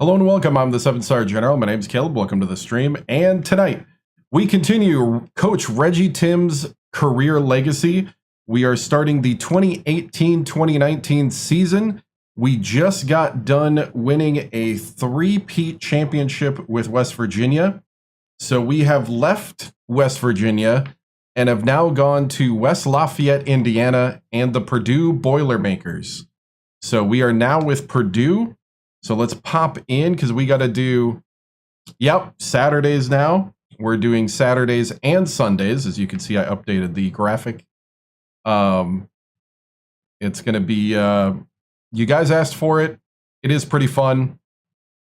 Hello and welcome. I'm the 7-Star General. My name's Caleb. Welcome to the stream. And tonight, we continue Coach Reggie Tim's career legacy. We are starting the 2018-2019 season. We just got done winning a three-peat championship with West Virginia. So we have left West Virginia and have now gone to West Lafayette, Indiana, and the Purdue Boilermakers. So we are now with Purdue. So let's pop in because we got to do, Saturdays now. We're doing Saturdays and Sundays. As you can see, I updated the graphic. It's going to be, you guys asked for it. It is pretty fun.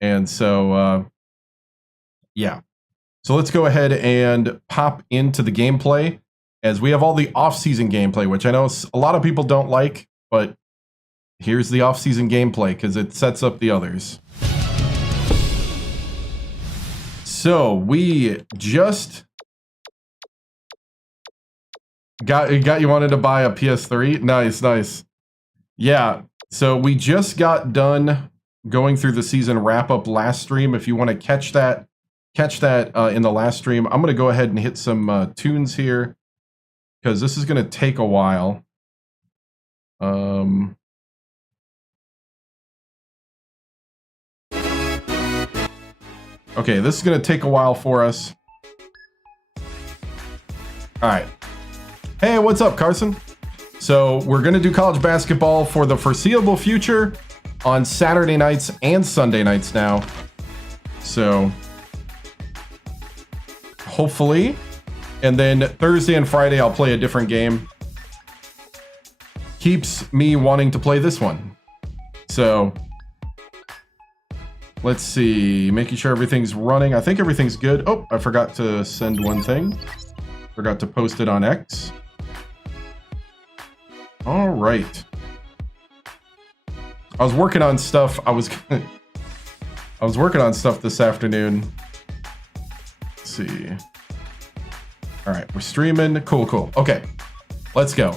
And so, So let's go ahead and pop into the gameplay as we have all the off-season gameplay, which I know a lot of people don't like, but here's the off-season gameplay because it sets up the others. So we just got you wanted to buy a PS3. Nice. Yeah. So we just got done going through the season wrap up last stream. If you want to catch that in the last stream, I'm going to go ahead and hit some tunes here because this is going to take a while. Okay, this is going to take a while for us. All right. Hey, what's up, Carson? So we're going to do college basketball for the foreseeable future on Saturday nights and Sunday nights now. So hopefully. And then Thursday and Friday, I'll play a different game. Keeps me wanting to play this one. So let's see, making sure everything's running. I think everything's good. Oh, I forgot to send one thing. Forgot to post it on X. All right. I was working on stuff. I was working on stuff this afternoon. Let's see. All right, we're streaming. Cool. Okay, let's go.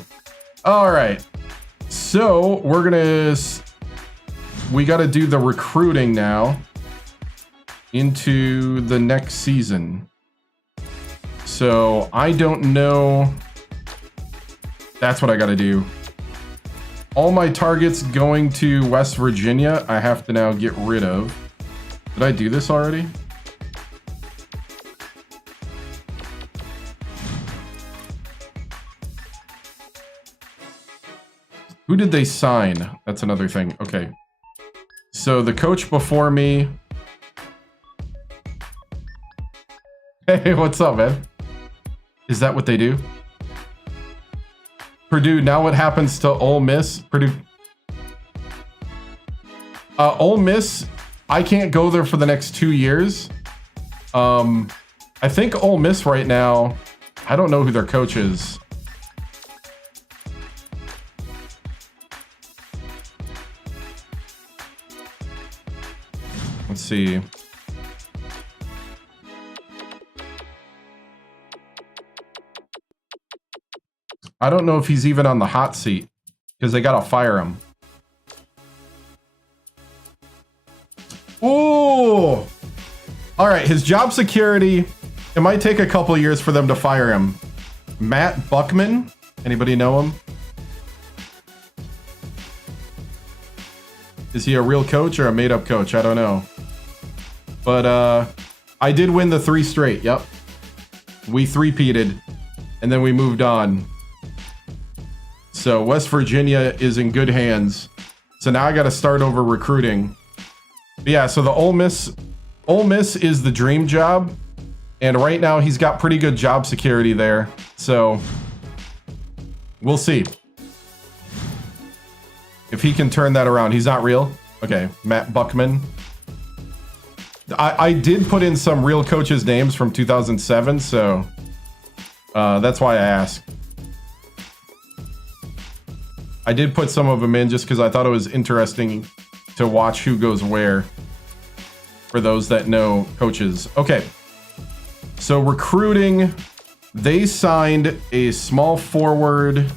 All right. So we got to do the recruiting now into the next season. So I don't know. That's what I got to do. All my targets going to West Virginia, I have to now get rid of. Did I do this already? Who did they sign? That's another thing. Okay. So the coach before me. Hey, what's up, man? Is that what they do? Purdue, now what happens to Ole Miss? Purdue. Ole Miss, I can't go there for the next 2 years. I think Ole Miss right now, I don't know who their coach is. Let's see. I don't know if he's even on the hot seat because they gotta fire him. Ooh! All right, his job security. It might take a couple of years for them to fire him. Matt Buckman. Anybody know him? Is he a real coach or a made-up coach? I don't know. But I did win the 3 straight. Yep. We three-peated, and then we moved on. So West Virginia is in good hands. So now I got to start over recruiting. But yeah, so the Ole Miss is the dream job. And right now he's got pretty good job security there. So we'll see if he can turn that around. He's not real. Okay, Matt Buckman. I did put in some real coaches' names from 2007, so that's why I asked. I did put some of them in just because I thought it was interesting to watch who goes where for those that know coaches. Okay, so recruiting, they signed a small forward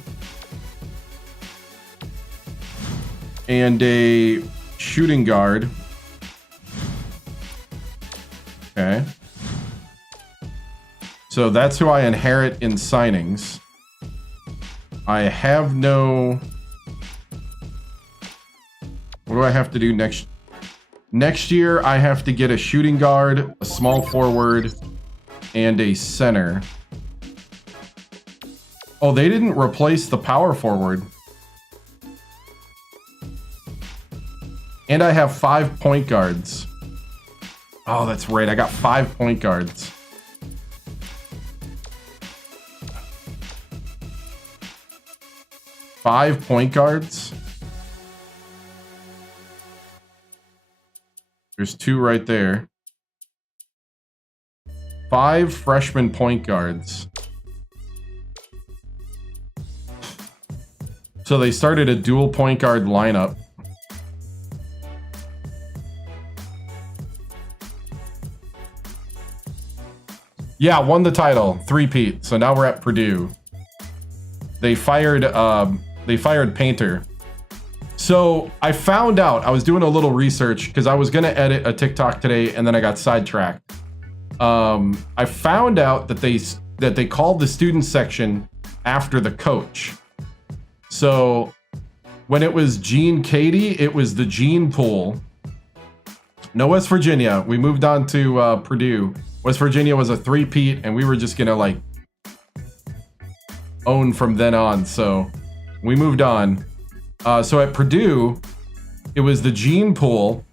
and a shooting guard. Okay. So that's who I inherit in signings. I have no... What do I have to do next? Next year, I have to get a shooting guard, a small forward, and a center. Oh, they didn't replace the power forward. And I have 5 point guards. Oh, that's right. I got 5 point guards. Five point guards. There's 2 right there. 5 freshman point guards. So they started a dual point guard lineup. Yeah, won the title, 3-peat. So now we're at Purdue. They fired Painter. So I found out, I was doing a little research because I was gonna edit a TikTok today and then I got sidetracked. I found out that they called the student section after the coach. So when it was Gene Katie, it was the Gene Pool. No West Virginia. We moved on to Purdue. West Virginia was a 3-peat, and we were just gonna like own from then on. So we moved on. So at Purdue, it was the Gene Pool.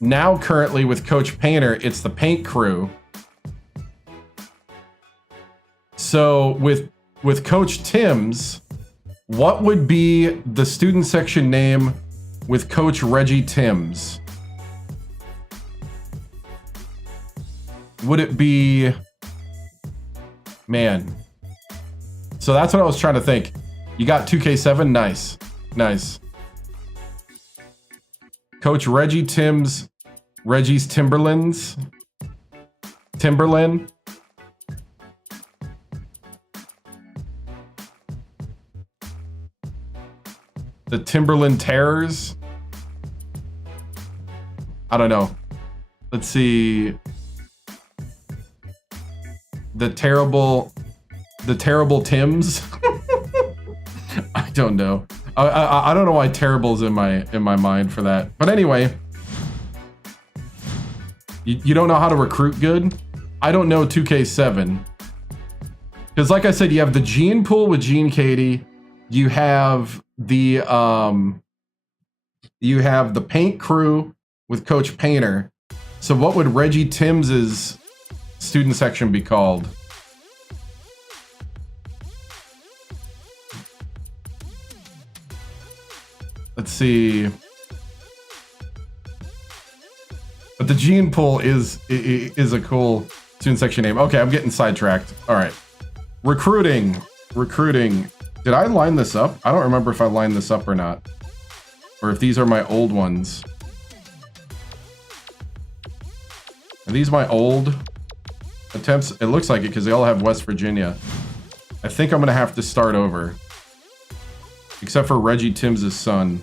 Now currently with Coach Painter, it's the Paint Crew. So with Coach Timms, what would be the student section name with Coach Reggie Timms? Would it be... Man. So that's what I was trying to think. You got 2K7? Nice. Nice. Coach Reggie Timms, Reggie's Timberlands. Timberland. The Timberland Terrors. I don't know. Let's see. The terrible Tims. I don't know. I don't know why terrible's in my mind for that. But anyway, you don't know how to recruit good? I don't know 2K7. Because like I said, you have the Gene Pool with Gene Katie. You have the Paint Crew with Coach Painter. So what would Reggie Timms's student section be called? Let's see. But the Gene Pool is a cool student section name. Okay, I'm getting sidetracked. All right. Recruiting. Did I line this up? I don't remember if I lined this up or not. Or if these are my old ones. Are these my old attempts? It looks like it because they all have West Virginia. I think I'm going to have to start over. Except for Reggie Timms's son.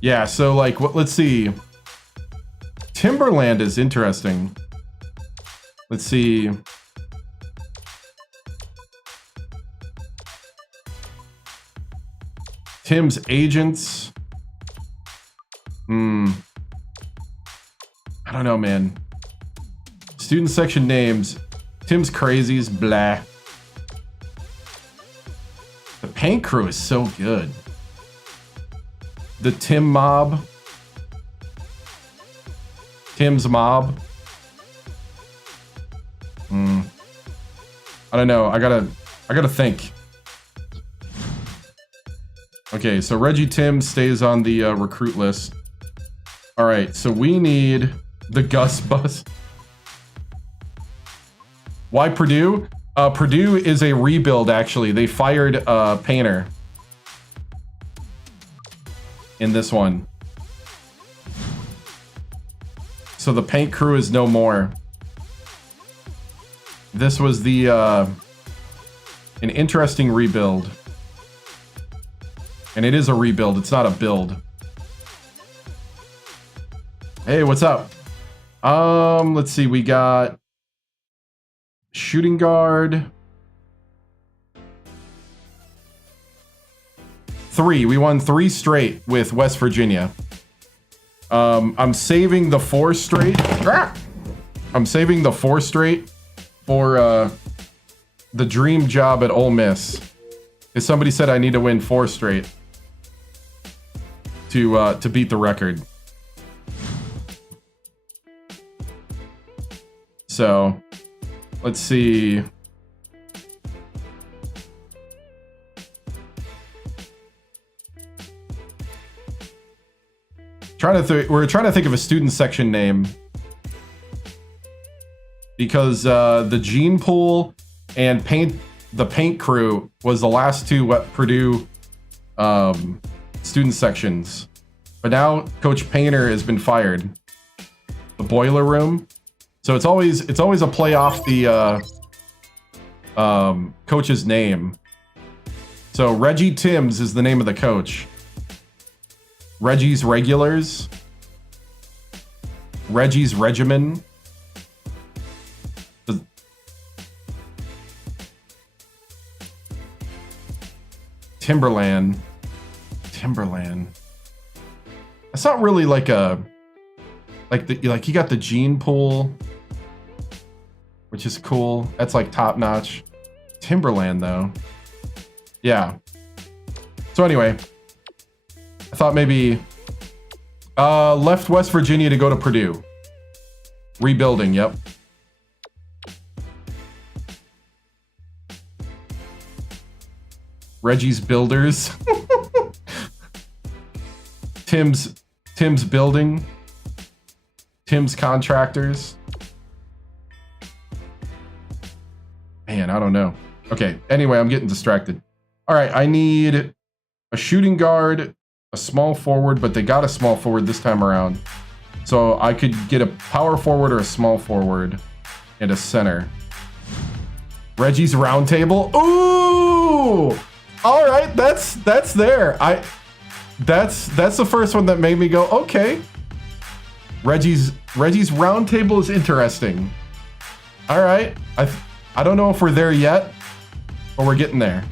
Yeah, so like, let's see. Timberland is interesting. Let's see. Tim's agents. I don't know, man. Student section names. Tim's Crazies, blah. The Paint Crew is so good. The Tim Mob. Tim's Mob. I don't know. I gotta think. Okay, so Reggie Timms stays on the recruit list. All right, so we need the Gus Bus. Why Purdue? Purdue is a rebuild, actually. They fired Painter in this one. So the Paint Crew is no more. This was the an interesting rebuild. And it is a rebuild, it's not a build. Hey, what's up? Let's see. We got shooting guard. 3. We won 3 straight with West Virginia. I'm saving the 4 straight. I'm saving the 4 straight for the dream job at Ole Miss. Because somebody said I need to win 4 straight to beat the record. So, let's see. We're trying to think of a student section name because the gene pool and the paint crew was the last 2 Purdue student sections, but now Coach Painter has been fired. The boiler room, so it's always a play off the coach's name. So Reggie Timms is the name of the coach. Reggie's Regulars, Reggie's Regimen, Timberland. That's not really like you got the gene pool, which is cool. That's like top notch. Timberland though, yeah. So anyway. I thought maybe left West Virginia to go to Purdue. Rebuilding, yep. Reggie's Builders. Tim's Building. Tim's Contractors. Man, I don't know. Okay, anyway, I'm getting distracted. All right, I need a shooting guard, a small forward, but they got a small forward this time around. So I could get a power forward or a small forward and a center. Reggie's Roundtable. Ooh! All right, that's there. That's the first one that made me go, okay. Reggie's Roundtable is interesting. All right. I don't know if we're there yet, but we're getting there.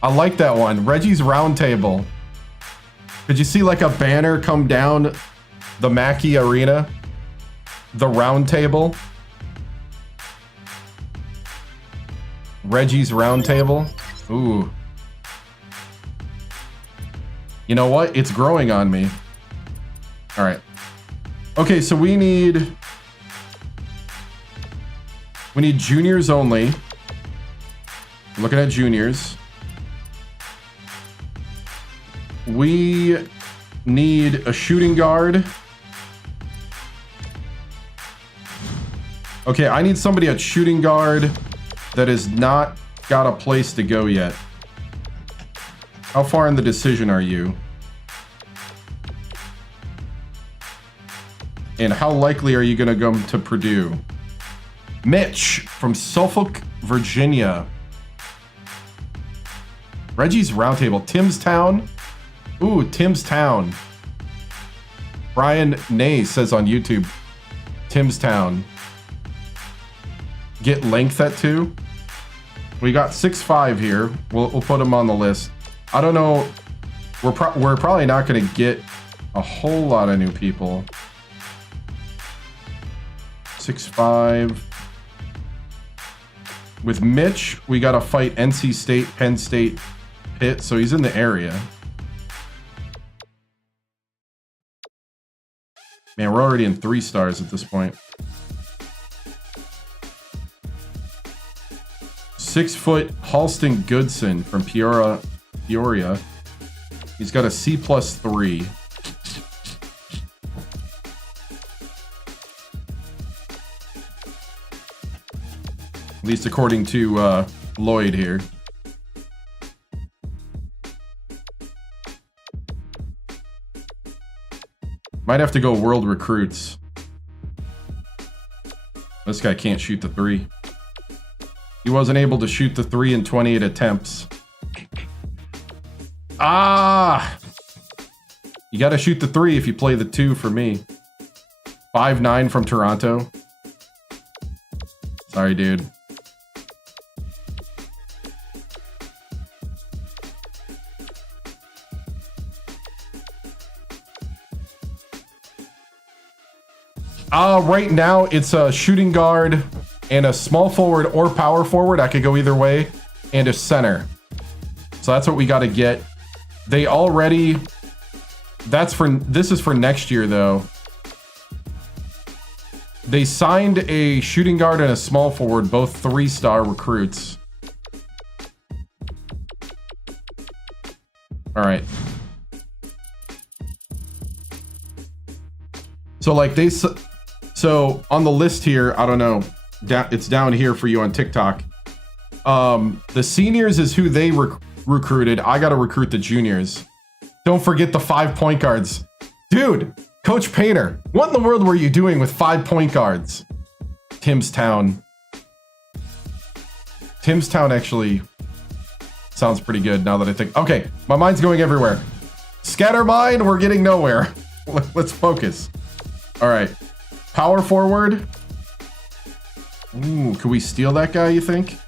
I like that one. Reggie's Roundtable. Could you see like a banner come down the Mackey Arena? The Roundtable. Reggie's Roundtable. Ooh. You know what? It's growing on me. All right. Okay, so we need juniors only. Looking at juniors. We need a shooting guard. Okay, I need somebody at shooting guard that has not got a place to go yet. How far in the decision are you? And how likely are you going to go to Purdue? Mitch from Suffolk, Virginia. Reggie's Roundtable. Timstown. Ooh, Timstown. Brian Nay says on YouTube, Timstown. Get length at 2. We got 6'5" here. We'll put him on the list. I don't know. We're probably not going to get a whole lot of new people. 6'5". With Mitch, we got to fight NC State, Penn State, Pitt, so he's in the area. Man, we're already in 3 stars at this point. 6-foot Halston Goodson from Peoria. He's got a C+3. At least according to Lloyd here. Might have to go world recruits. This guy can't shoot the 3. He wasn't able to shoot the 3 in 28 attempts. Ah! You got to shoot the 3 if you play the 2 for me. 5'9" from Toronto. Sorry, dude. Right now, it's a shooting guard and a small forward or power forward. I could go either way. And a center. So that's what we got to get. They already... This is for next year, though. They signed a shooting guard and a small forward, both 3-star recruits. All right. So like so on the list here, I don't know, it's down here for you on TikTok. The seniors is who they recruited. I got to recruit the juniors. Don't forget the 5 point guards. Dude, Coach Painter, what in the world were you doing with 5 point guards? Timstown. Timstown actually sounds pretty good now that I think. Okay, my mind's going everywhere. Scatter mind, we're getting nowhere. Let's focus. All right, power forward. Ooh, could we steal that guy, you think?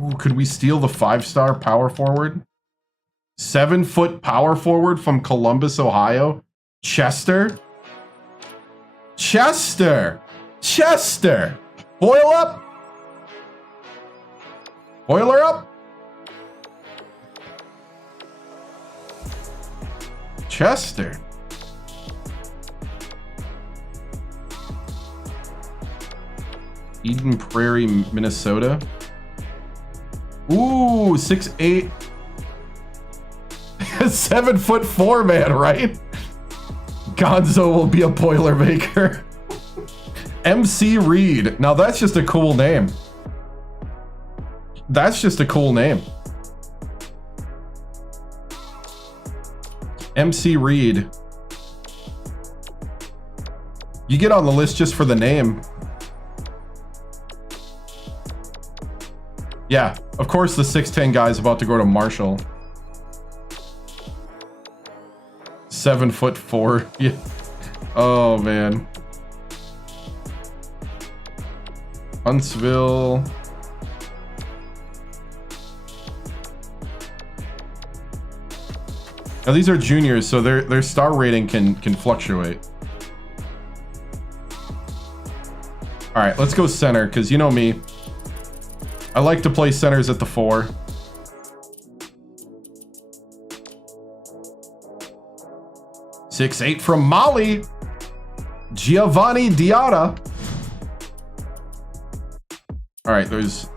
Ooh, could we steal the 5-star power forward? 7-foot power forward from Columbus, Ohio. Chester. Chester. Boil up. Boiler up. Chester. Eden Prairie, Minnesota. Ooh, 6'8". 7'4" man, right? Gonzo will be a Boilermaker. MC Reed. Now that's just a cool name. That's just a cool name. MC Reed. You get on the list just for the name. Yeah, of course the 6'10" guy is about to go to Marshall. 7'4". Yeah. Oh man. Huntsville. Now these are juniors, so their star rating can fluctuate. All right, let's go center, because you know me. I like to play centers at the 4. "6'8" from Mali. Giovanni Diarra. All right, there's...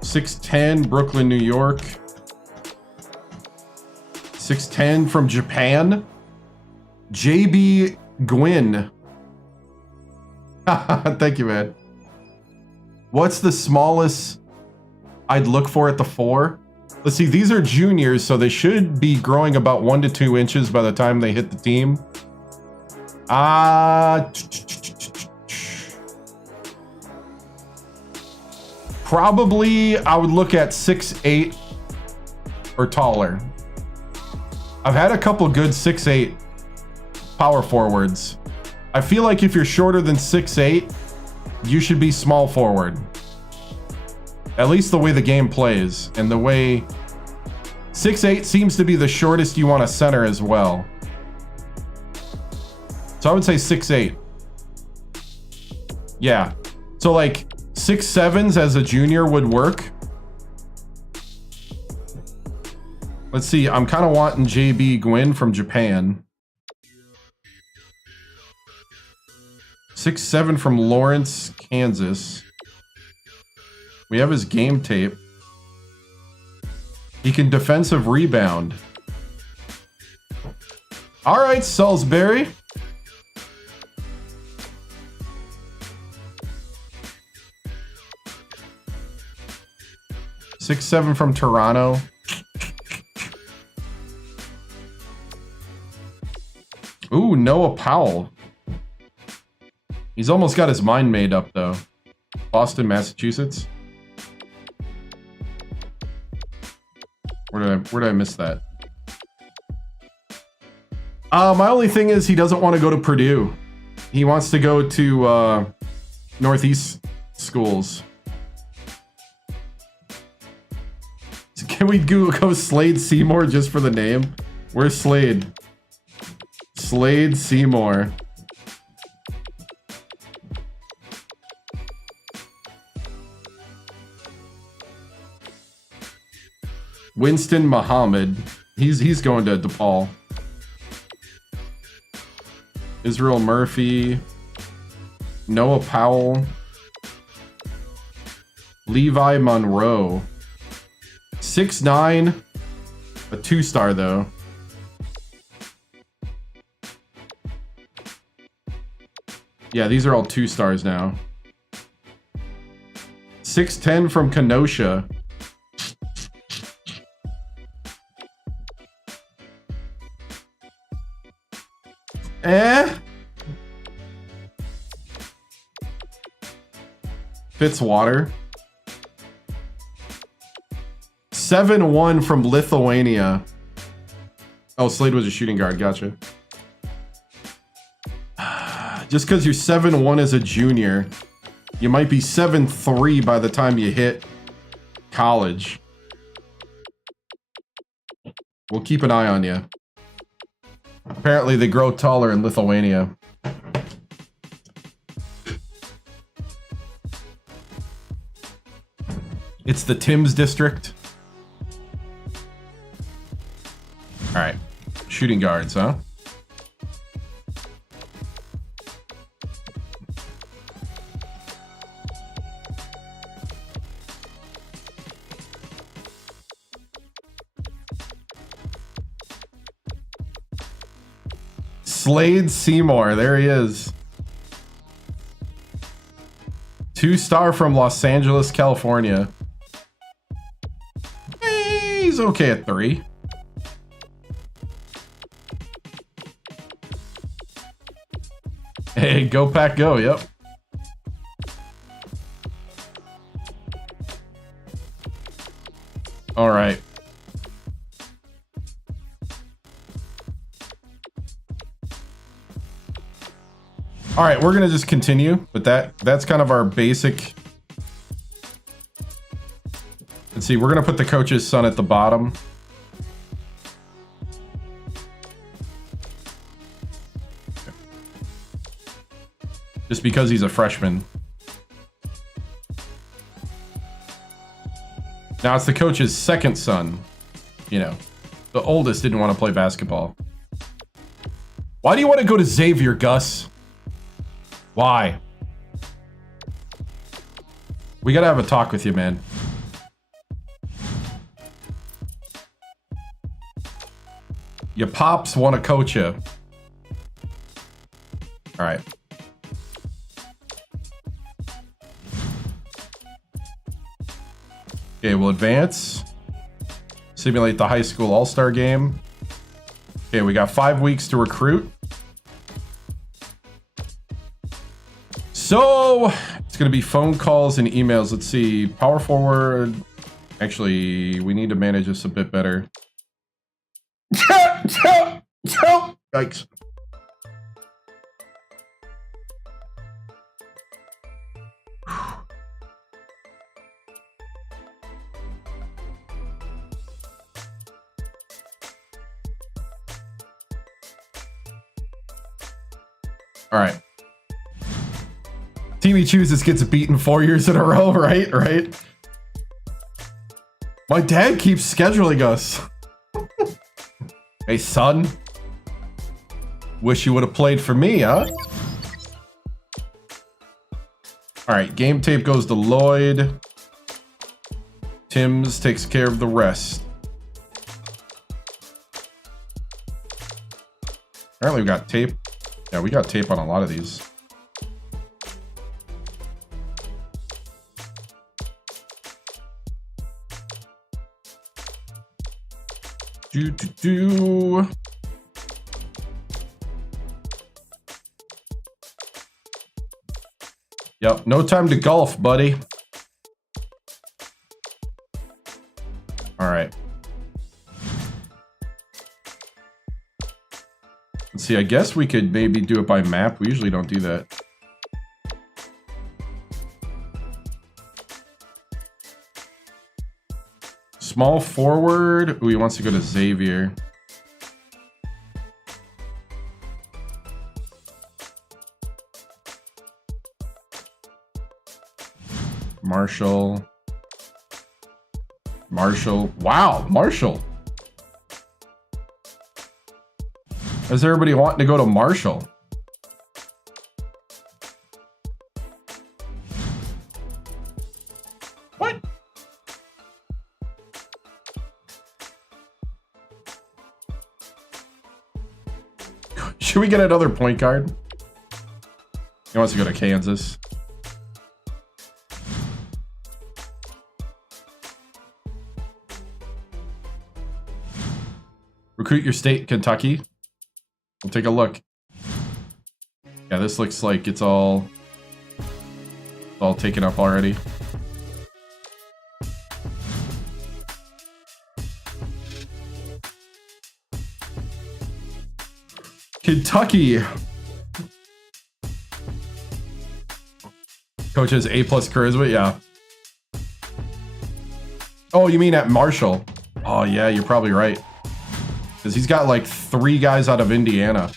.6'10", Brooklyn, New York. 6'10" from Japan. JB Gwynn. Thank you, man. What's the smallest I'd look for at the 4? Let's see, these are juniors, so they should be growing about 1 to 2 inches by the time they hit the team. Probably I would look at 6'8" or taller. I've had a couple good 6'8" power forwards. I feel like if you're shorter than 6'8", you should be small forward. At least the way the game plays, and the way 6'8" seems to be the shortest you want to center as well. So I would say 6'8". Yeah. So like 6'7" as a junior would work. Let's see, I'm kind of wanting JB Gwynn from Japan. 6'7" from Lawrence, Kansas. We have his game tape. He can defensive rebound. All right, Salisbury. .6'7" from Toronto. Ooh, Noah Powell. He's almost got his mind made up, though. Boston, Massachusetts. Where did I miss that? My only thing is he doesn't want to go to Purdue. He wants to go to Northeast schools. So can we go Slade Seymour just for the name? Where's Slade? Slade Seymour. Winston Muhammad. He's going to DePaul. Israel Murphy. Noah Powell. Levi Monroe. 6'9". A 2-star though. Yeah, these are all 2-stars now. 6'10" from Kenosha. Fitzwater. 7'1" from Lithuania. Oh, Slade was a shooting guard. Gotcha. Just because you're 7'1" as a junior, you might be 7'3" by the time you hit college. We'll keep an eye on you. Apparently they grow taller in Lithuania. It's the Tim's district. All right, shooting guards, huh? Slade Seymour, there he is. 2-star from Los Angeles, California. He's okay at 3. Hey, go Pack go, yep. All right. All right, we're gonna just continue, but that's kind of our basic. Let's see, we're gonna put the coach's son at the bottom. Just because he's a freshman. Now it's the coach's second son. You know, the oldest didn't want to play basketball. Why do you want to go to Xavier, Gus? Why? We gotta have a talk with you, man. Your pops want to coach you. All right. Okay, we'll advance. Simulate the high school all-star game. Okay, we got 5 weeks to recruit. So, it's going to be phone calls and emails. Let's see. Power forward. Actually, we need to manage this a bit better. Yikes. All right. Team he chooses gets beaten 4 years in a row, right? Right. My dad keeps scheduling us. Hey, son. Wish you would have played for me, huh? All right, game tape goes to Lloyd. Tim's takes care of the rest. Apparently we got tape. Yeah, we got tape on a lot of these. Do. Yep, no time to golf, buddy. All right. Let's see, I guess we could maybe do it by map. We usually don't do that. Small forward. Ooh, he wants to go to Xavier. Marshall. Wow, Marshall. Is everybody wanting to go to Marshall? What? Should we get another point guard? He wants to go to Kansas. Recruit your state, Kentucky. We'll take a look. Yeah, this looks like it's all taken up already. Kentucky. Coach has A+ charisma, yeah. Oh, you mean at Marshall? Oh yeah, you're probably right. Because he's got like 3 guys out of Indiana.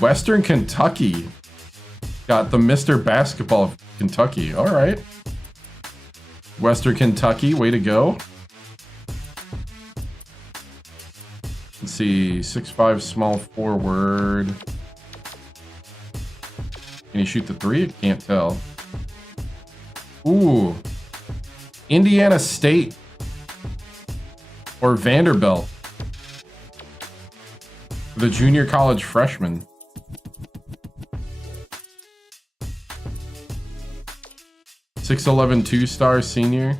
Western Kentucky. Got the Mr. Basketball of Kentucky. All right. Western Kentucky, way to go. Let's see, 6'5" small forward. Can he shoot the 3? I can't tell. Ooh. Indiana State. Or Vanderbilt. The junior college freshman. .6'11" 2-star senior.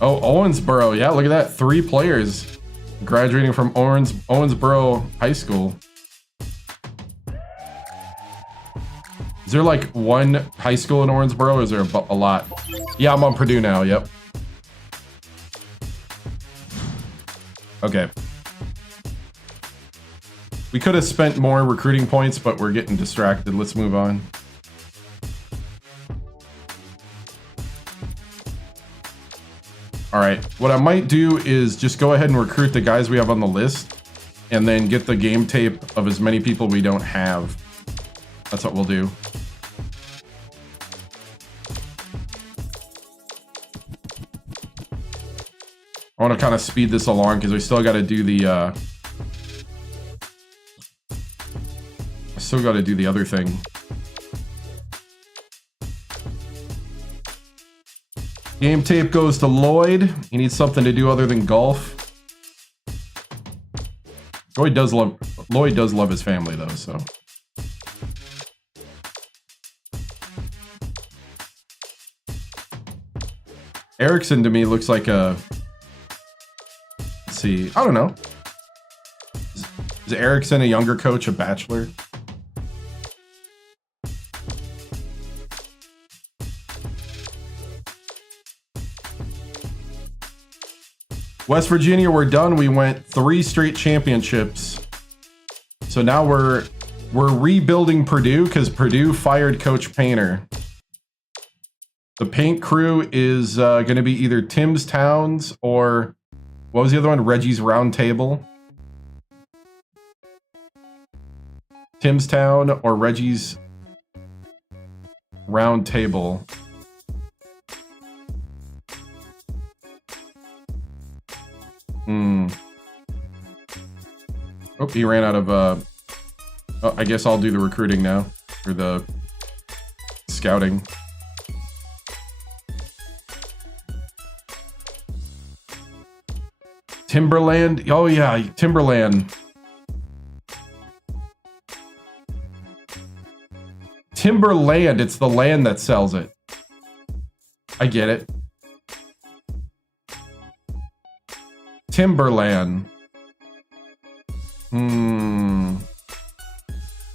Oh, Owensboro. Yeah, look at that. 3 players graduating from Owensboro High School. Is there like one high school in Owensboro, or is there a lot? Yeah, I'm on Purdue now, yep. Okay. We could have spent more recruiting points, but we're getting distracted. Let's move on. All right, what I might do is just go ahead and recruit the guys we have on the list and then get the game tape of as many people we don't have. That's what we'll do. I want to kind of speed this along because we still got to do the other thing. Game tape goes to Lloyd. He needs something to do other than golf. Lloyd does love his family though, so. Erickson to me looks like a, let's see, I don't know. Is Erickson a younger coach, a bachelor? West Virginia, we're done. We went 3 straight championships. So now we're rebuilding Purdue because Purdue fired Coach Painter. The paint crew is going to be either Tim's Towns or what was the other one? Reggie's Round Table. Tim's Town or Reggie's Round Table. Oh, he ran out of oh, I guess I'll do the recruiting now, or the scouting. Timberland. Oh yeah, Timberland. Timberland, it's the land that sells it. I get it. Timberland. Now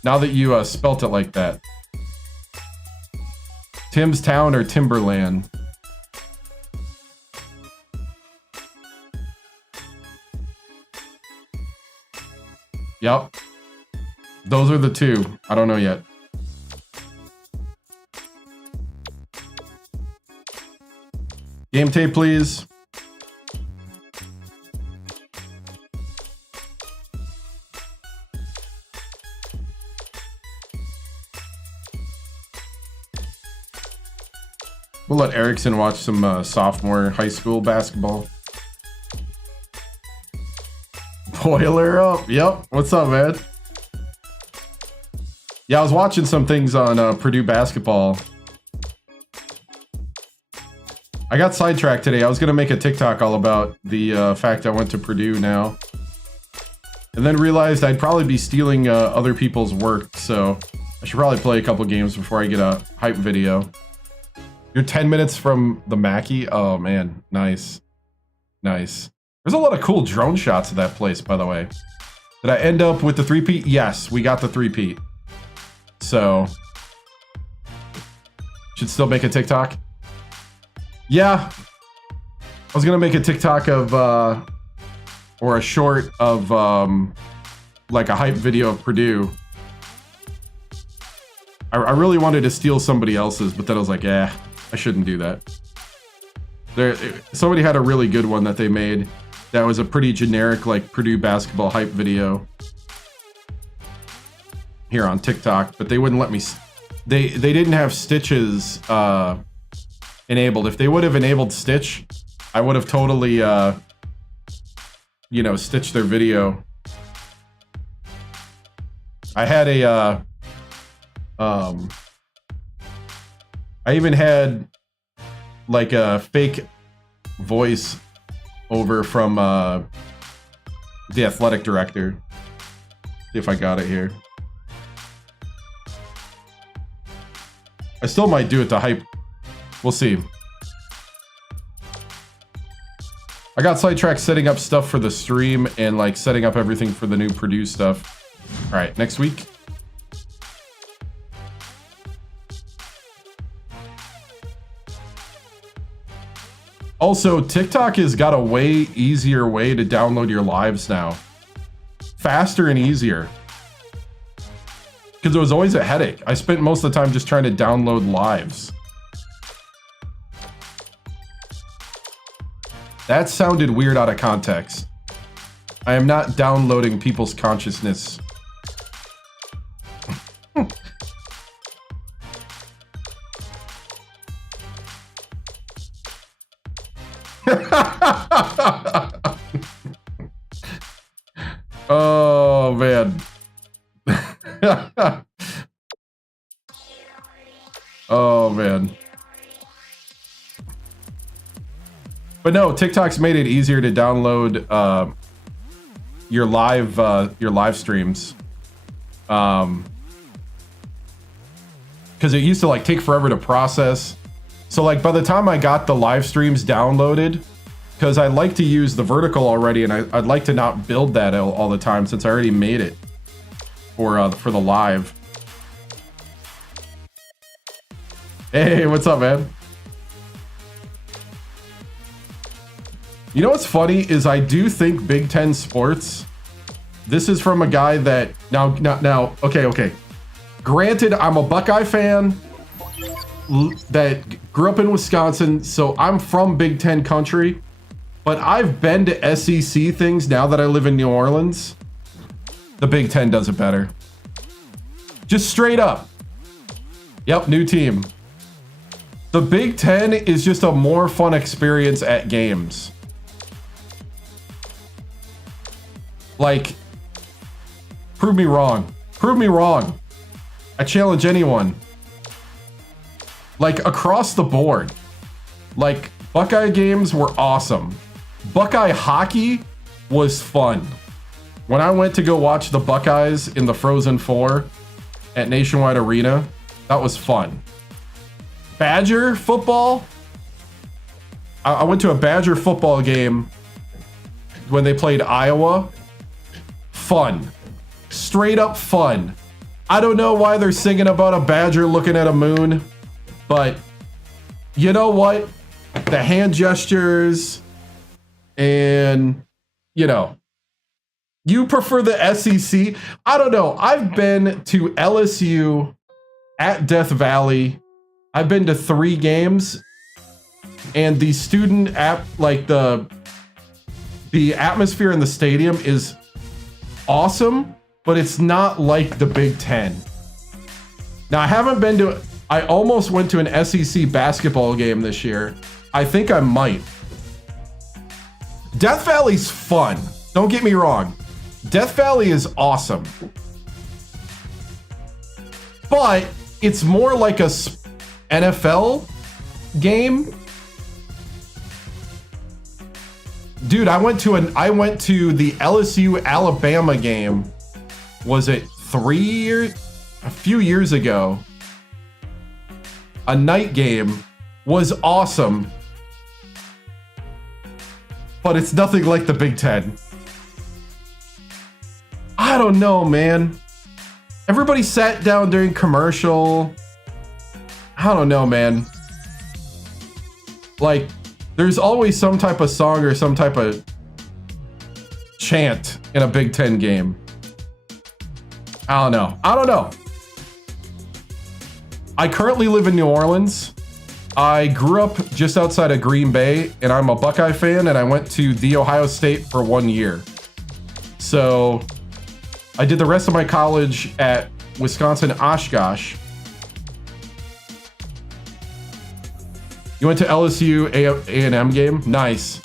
that you spelt it like that. Tim's Town or Timberland? Yep. Those are the two. I don't know yet. Game tape, please. We'll let Erickson watch some sophomore high school basketball. Boiler up. Yep. What's up, man? Yeah, I was watching some things on Purdue basketball. I got sidetracked today. I was going to make a TikTok all about the fact I went to Purdue now. And then realized I'd probably be stealing other people's work, so I should probably play a couple games before I get a hype video. You're 10 minutes from the Mackey? Oh, man. Nice. Nice. There's a lot of cool drone shots of that place, by the way. Did I end up with the three-peat? Yes, we got the three-peat. So, should still make a TikTok? Yeah. I was going to make a TikTok of, or a short of, like a hype video of Purdue. I really wanted to steal somebody else's, but then I was like, I shouldn't do that. Somebody had a really good one that they made that was a pretty generic, like, Purdue basketball hype video here on TikTok, but they wouldn't let me. They didn't have Stitches enabled. If they would have enabled Stitch, I would have totally, you know, stitched their video. I had a, I even had like a fake voice over from the athletic director. See if I got it here. I still might do it to hype. We'll see. I got sidetracked setting up stuff for the stream and like setting up everything for the new Purdue stuff. All right, next week. Also, TikTok has got a way easier way to download your lives now. Faster and easier. Because it was always a headache. I spent most of the time just trying to download lives. That sounded weird out of context. I am not downloading people's consciousness. Oh, man. Oh, man. But no, TikTok's made it easier to download your live streams. Because it used to like take forever to process. So like by the time I got the live streams downloaded, because I like to use the vertical already, and I'd like to not build that all the time since I already made it for the live. Hey, what's up, man? You know what's funny is I do think Big Ten sports. This is from a guy that now. Okay. Granted, I'm a Buckeye fan that grew up in Wisconsin, so I'm from Big Ten country. But I've been to SEC things now that I live in New Orleans. The Big Ten does it better. Just straight up. Yep, new team. The Big Ten is just a more fun experience at games. Like, prove me wrong. Prove me wrong. I challenge anyone. Like, across the board. Like, Buckeye games were awesome. Buckeye hockey was fun. When I went to go watch the Buckeyes in the Frozen Four at Nationwide Arena, that was fun. Badger football? I went to a Badger football game when they played Iowa. fun. Straight up fun. I don't know why they're singing about a badger looking at a moon, but you know what? The hand gestures and, you know, you prefer the SEC? I don't know. I've been to LSU at Death Valley. I've been to 3 games, and the student app, like the atmosphere in the stadium is awesome, but it's not like the Big Ten. Now, I almost went to an SEC basketball game this year. I think I might. Death Valley's fun. Don't get me wrong. Death Valley is awesome. But it's more like a NFL game. Dude, I went to the LSU Alabama game. Was it 3 years? A few years ago. A night game was awesome. But it's nothing like the Big Ten. I don't know, man. Everybody sat down during commercial. I don't know, man. Like, there's always some type of song or some type of chant in a Big Ten game. I don't know. I currently live in New Orleans. I grew up just outside of Green Bay, and I'm a Buckeye fan, and I went to The Ohio State for 1 year. So I did the rest of my college at Wisconsin Oshkosh. You went to LSU A&M game? Nice.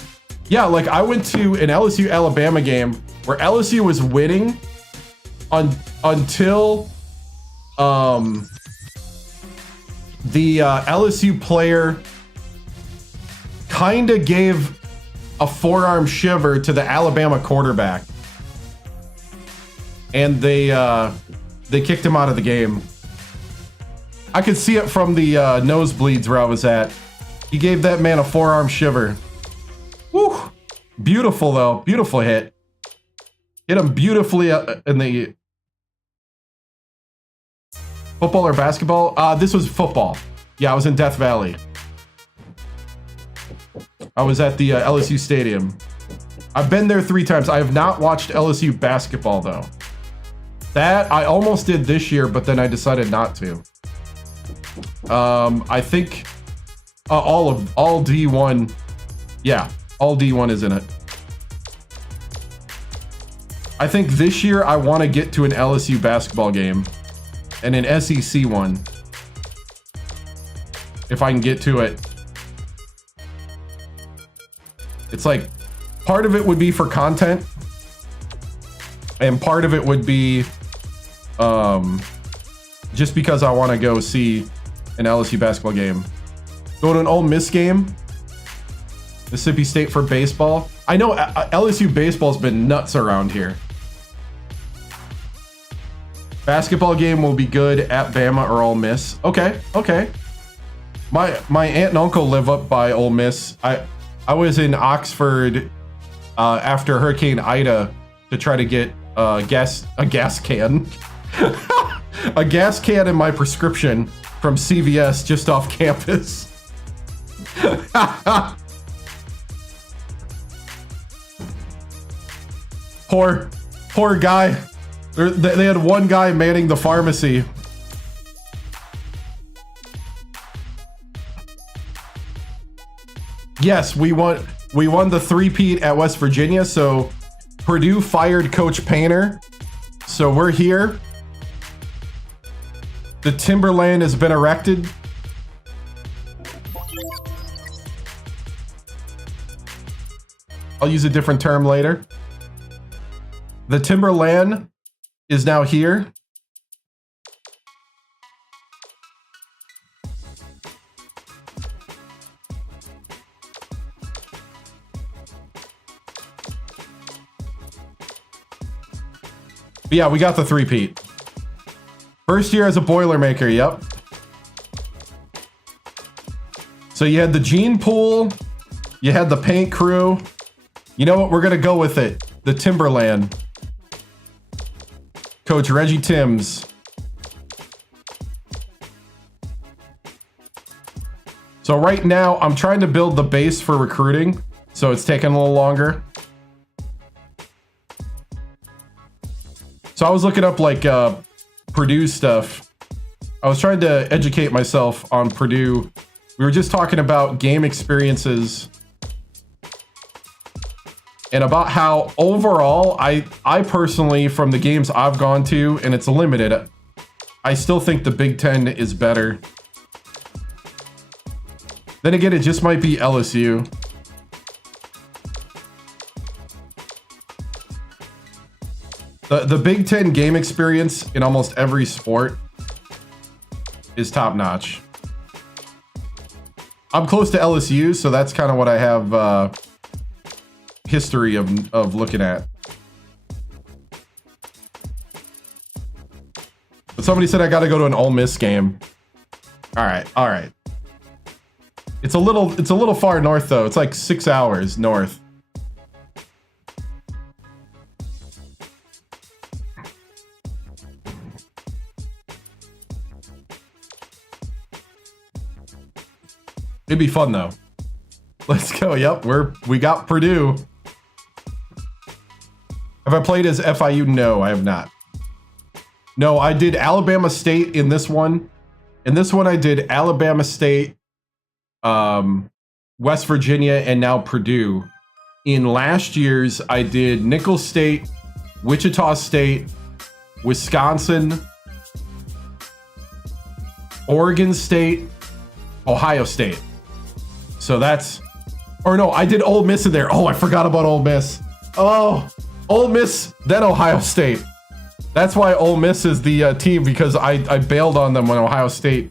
Yeah, like I went to an LSU Alabama game where LSU was winning until the LSU player kind of gave a forearm shiver to the Alabama quarterback. And they kicked him out of the game. I could see it from the nosebleeds where I was at. He gave that man a forearm shiver. Woo! Beautiful, though. Beautiful hit. Hit him beautifully in the... Football or basketball? This was football. Yeah, I was in Death Valley. I was at the LSU Stadium. I've been there 3 times. I have not watched LSU basketball, though. That I almost did this year, but then I decided not to. I think all D1. Yeah, all D1 is in it. I think this year I want to get to an LSU basketball game and an SEC one. If I can get to it. It's like part of it would be for content, and part of it would be just because I want to go see an LSU basketball game. Go to an Ole Miss game. Mississippi State for baseball. I know LSU baseball's been nuts around here. Basketball game will be good at Bama or Ole Miss. Okay. My aunt and uncle live up by Ole Miss. I was in Oxford after Hurricane Ida to try to get a gas can. A gas can in my prescription from CVS just off campus. Poor guy. They had one guy manning the pharmacy. Yes, we won the three-peat at West Virginia, so Purdue fired Coach Painter. So we're here. The Timberland has been erected. I'll use a different term later. The Timberland is now here. But yeah, we got the three-peat. First year as a Boilermaker, yep. So you had the Gene Pool, you had the paint crew. You know what? We're gonna go with it. The Timberland. Coach Reggie Timms. So right now, I'm trying to build the base for recruiting, so it's taking a little longer. So I was looking up like Purdue stuff. I was trying to educate myself on Purdue. We were just talking about game experiences and about how overall, I personally, from the games I've gone to, and it's limited, I still think the Big Ten is better. Then again, it just might be LSU. The Big Ten game experience in almost every sport is top notch. I'm close to LSU, so that's kind of what I have history of looking at. But somebody said I got to go to an Ole Miss game. All right. It's a little far north though. It's like 6 hours north. It'd be fun though. Let's go. Yep, we got Purdue. Have I played as FIU? No, I have not. No, I did Alabama State in this one. In this one, I did Alabama State, West Virginia, and now Purdue. In last year's, I did Nicholls State, Wichita State, Wisconsin, Oregon State, Ohio State. So that's, or no, I did Ole Miss in there. Oh, I forgot about Ole Miss. Oh, Ole Miss, then Ohio State. That's why Ole Miss is the team, because I bailed on them when Ohio State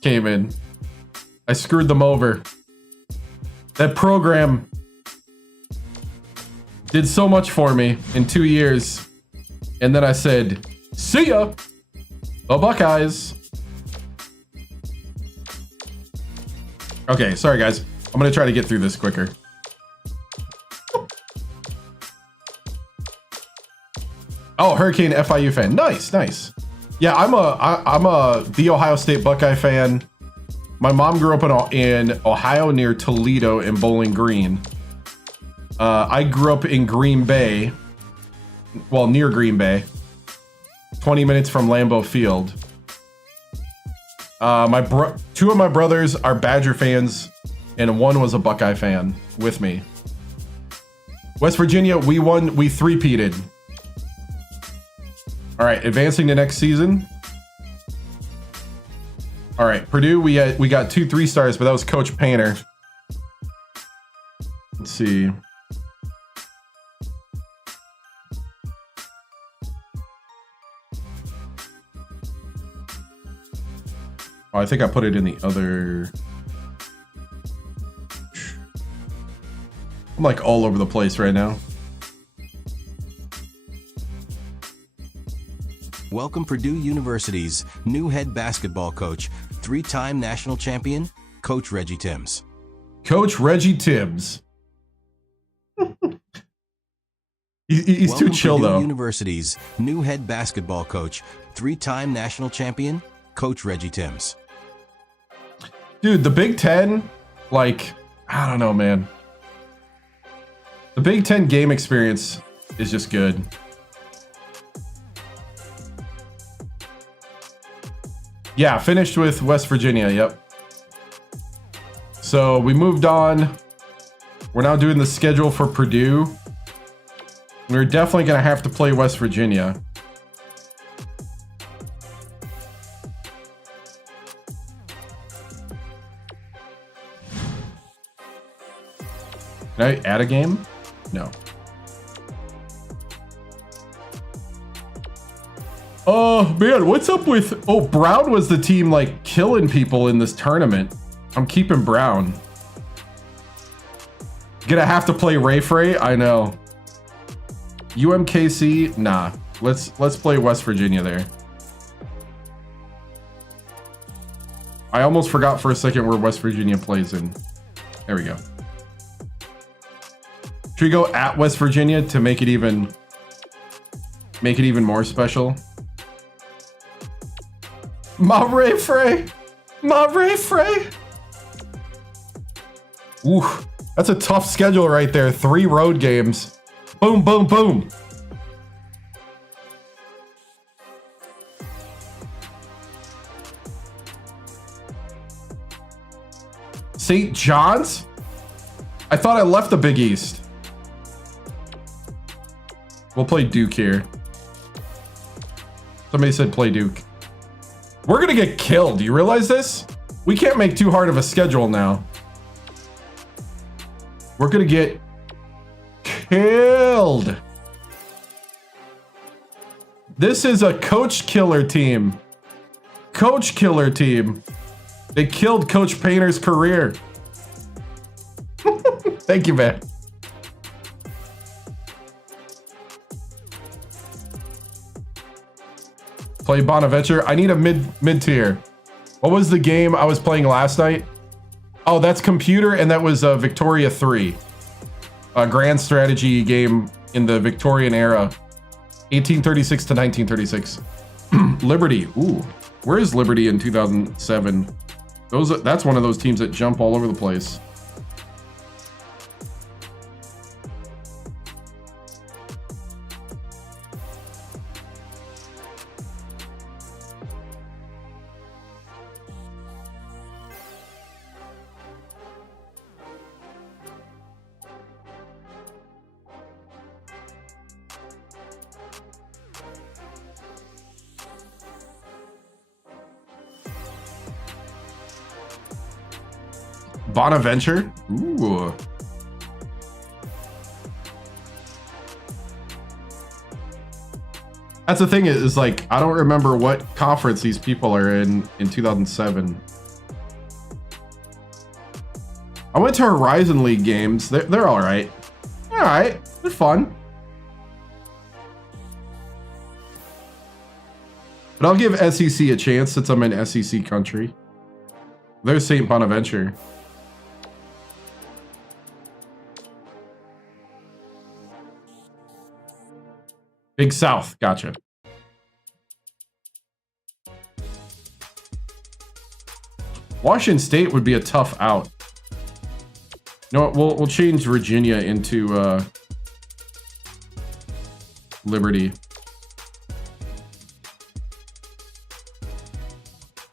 came in. I screwed them over. That program did so much for me in 2 years. And then I said, see ya, the Buckeyes. Okay, sorry guys. I'm gonna try to get through this quicker. Oh, Hurricane FIU fan. Nice. Yeah, I'm a the Ohio State Buckeye fan. My mom grew up in Ohio near Toledo in Bowling Green. I grew up in Green Bay. Well, near Green Bay. 20 minutes from Lambeau Field. Two of my brothers are Badger fans, and one was a Buckeye fan with me. West Virginia, we won. We three-peated. All right, advancing to next season. All right, Purdue, we got 2 3-stars, but that was Coach Painter. Let's see. Oh, I think I put it in the other. I'm like all over the place right now. Welcome Purdue University's new head basketball coach, 3-time national champion, Coach Reggie Timms. Coach Reggie Timms. He's too chill Purdue though. University's new head basketball coach, 3-time national champion, Coach Reggie Timms. Dude, the Big Ten, like, I don't know, man. The Big Ten game experience is just good. Yeah, finished with West Virginia, yep. So we moved on. We're now doing the schedule for Purdue. We're definitely going to have to play West Virginia. Can I add a game? No. Oh man, what's up with... Oh, Brown was the team like killing people in this tournament. I'm keeping Brown. Gonna have to play Ray. I know. UMKC, nah. Let's play West Virginia there. I almost forgot for a second where West Virginia plays in. There we go. Should we go at West Virginia to make it even more special? Maury Frey. Maury Frey. Ooh, that's a tough schedule right there. 3 road games. Boom, boom, boom. St. John's? I thought I left the Big East. We'll play Duke here. Somebody said play Duke. We're gonna get killed. Do you realize this? We can't make too hard of a schedule now. We're gonna get killed. This is a coach killer team. Coach killer team. They killed Coach Painter's career. Thank you, man. Play Bonaventure. I need a mid tier. What was the game I was playing last night? Oh, that's computer, and that was Victoria 3. A grand strategy game in the Victorian era. 1836 to 1936. Liberty. Ooh. Where is Liberty in 2007? That's one of those teams that jump all over the place. Bonaventure? Ooh. That's the thing is like, I don't remember what conference these people are in 2007. I went to Horizon League games. They're all right. All right. They're fun. But I'll give SEC a chance since I'm in SEC country. There's St. Bonaventure. Big South, gotcha. Washington State would be a tough out. You know what? We'll change Virginia into Liberty.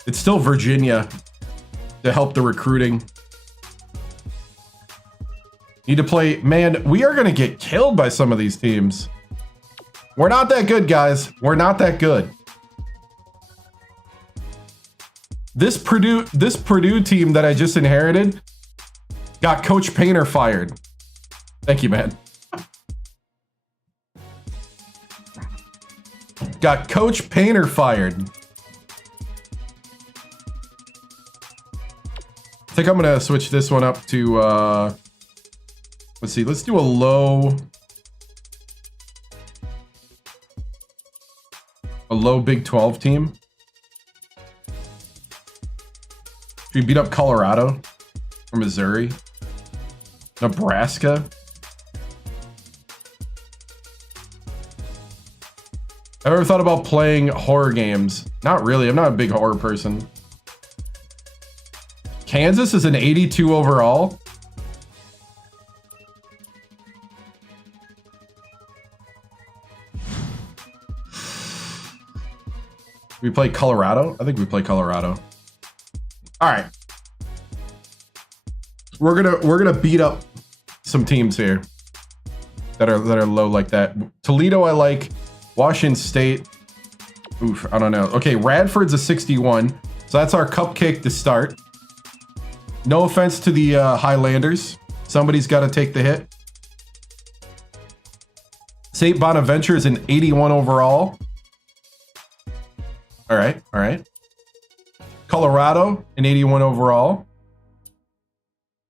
It's still Virginia to help the recruiting. Need to play, man. We are gonna get killed by some of these teams. We're not that good, guys. We're not that good. This Purdue team that I just inherited got Coach Painter fired. Thank you, man. Got Coach Painter fired. I think I'm gonna switch this one up to let's see, let's do a low Big 12 team. Should we beat up Colorado or Missouri? Nebraska? I've ever thought about playing horror games. Not really. I'm not a big horror person. Kansas is an 82 overall. We play Colorado? I think we play Colorado. All right. We're gonna beat up some teams here that are low like that. Toledo I like. Washington State. Oof, I don't know. Okay, Radford's a 61. So that's our cupcake to start. No offense to the Highlanders. Somebody's got to take the hit. St. Bonaventure is an 81 overall. All right, all right. Colorado, an 81 overall.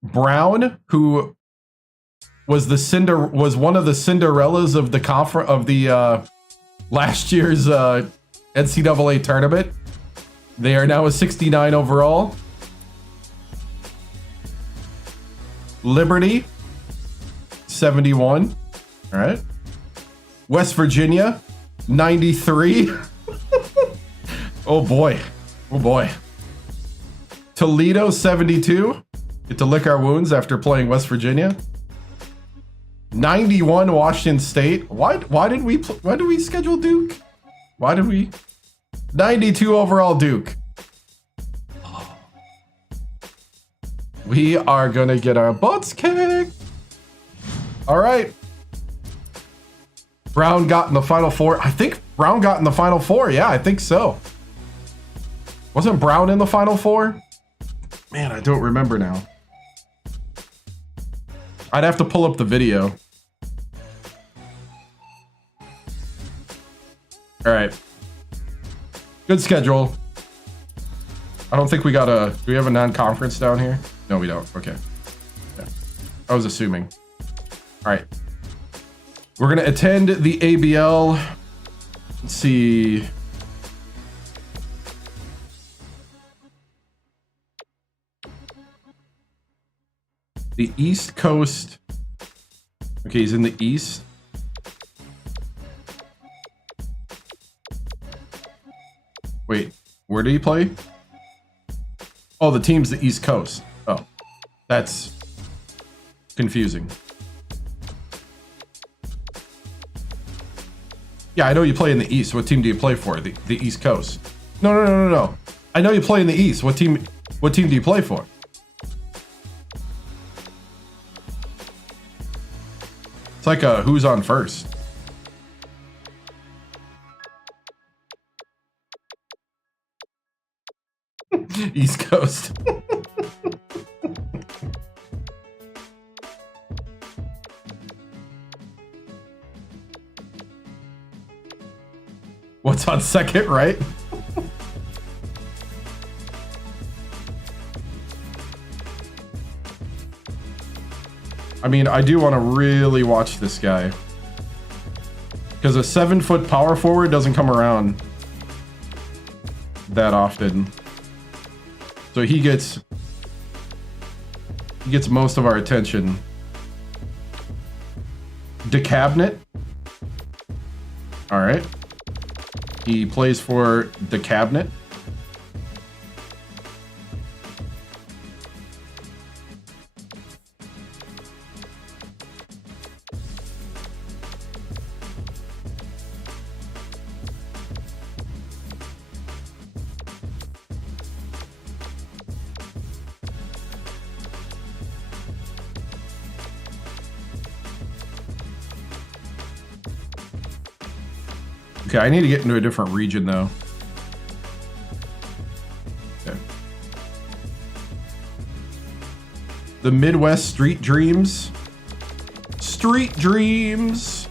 Brown, who was one of the Cinderellas of the last year's NCAA tournament. They are now a 69 overall. Liberty, 71. All right. West Virginia, 93. Oh boy. Oh boy. Toledo 72. Get to lick our wounds after playing West Virginia. 91 Washington State. Why did we schedule Duke? Why did we? 92 overall Duke. We are gonna get our butts kicked. All right. Brown got in the Final Four. I think Brown got in the Final Four. Yeah, I think so. Wasn't Brown in the Final Four? Man, I don't remember now. I'd have to pull up the video. All right. Good schedule. I don't think we got a... Do we have a non-conference down here? No, we don't. Okay. Yeah. I was assuming. All right. We're going to attend the ABL. Let's see... The East Coast. Okay, he's in the East. Wait, where did he play? Oh, the team's the East Coast. Oh, that's confusing. Yeah, I know you play in the East. What team do you play for? The East Coast. No. I know you play in the East. What team do you play for? It's like a who's on first. East Coast. What's on second, right? I mean, I do want to really watch this guy. Because a 7-foot power forward doesn't come around that often. So he gets most of our attention. DeCabinet. All right. He plays for DeCabinet. Okay, I need to get into a different region though. Okay. The Midwest Street Dreams. Street Dreams.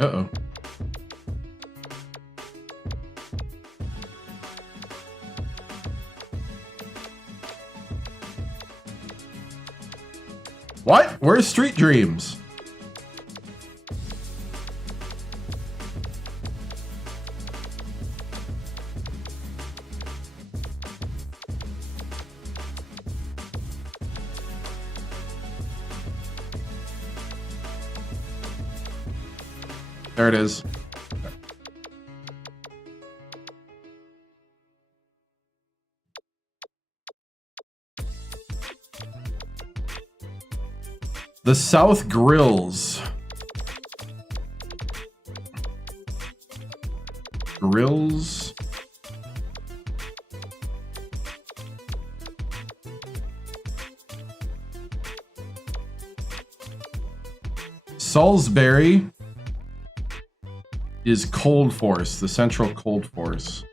Uh-oh. What? Where's Street Dreams? There it is. The South Grills. Grills. Salisbury is Cold Force, the Central Cold Force.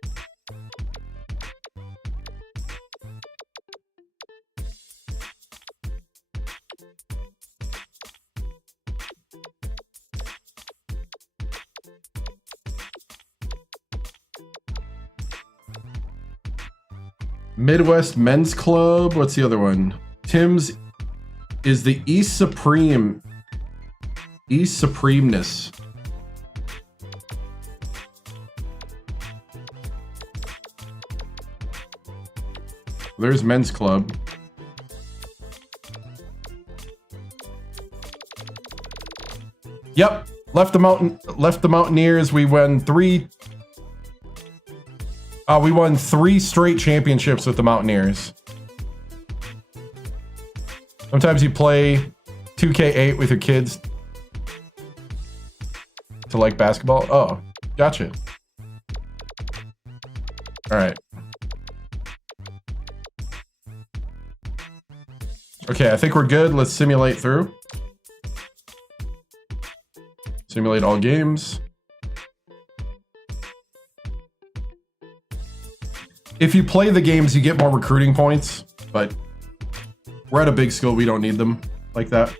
Midwest Men's Club. What's the other one? Tim's is the East Supreme. East Supremeness. There's men's club. Yep, left the Mountaineers. We won three straight championships with the Mountaineers. Sometimes you play 2K8 with your kids to like basketball. Oh, gotcha. All right. Okay, I think we're good. Let's simulate through. Simulate all games. If you play the games, you get more recruiting points, but we're at a big school. We don't need them like that.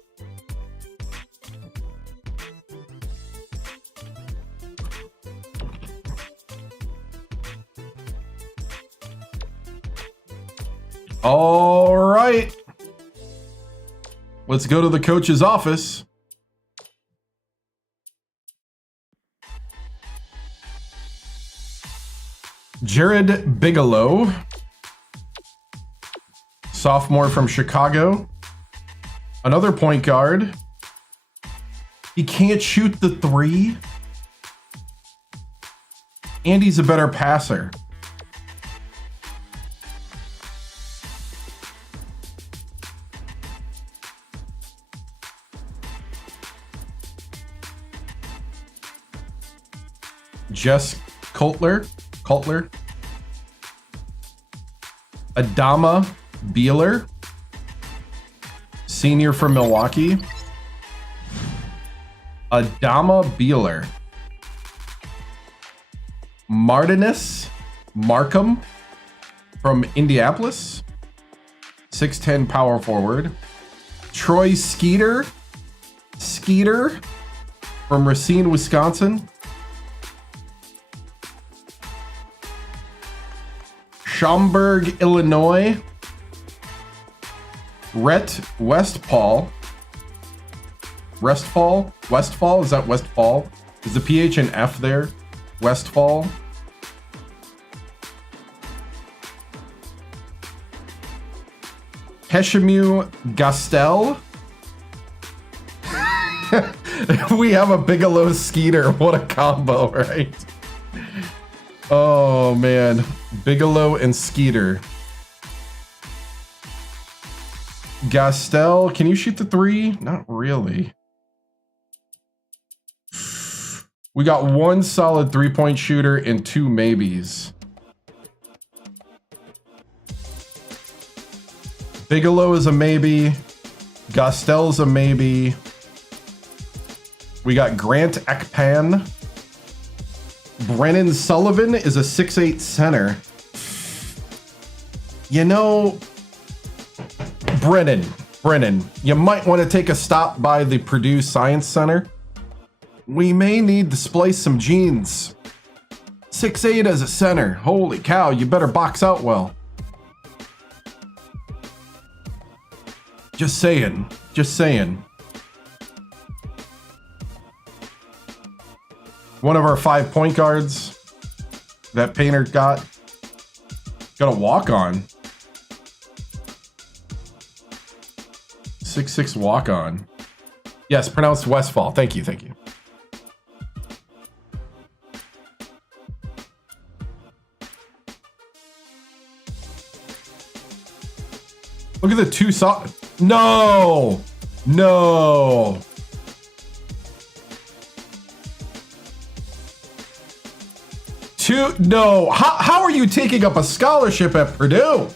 All right. Let's go to the coach's office. Jared Bigelow, sophomore from Chicago. Another point guard. He can't shoot the three. And he's a better passer. Jess Coulter. Adama Beeler, senior from Milwaukee. Adama Beeler. Martinus Markham from Indianapolis, 6'10" power forward. Troy Skeeter from Racine, Wisconsin. Schaumburg, Illinois. Rhett Westfall. Westfall? Is that Westfall? Is the PH and F there? Westfall. Heshemu Gastel. We have a Bigelow Skeeter. What a combo, right? Oh, man. Bigelow and Skeeter. Gastel, can you shoot the three? Not really. We got one solid three-point shooter and two maybes. Bigelow is a maybe. Gastel is a maybe. We got Grant Ekpan. Brennan Sullivan is a 6'8" center. You know, Brennan, you might want to take a stop by the Purdue Science Center. We may need to splice some jeans. 6'8" as a center. Holy cow, you better box out well. Just saying. One of our 5 point guards that Painter got a walk on. 6'6" walk on. Yes, pronounced Westfall. Thank you. Look at the two No. No. How are you taking up a scholarship at Purdue?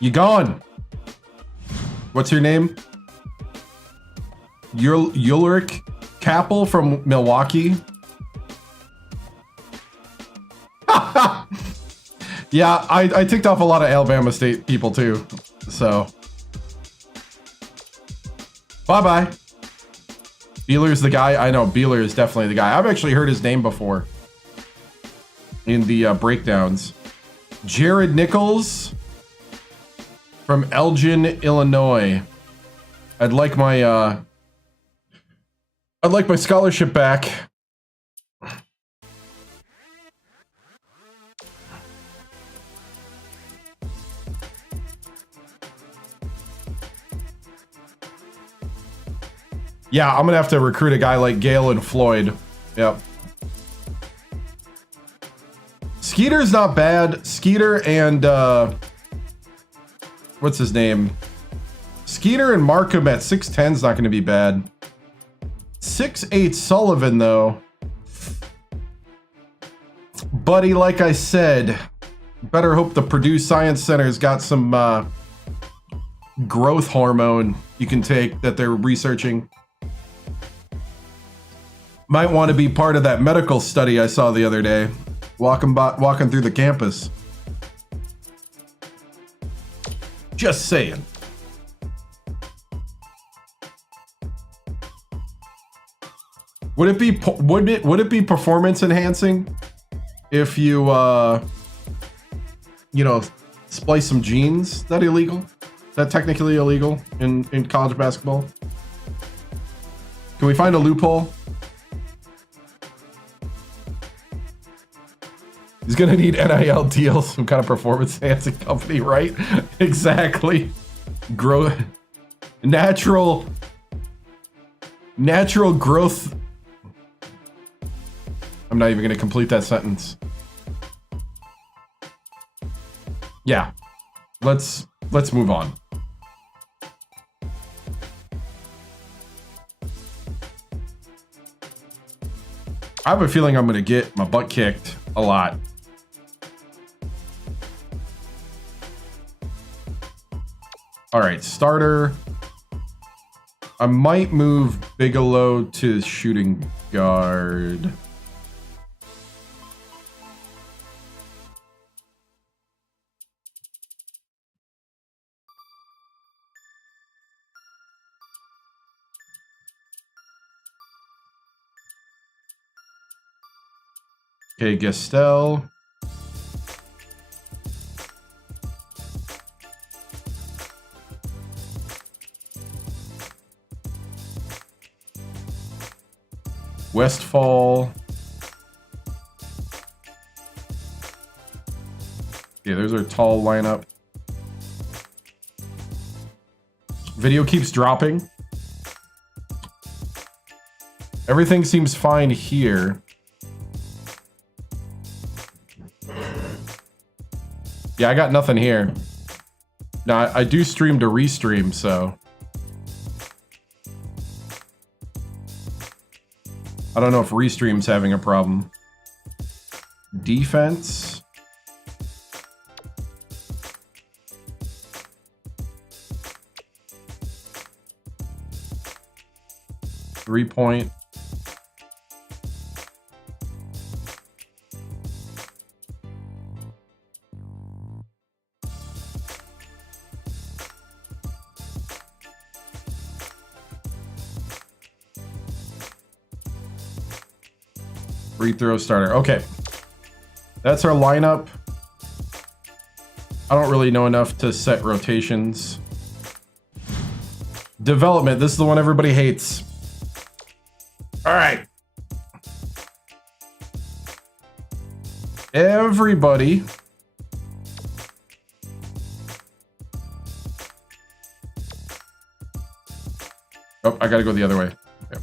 You gone? What's your name? Ulrich Kappel from Milwaukee. Yeah, I ticked off a lot of Alabama State people too. So, bye-bye. Beeler's the guy. I know Beeler is definitely the guy. I've actually heard his name before in the breakdowns. Jared Nichols from Elgin, Illinois. I'd like my scholarship back. Yeah, I'm gonna have to recruit a guy like Gale and Floyd. Yep. Skeeter's not bad. Skeeter and what's his name? Skeeter and Markham at 6'10 is not gonna be bad. 6'8 Sullivan though. Buddy, like I said, better hope the Purdue Science Center's got some growth hormone you can take that they're researching. Might want to be part of that medical study I saw the other day. Walking through the campus. Just saying. Would it be performance enhancing if you you know, splice some genes? Is that illegal? Is that technically illegal in college basketball? Can we find a loophole? He's gonna need NIL deals, some kind of performance enhancing company, right? Exactly. Grow natural growth. I'm not even gonna complete that sentence. Yeah. Let's move on. I have a feeling I'm gonna get my butt kicked a lot. All right, starter. I might move Bigelow to shooting guard. Okay, Gastel. Westfall. Yeah, there's our tall lineup. Video keeps dropping. Everything seems fine here. Yeah, I got nothing here. Now, I do stream to restream, so... I don't know if Restream's having a problem. Defense. Three-point. Free throw starter. Okay. That's our lineup. I don't really know enough to set rotations. Development. This is the one everybody hates. All right. Everybody. Oh, I gotta go the other way. Okay.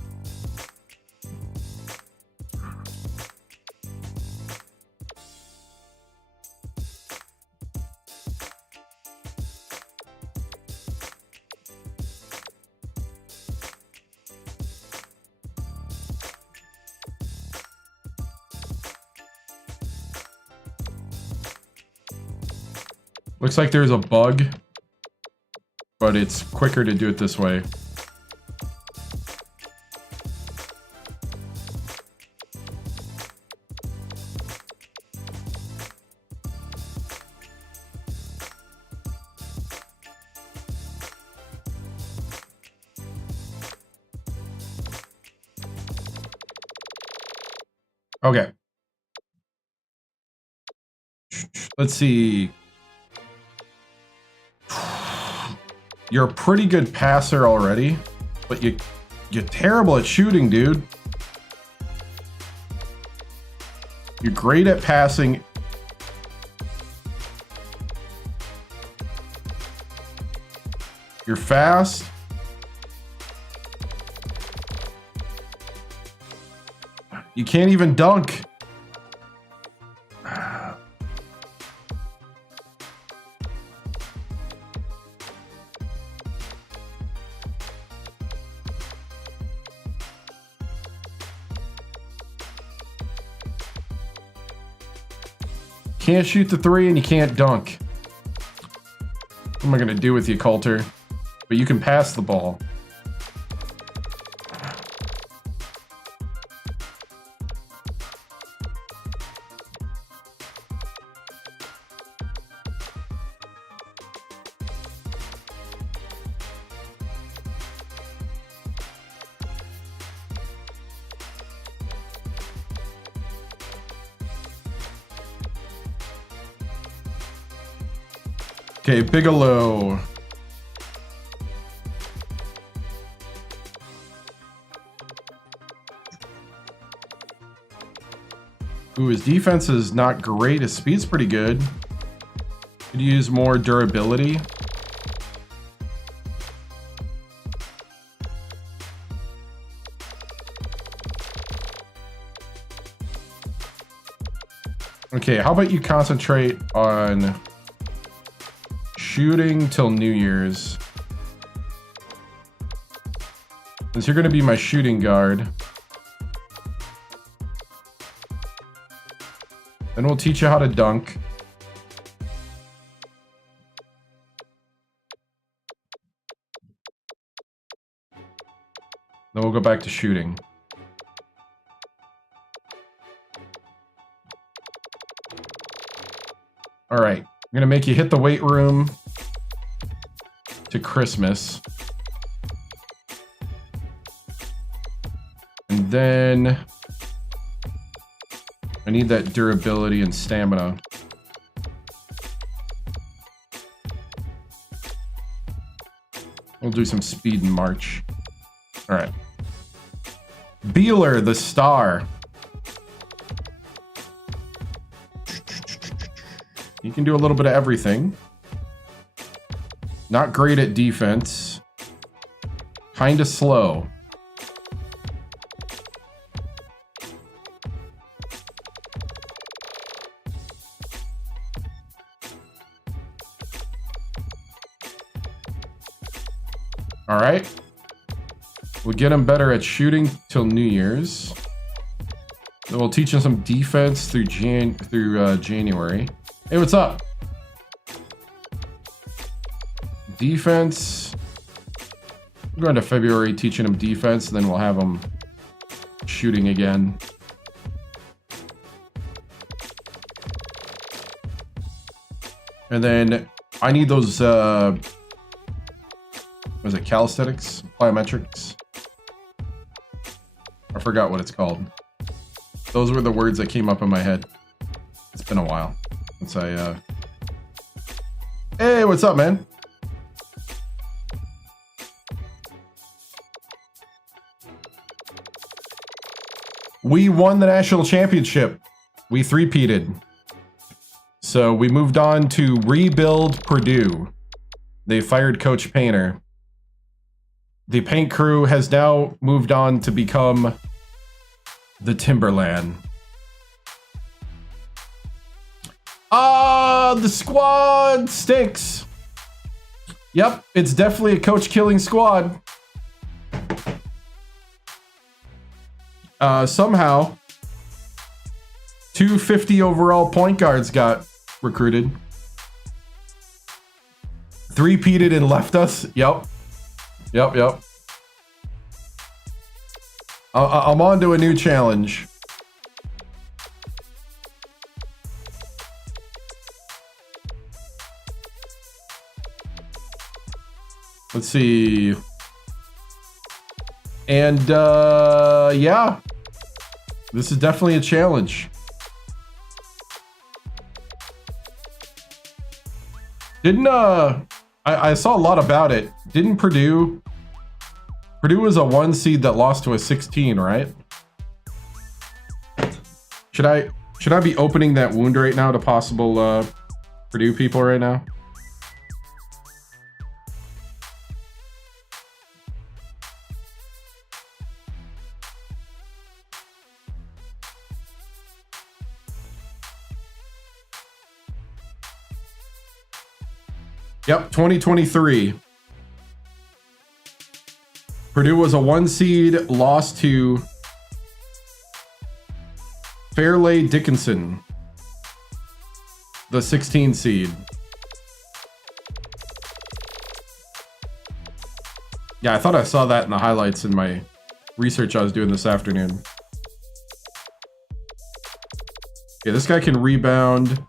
Looks like there's a bug, but it's quicker to do it this way. Okay. Let's see. You're a pretty good passer already, but you're terrible at shooting, dude. You're great at passing. You're fast. You can't even dunk. Can't shoot the three and you can't dunk. What am I gonna do with you, Coulter? But you can pass the ball. Okay, Bigelow. Ooh, his defense is not great. His speed's pretty good. Could use more durability. Okay, how about you concentrate on shooting till New Year's. Since you're going to be my shooting guard. Then we'll teach you how to dunk. Then we'll go back to shooting. All right, I'm going to make you hit the weight room to Christmas. And then I need that durability and stamina. We'll do some speed and march. All right. Beeler, the star. You can do a little bit of everything. Not great at defense. Kinda slow. All right. We'll get him better at shooting till New Year's. Then we'll teach him some defense through January. Hey, what's up? Defense. We're going to February teaching him defense, then we'll have him shooting again. And then I need those, what is it, calisthenics? Plyometrics? I forgot what it's called. Those were the words that came up in my head. It's been a while since I, Hey, what's up, man? We won the national championship. We three-peated. So we moved on to rebuild Purdue. They fired Coach Painter. The paint crew has now moved on to become the Timberland. The squad stinks. Yep, it's definitely a coach-killing squad. Somehow, 250 overall point guards got recruited. Three-peated and left us. Yep. I'm on to a new challenge. Let's see. And, yeah. This is definitely a challenge. Didn't, I I saw a lot about it. Didn't Purdue was a 1 seed that lost to a 16, right? Should I be opening that wound right now to possible Purdue people right now? Yep, 2023. Purdue was a 1 seed, lost to Fairleigh Dickinson, the 16 seed. Yeah, I thought I saw that in the highlights in my research I was doing this afternoon. Okay, this guy can rebound.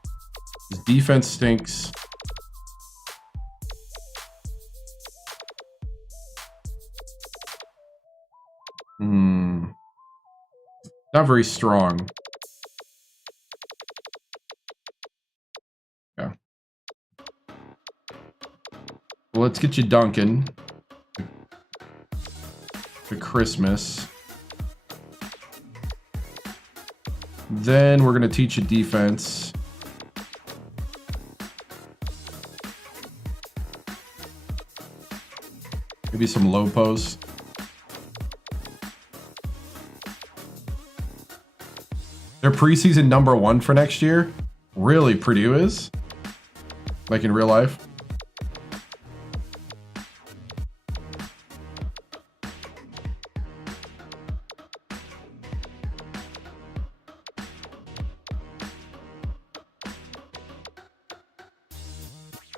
His defense stinks. Not very strong. Yeah. Well, let's get you dunking for Christmas. Then we're gonna teach you defense. Maybe some low post. They're preseason #1 for next year. Really, Purdue is? Like in real life?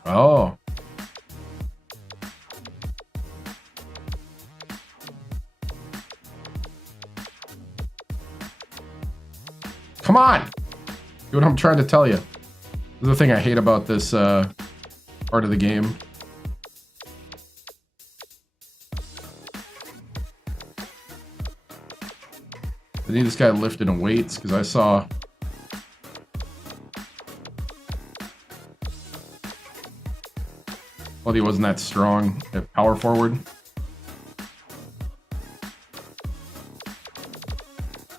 Oh. Come on! Do what I'm trying to tell you. This is the thing I hate about this part of the game. I need this guy lifting weights because I saw... Well, he wasn't that strong at power forward.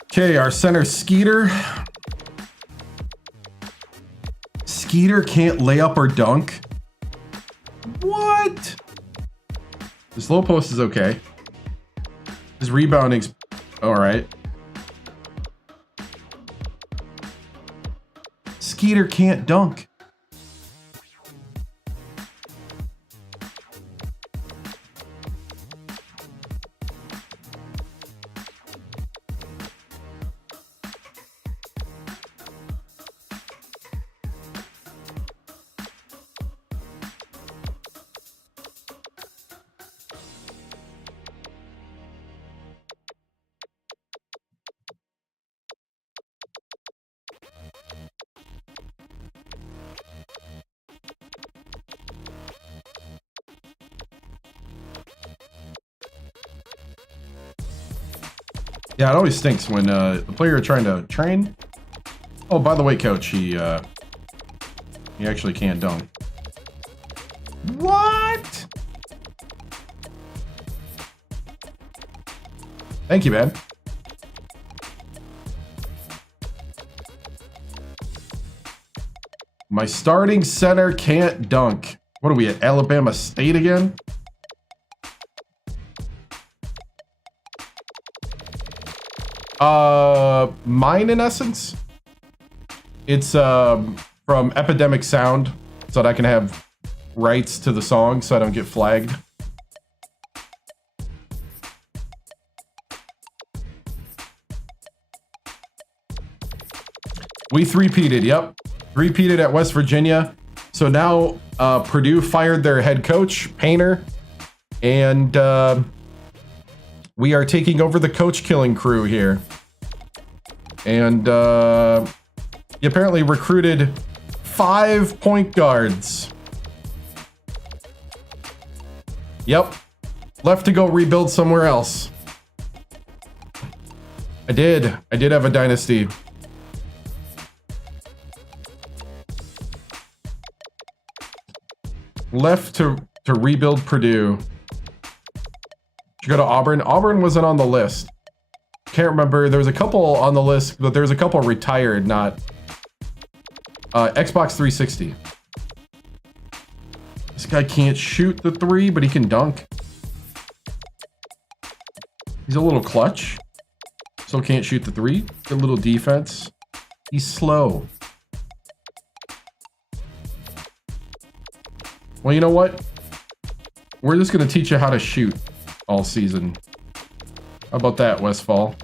Okay, our center Skeeter. Skeeter can't lay up or dunk. What? His low post is okay. His rebounding's all right. Skeeter can't dunk. Yeah, it always stinks when the player are trying to train. Oh, by the way, coach, he actually can't dunk. What? Thank you, man. My starting center can't dunk. What are we at, Alabama State again? Mine in essence. It's from Epidemic Sound, so that I can have rights to the song so I don't get flagged. We three-peated, yep. Three-peated at West Virginia. So now Purdue fired their head coach, Painter, and we are taking over the coach killing crew here. And he apparently recruited 5 point guards. Yep. Left to go rebuild somewhere else. I did have a dynasty. Left to to rebuild Purdue. Did you go to Auburn? Auburn wasn't on the list. Can't remember. There was a couple on the list, but there was a couple retired, not Xbox 360. This guy can't shoot the three, but he can dunk. He's a little clutch. Still can't shoot the three. Good little defense. He's slow. Well, you know what? We're just going to teach you how to shoot all season. How about that, Westfall?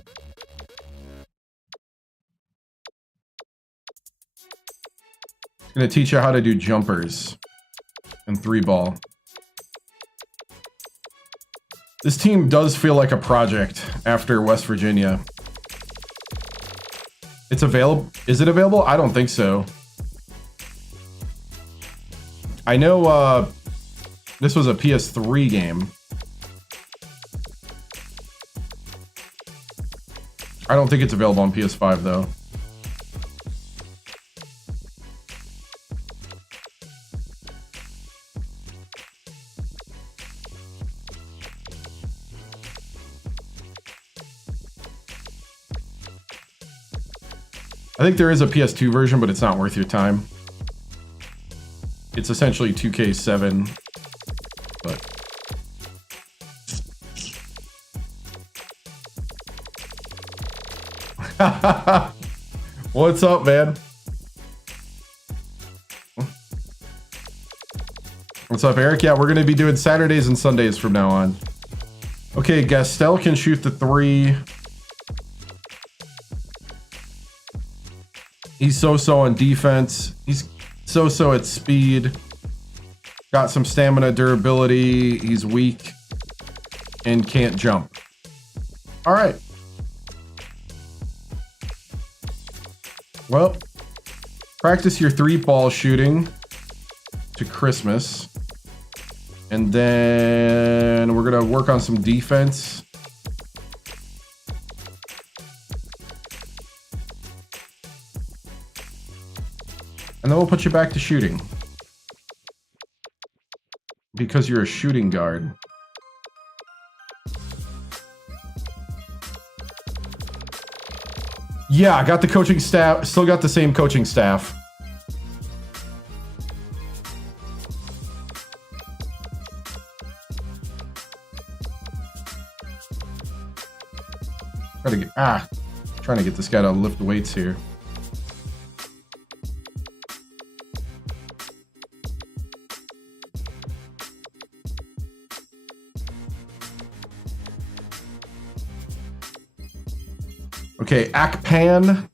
It's going to teach you how to do jumpers and three ball. This team does feel like a project after West Virginia. It's available. Is it available? I don't think so. I know this was a PS3 game. I don't think it's available on PS5 though. I think there is a PS2 version, but it's not worth your time. It's essentially 2K7, but what's up, man? What's up, Eric? Yeah, we're going to be doing Saturdays and Sundays from now on. Okay, Gastel can shoot the three. He's so-so on defense. He's so-so at speed. Got some stamina, durability. He's weak and can't jump. All right. Well, practice your three ball shooting to Christmas. And then we're going to work on some defense. And then we'll put you back to shooting. Because you're a shooting guard. Yeah, I got the coaching staff. Still got the same coaching staff. Trying to get this guy to lift weights here. Okay, Akpan.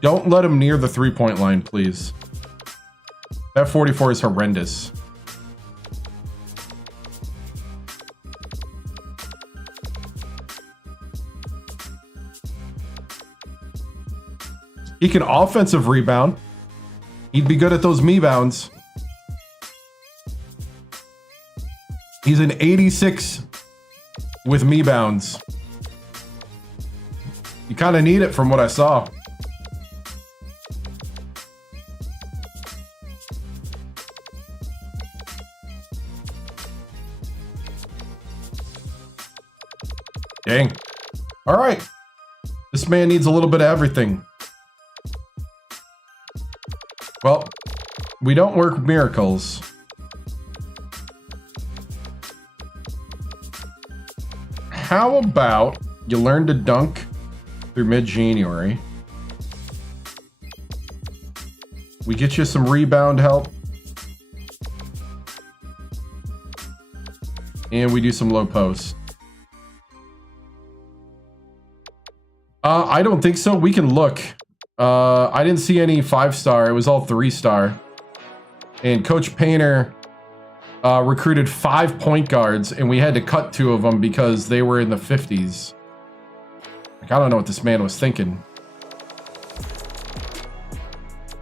Don't let him near the three-point line, please. That 44 is horrendous. He can offensive rebound. He'd be good at those me-bounds. He's an 86 with me-bounds. You kind of need it from what I saw. Dang. All right. This man needs a little bit of everything. Well, we don't work miracles. How about you learn to dunk through mid-January? We get you some rebound help. And we do some low posts. I don't think so. We can look. I didn't see any 5-star. It was all 3-star. And Coach Painter recruited 5 point guards, and we had to cut 2 of them because they were in the 50s. Like, I don't know what this man was thinking.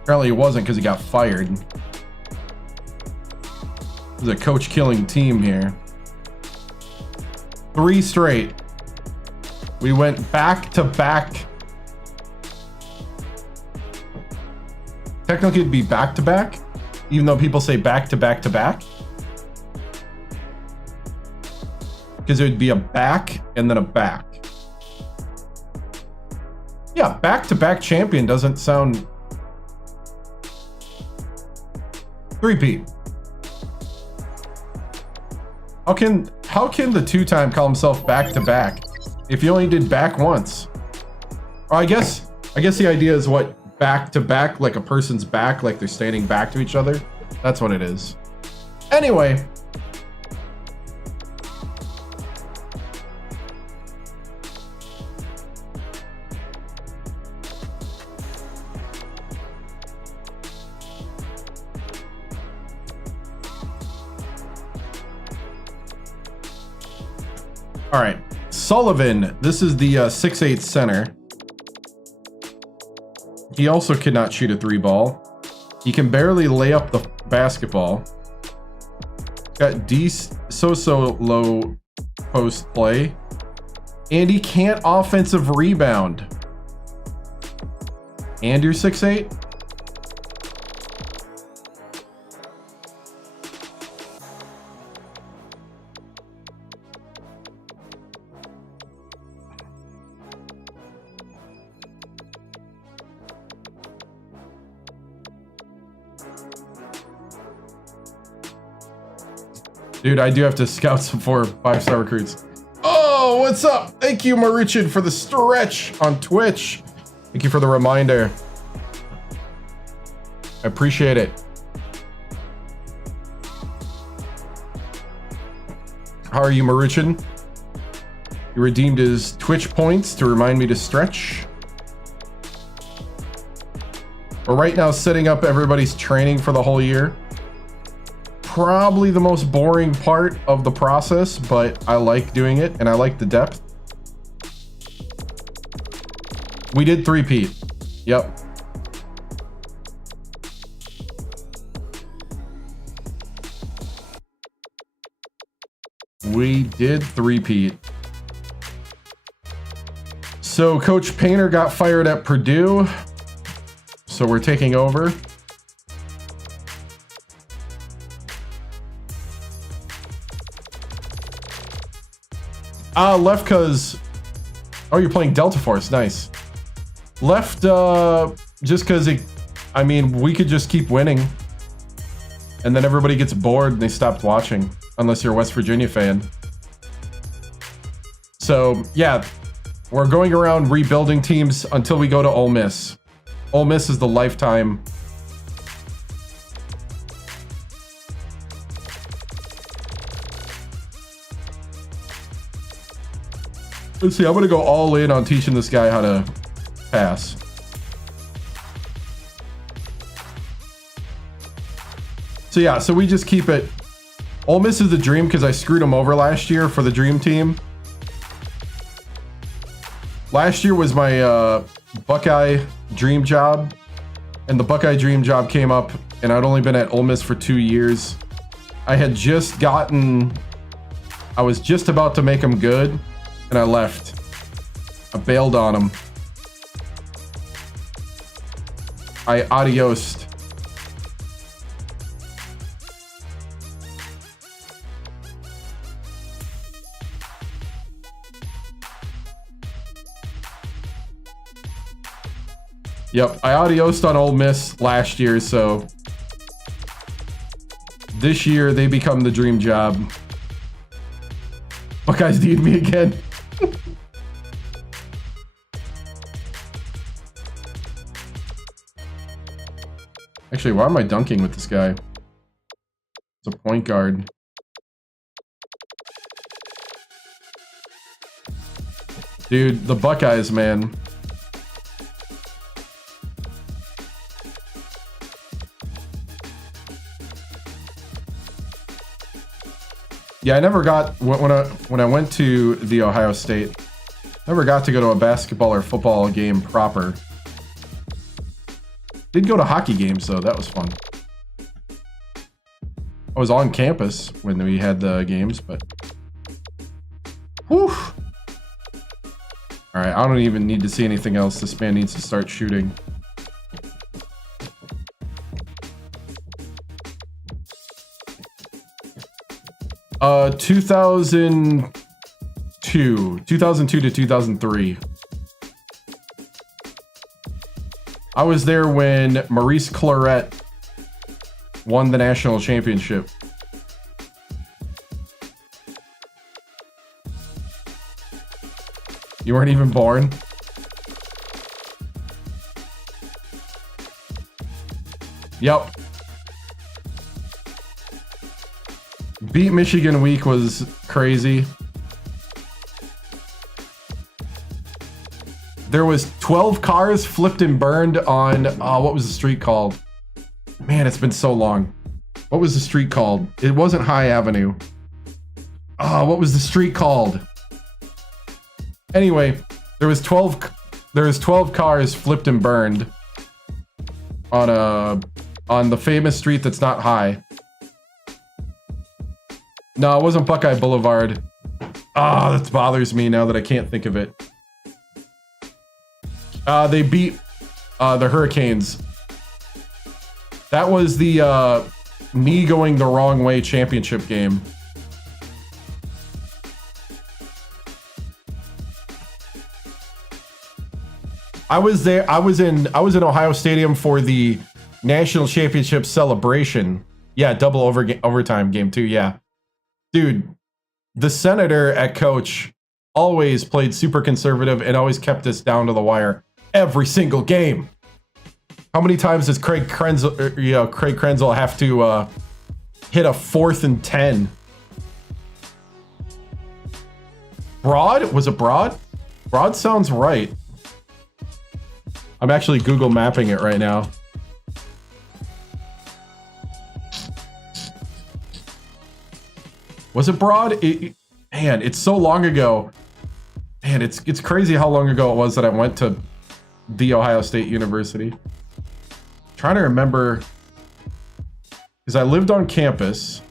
Apparently it wasn't because he got fired. It was a coach killing team here. 3 straight. We went back to back. Technically, it'd be back to back, even though people say back to back to back. Because it would be a back and then a back. Yeah, back to back champion doesn't sound. Three-peat. How can the two-time call himself back to back if you only did back once? Or I guess the idea is what back to back, like a person's back, like they're standing back to each other. That's what it is. Anyway. All right, Sullivan. This is the 6'8" center. He also cannot shoot a 3-ball. He can barely lay up the basketball. Got so low post play. And he can't offensive rebound. And you're 6'8"? Dude, I do have to scout some 4 5-star recruits. Oh, what's up? Thank you, Marichin, for the stretch on Twitch. Thank you for the reminder. I appreciate it. How are you, Marichin? You redeemed his Twitch points to remind me to stretch. We're right now setting up everybody's training for the whole year. Probably the most boring part of the process, but I like doing it and I like the depth. We did 3-peat. Yep. We did 3-peat. So Coach Painter got fired at Purdue. So we're taking over. Left because... Oh, you're playing Delta Force. Nice. Left just because it... I mean, we could just keep winning. And then everybody gets bored and they stopped watching. Unless you're a West Virginia fan. So, yeah. We're going around rebuilding teams until we go to Ole Miss. Ole Miss is the lifetime... Let's see, I'm gonna go all in on teaching this guy how to pass. So yeah, so we just keep it. Ole Miss is the dream because I screwed him over last year for the dream team. Last year was my Buckeye dream job, and the Buckeye dream job came up, and I'd only been at Ole Miss for 2 years. I had just gotten, I was just about to make him good. And I left. I bailed on him. I adiosed. Yep, I adiosed on Ole Miss last year, so this year they become the dream job. Buckeyes need me again. Actually, why am I dunking with this guy? It's a point guard. Dude, the Buckeyes, man. Yeah, I never got when I went to the Ohio State. Never got to go to a basketball or football game proper. Did go to hockey games though. That was fun. I was on campus when we had the games, but whew. All right, I don't even need to see anything else. This man needs to start shooting. Uh, 2002 to 2003. I was there when Maurice Claret won the national championship. You weren't even born? Yep. Beat Michigan week was crazy. There was 12 cars flipped and burned on, what was the street called? Man, it's been so long. What was the street called? It wasn't High Avenue. What was the street called? Anyway, there was 12 cars flipped and burned on the famous street that's not High. No, it wasn't Buckeye Boulevard. That bothers me now that I can't think of it. They beat the Hurricanes. That was the me going the wrong way championship game. I was there. I was in Ohio Stadium for the national championship celebration. Yeah, double overtime game too. Yeah, dude, the senator at coach always played super conservative and always kept us down to the wire every single game. How many times does Craig Krenzel have to hit a 4th and 10? Broad? Was it Broad? Broad sounds right. I'm actually Google mapping it right now. Was it Broad? Man, it's so long ago. Man, it's crazy how long ago it was that I went to The Ohio State University. Trying to remember, because I lived on campus.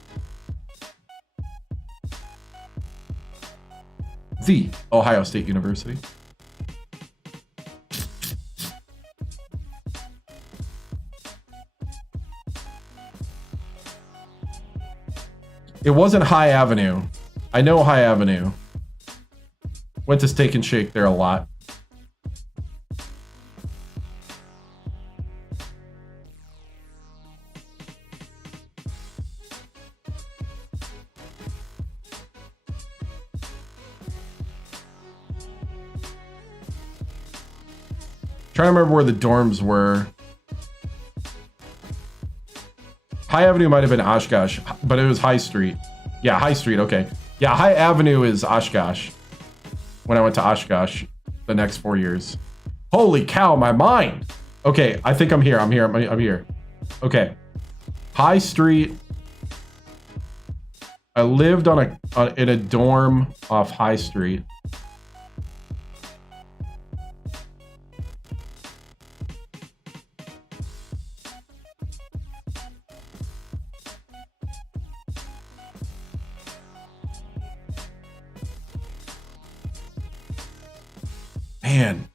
The Ohio State University. It wasn't High Avenue. I know High Avenue. Went to Steak and Shake there a lot. Trying to remember where the dorms were. High Avenue might have been Oshkosh, but it was High Street. Yeah, High Street, okay. Yeah, High Avenue is Oshkosh. When I went to Oshkosh the next 4 years. Holy cow, my mind! Okay, I think I'm here. I'm here. Okay. High Street. I lived in a dorm off High Street. Man.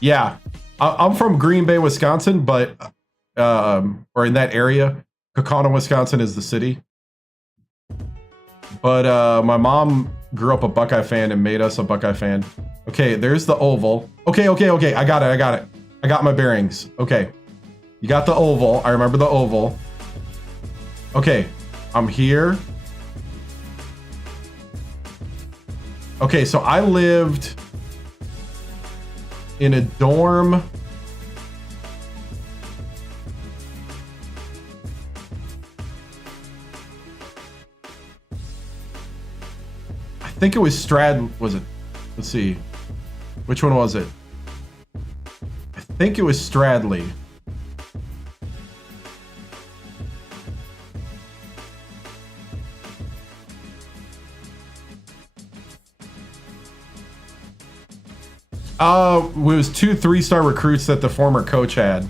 Yeah, I'm from Green Bay, Wisconsin, but or in that area. Kaukauna, Wisconsin is the city. But my mom grew up a Buckeye fan and made us a Buckeye fan. Okay, there's the oval. Okay. I got it. I got my bearings. Okay. You got the oval. I remember the oval. Okay. I'm here. Okay, so I lived in a dorm. I think it was was it? Let's see. Which one was it? I think it was Stradley. It was 2 3-star recruits that the former coach had.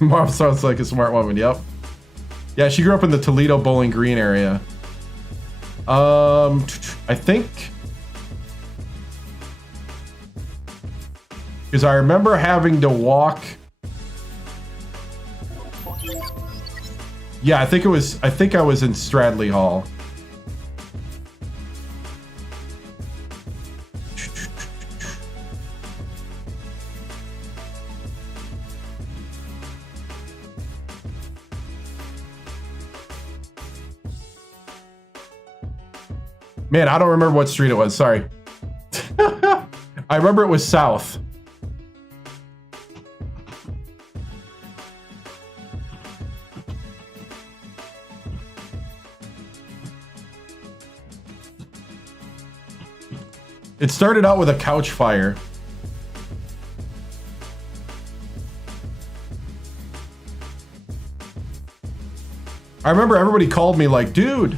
Mom sounds like a smart woman. Yep. Yeah, she grew up in the Toledo Bowling Green area. I think... Because I remember having to walk... Yeah, I think I was in Stradley Hall. Man, I don't remember what street it was. Sorry. I remember it was south. It started out with a couch fire. I remember everybody called me like, dude.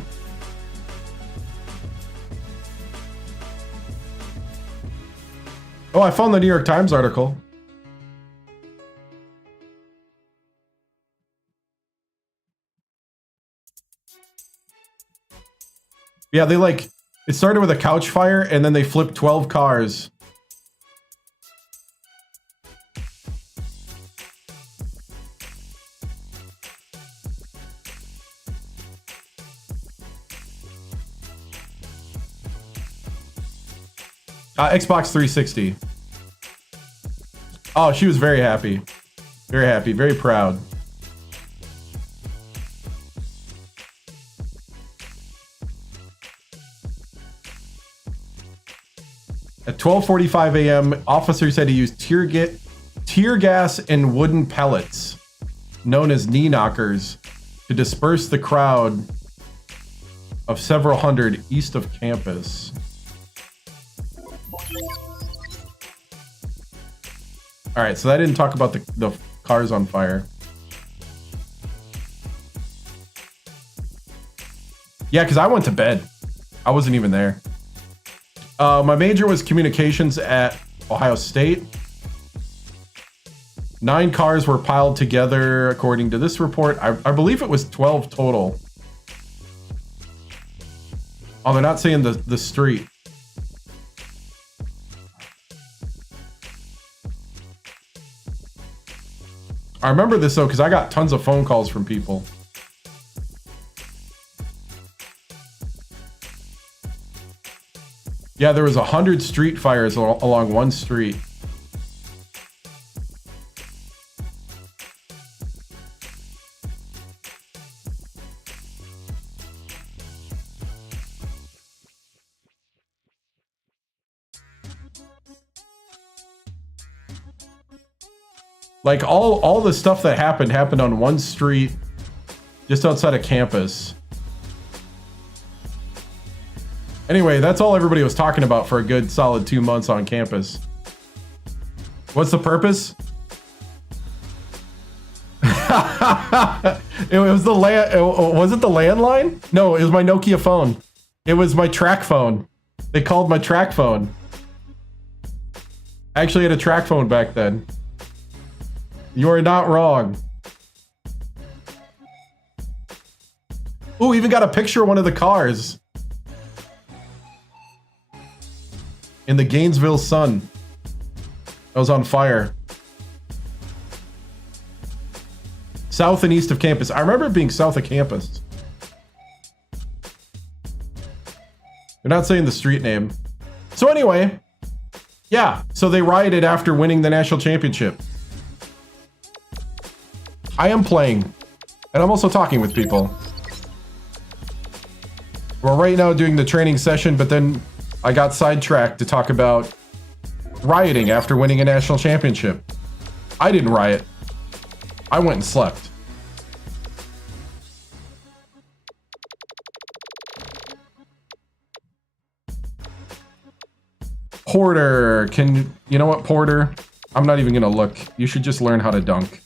Oh, I found the New York Times article. Yeah, they like, it started with a couch fire and then they flipped 12 cars. Xbox 360. Oh, she was very happy. Very happy, very proud. At 12:45 a.m., officers said he used tear gas and wooden pellets, known as knee knockers, to disperse the crowd of several hundred east of campus. All right, so that didn't talk about the cars on fire. Yeah, because I went to bed. I wasn't even there. My major was communications at Ohio State. 9 cars were piled together, according to this report. I believe it was 12 total. Oh, they're not saying the street. I remember this though, because I got tons of phone calls from people. Yeah, there was 100 street fires along one street. Like all the stuff that happened on one street just outside of campus. Anyway, that's all everybody was talking about for a good solid 2 months on campus. What's the purpose? It was the was it the landline? No, it was my Nokia phone. It was my track phone. They called my track phone. I actually had a track phone back then. You are not wrong. Ooh, even got a picture of one of the cars. In the Gainesville Sun. That was on fire. South and east of campus. I remember it being south of campus. They're not saying the street name. So anyway, yeah. So they rioted after winning the national championship. I am playing, and I'm also talking with people. We're right now doing the training session, but then I got sidetracked to talk about rioting after winning a national championship. I didn't riot. I went and slept. Porter, you know what, Porter? I'm not even gonna look. You should just learn how to dunk.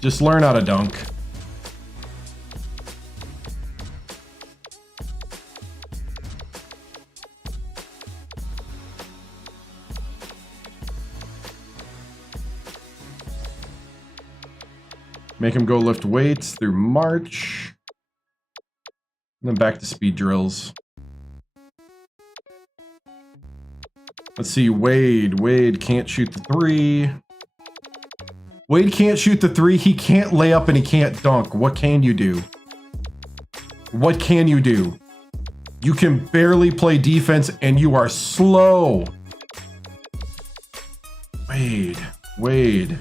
Just learn how to dunk. Make him go lift weights through March. And then back to speed drills. Let's see, Wade. Wade can't shoot the three. Wade can't shoot the three. He can't lay up and he can't dunk. What can you do? What can you do? You can barely play defense and you are slow. Wade. Wade.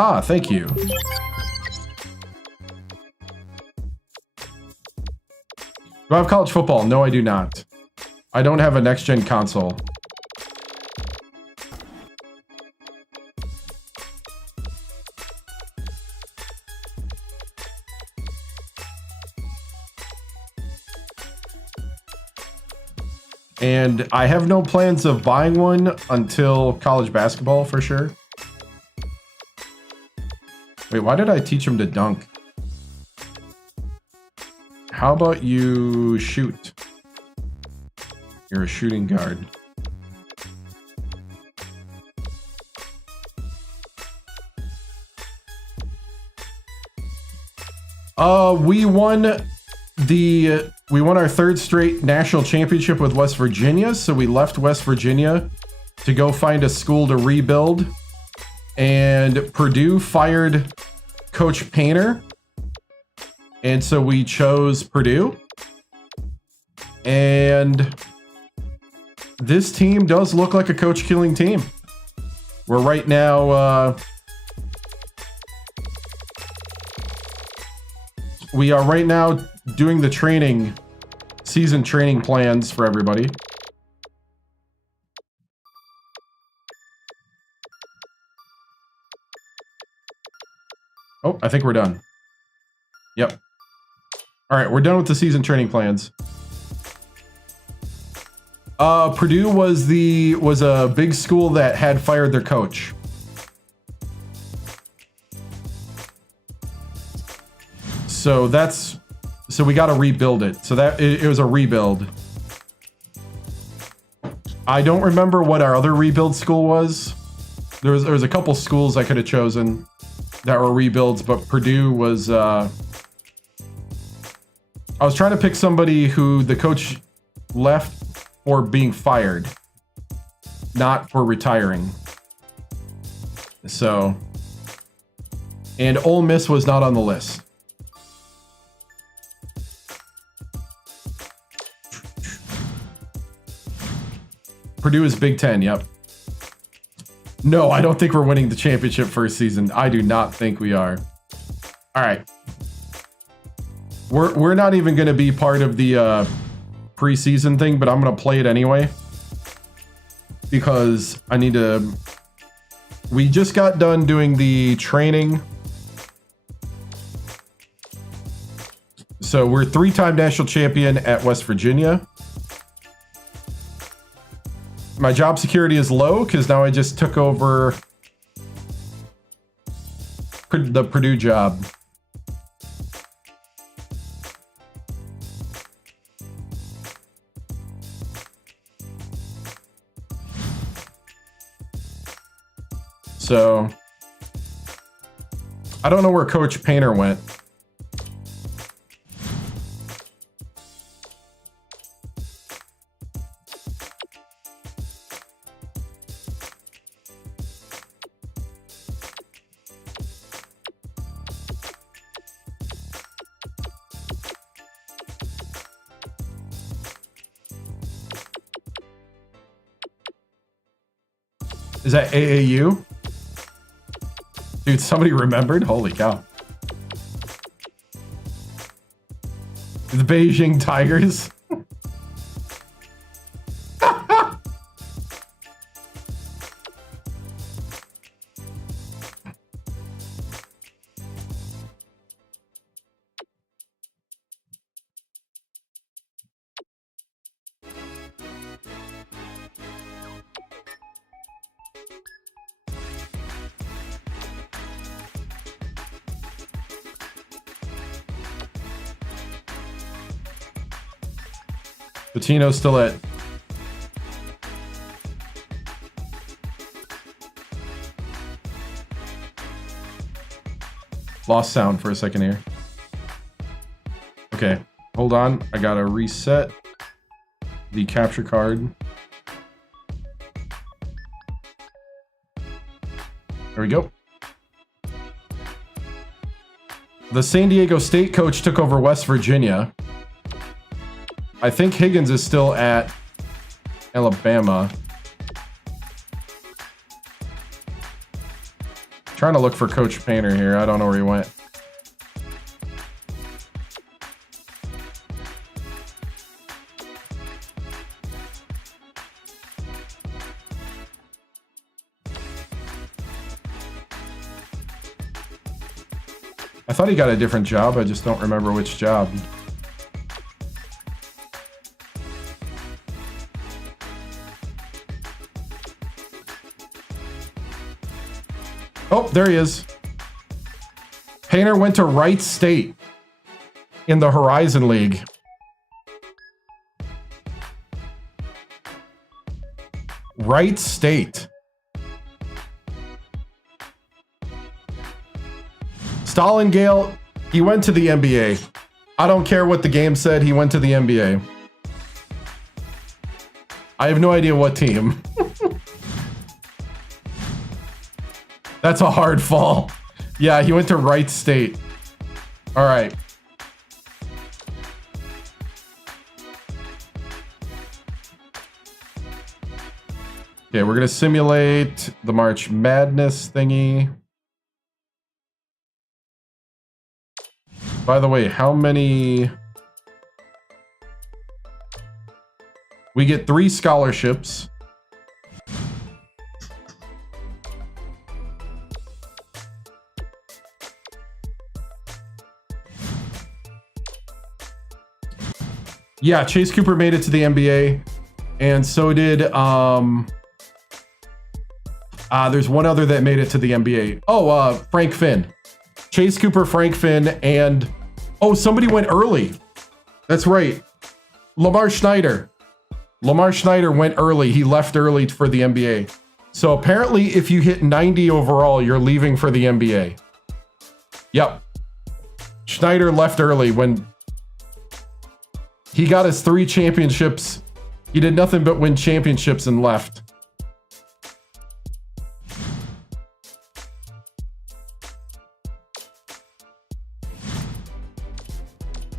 Ah, thank you. Do I have college football? No, I do not. I don't have a next-gen console. And I have no plans of buying one until college basketball for sure. Wait, why did I teach him to dunk? How about you shoot? You're a shooting guard. We won our third straight national championship with West Virginia, so we left West Virginia to go find a school to rebuild. And Purdue fired Coach Painter. And so we chose Purdue. And this team does look like a coach-killing team. We're right now... we are right now doing the season training plans for everybody. Oh, I think we're done. Yep. All right, we're done with the season training plans. Purdue was a big school that had fired their coach. So we got to rebuild it. So it was a rebuild. I don't remember what our other rebuild school was. There was a couple schools I could have chosen that were rebuilds, but Purdue was... I was trying to pick somebody who the coach left for being fired, not for retiring. So... And Ole Miss was not on the list. Purdue is Big Ten, yep. No, I don't think we're winning the championship first season. I do not think we are. All right. We're not even going to be part of the preseason thing, but I'm going to play it anyway. Because I need to... We just got done doing the training. So we're three-time national champion at West Virginia. My job security is low because now I just took over the Purdue job. So I don't know where Coach Painter went. Is that AAU? Dude, somebody remembered? Holy cow. The Beijing Tigers? Patino's still at... Lost sound for a second here. Okay, hold on. I gotta reset the capture card. There we go. The San Diego State coach took over West Virginia. I think Higgins is still at Alabama. Trying to look for Coach Painter here. I don't know where he went. I thought he got a different job. I just don't remember which job. Oh, there he is. Painter went to Wright State in the Horizon League. Wright State. Stalin Gale, he went to the NBA. I don't care what the game said, he went to the NBA. I have no idea what team. That's a hard fall. Yeah, he went to Wright State. All right. Okay, we're gonna simulate the March Madness thingy. By the way, how many... We get 3 scholarships. Yeah, Chase Cooper made it to the NBA, and so did there's one other that made it to the NBA. Oh, Frank Finn. Chase Cooper, Frank Finn, and somebody went early. That's right. Lamar Schneider. Lamar Schneider went early. He left early for the NBA. So apparently if you hit 90 overall, you're leaving for the NBA. Yep. Schneider left early when he got his 3 championships. He did nothing but win championships and left.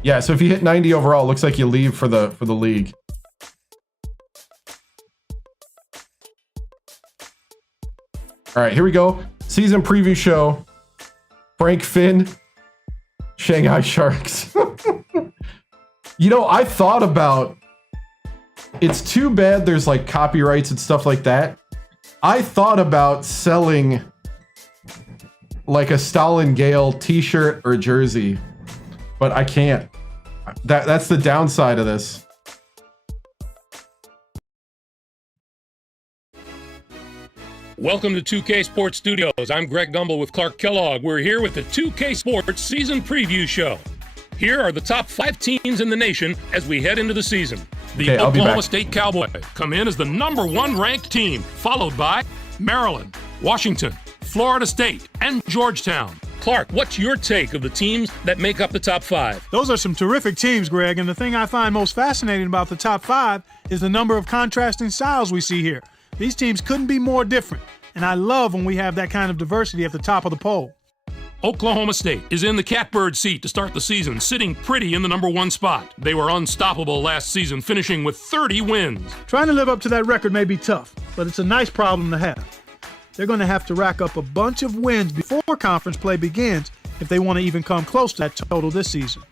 Yeah, so if you hit 90 overall, it looks like you leave for the league. All right, here we go. Season preview show. Frank Finn, Shanghai Sharks. You know, I thought about, it's too bad there's like copyrights and stuff like that. I thought about selling like a Stalin Gale t-shirt or jersey, but I can't. That's the downside of this. Welcome to 2K Sports Studios. I'm Greg Gumbel with Clark Kellogg. We're here with the 2K Sports Season Preview Show. Here are the top 5 teams in the nation as we head into the season. The Oklahoma State Cowboys come in as the #1 ranked team, followed by Maryland, Washington, Florida State, and Georgetown. Clark, what's your take of the teams that make up the top 5? Those are some terrific teams, Greg, and the thing I find most fascinating about the top 5 is the number of contrasting styles we see here. These teams couldn't be more different, and I love when we have that kind of diversity at the top of the poll. Oklahoma State is in the catbird seat to start the season, sitting pretty in the #1 spot. They were unstoppable last season, finishing with 30 wins. Trying to live up to that record may be tough, but it's a nice problem to have. They're going to have to rack up a bunch of wins before conference play begins if they want to even come close to that total this season.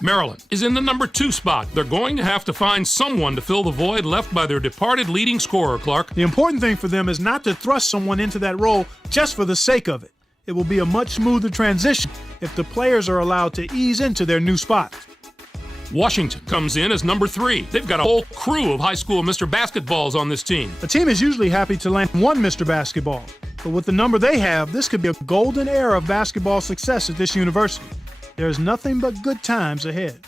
Maryland is in the #2 spot. They're going to have to find someone to fill the void left by their departed leading scorer, Clark. The important thing for them is not to thrust someone into that role just for the sake of it. It will be a much smoother transition if the players are allowed to ease into their new spot. Washington comes in as #3. They've got a whole crew of high school Mr. Basketballs on this team. A team is usually happy to land one Mr. Basketball, but with the number they have, this could be a golden era of basketball success at this university. There's nothing but good times ahead.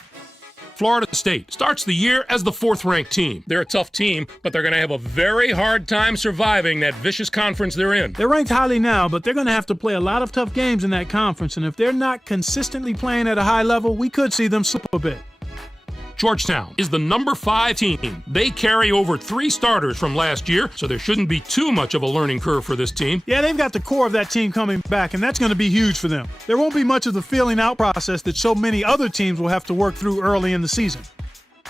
Florida State starts the year as the 4th-ranked team. They're a tough team, but they're going to have a very hard time surviving that vicious conference they're in. They're ranked highly now, but they're going to have to play a lot of tough games in that conference, and if they're not consistently playing at a high level, we could see them slip a bit. Georgetown is the number 5 team. They carry over 3 starters from last year, so there shouldn't be too much of a learning curve for this team. Yeah, they've got the core of that team coming back, and that's going to be huge for them. There won't be much of the feeling out process that so many other teams will have to work through early in the season.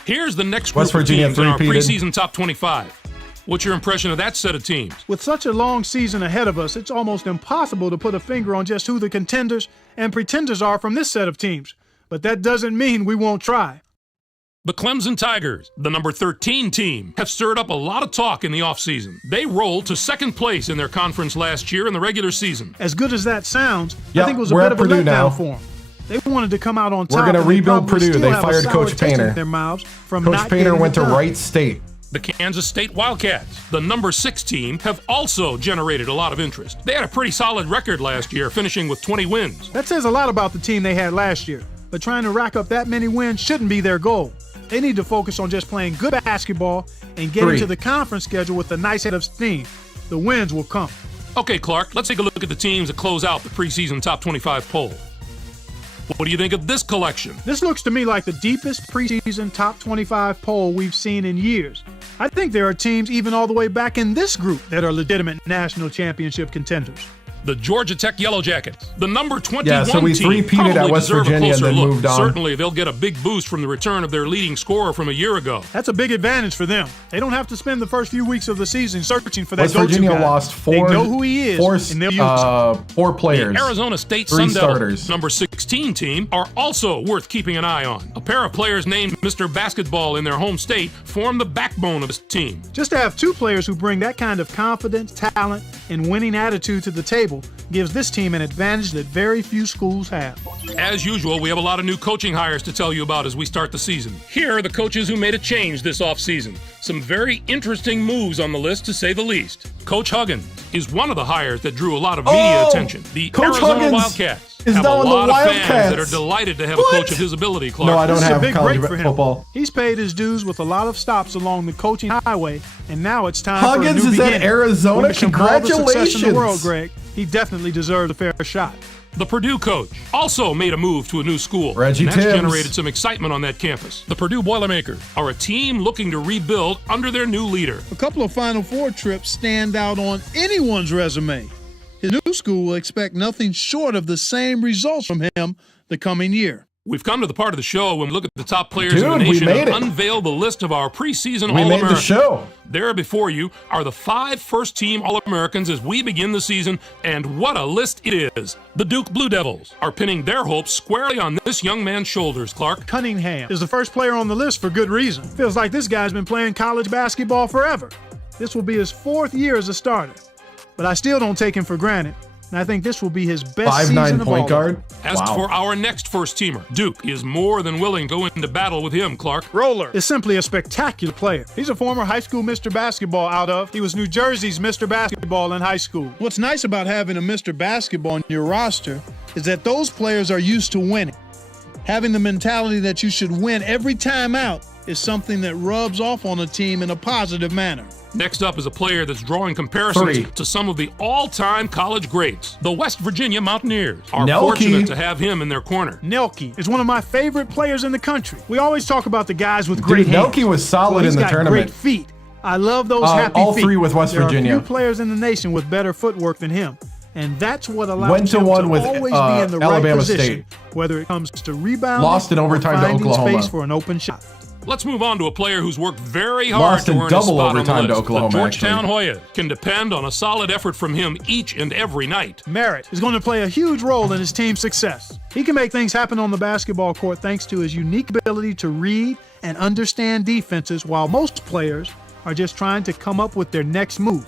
Here's the next group West of Virginia teams in our three-peated. preseason top 25. What's your impression of that set of teams? With such a long season ahead of us, it's almost impossible to put a finger on just who the contenders and pretenders are from this set of teams. But that doesn't mean we won't try. The Clemson Tigers, the number 13 team, have stirred up a lot of talk in the offseason. They rolled to 2nd place in their conference last year in the regular season. As good as that sounds, Yep, I think it was a we're bit at of a Purdue letdown now. for them. They wanted to come out on top. We're gonna and they rebuild probably Purdue. still They have a fired sour Coach taste in Painter. their mouths from Coach not Painter getting went it to done. Wright State. The Kansas State Wildcats, the number 6 team, have also generated a lot of interest. They had a pretty solid record last year, finishing with 20 wins. That says a lot about the team they had last year, but trying to rack up that many wins shouldn't be their goal. They need to focus on just playing good basketball and getting 3. to the conference schedule with a nice head of steam. The wins will come. Okay, Clark, let's take a look at the teams that close out the preseason top 25 poll. What do you think of this collection? This looks to me like the deepest preseason top 25 poll we've seen in years. I think there are teams even all the way back in this group that are legitimate national championship contenders. The Georgia Tech Yellow Jackets, the number 21 Yeah, so we team, three-peated at probably West deserve a Virginia and closer then look. moved on. Certainly, they'll get a big boost from the return of their leading scorer from a year ago. That's a big advantage for them. They don't have to spend the first few weeks of the season searching for that West go-to Virginia guy. lost They 4 know who he is, and they'll use him. 4 players. The Arizona State 3 Sun Devils, starters. number 16 team, are also worth keeping an eye on. A pair of players named Mr. Basketball in their home state form the backbone of this team. Just to have 2 players who bring that kind of confidence, talent, and winning attitude to the table gives this team an advantage that very few schools have. As usual, we have a lot of new coaching hires to tell you about as we start the season. Here are the coaches who made a change this offseason. Some very interesting moves on the list, to say the least. Coach Huggins is one of the hires that drew a lot of media attention. The Coach Arizona Huggins Wildcats is have a now on the lot of fans Wildcats. that are delighted to have What? a coach of his ability, Clark. No, I don't This is a have big college break for him. football. He's paid his dues with a lot of stops along the coaching highway, and now it's time Huggins for a new is at beginning. Arizona. Wish him all the success in Congratulations. the world, Greg. He definitely deserves a fair shot. The Purdue coach also made a move to a new school. Reggie and that's Tibbs. generated some excitement on that campus. The Purdue Boilermakers are a team looking to rebuild under their new leader. A couple of Final Four trips stand out on anyone's resume. His new school will expect nothing short of the same results from him the coming year. We've come to the part of the show when we look at the top players Dude, in the we nation made and it. unveil the list of our preseason We made the All-Americans. show. There before you are the 5 first-team All-Americans as we begin the season, and what a list it is. The Duke Blue Devils are pinning their hopes squarely on this young man's shoulders, Clark. Cunningham is the first player on the list for good reason. Feels like this guy's been playing college basketball forever. This will be his 4th year as a starter, but I still don't take him for granted. And I think this will be his best 5'9" season of all. point guard. As Wow. for our next first-teamer, Duke is more than willing to go into battle with him, Clark. Roller is simply a spectacular player. He's a former high school Mr. Basketball he was New Jersey's Mr. Basketball in high school. What's nice about having a Mr. Basketball on your roster is that those players are used to winning. Having the mentality that you should win every time out is something that rubs off on a team in a positive manner. Next up is a player that's drawing comparisons 3. to some of the all-time college greats. The West Virginia Mountaineers are Nelke. fortunate to have him in their corner. Nelke is one of my favorite players in the country. We always talk about the guys with great Dude, hands. Nelke was solid Well, he's in the got tournament. great feet. I love those happy all feet. 3 with West there Virginia. Are few players in the nation with better footwork than him, and that's what allows Went to him one to with, always be in the right Alabama position, State. whether it comes to rebounding Lost in overtime or to finding Oklahoma. space for an open shot. Let's move on to a player who's worked very hard Lost to in earn his double spot on the overtime to list. Oklahoma, The Georgetown actually. Hoyas can depend on a solid effort from him each and every night. Merritt is going to play a huge role in his team's success. He can make things happen on the basketball court thanks to his unique ability to read and understand defenses, while most players are just trying to come up with their next move.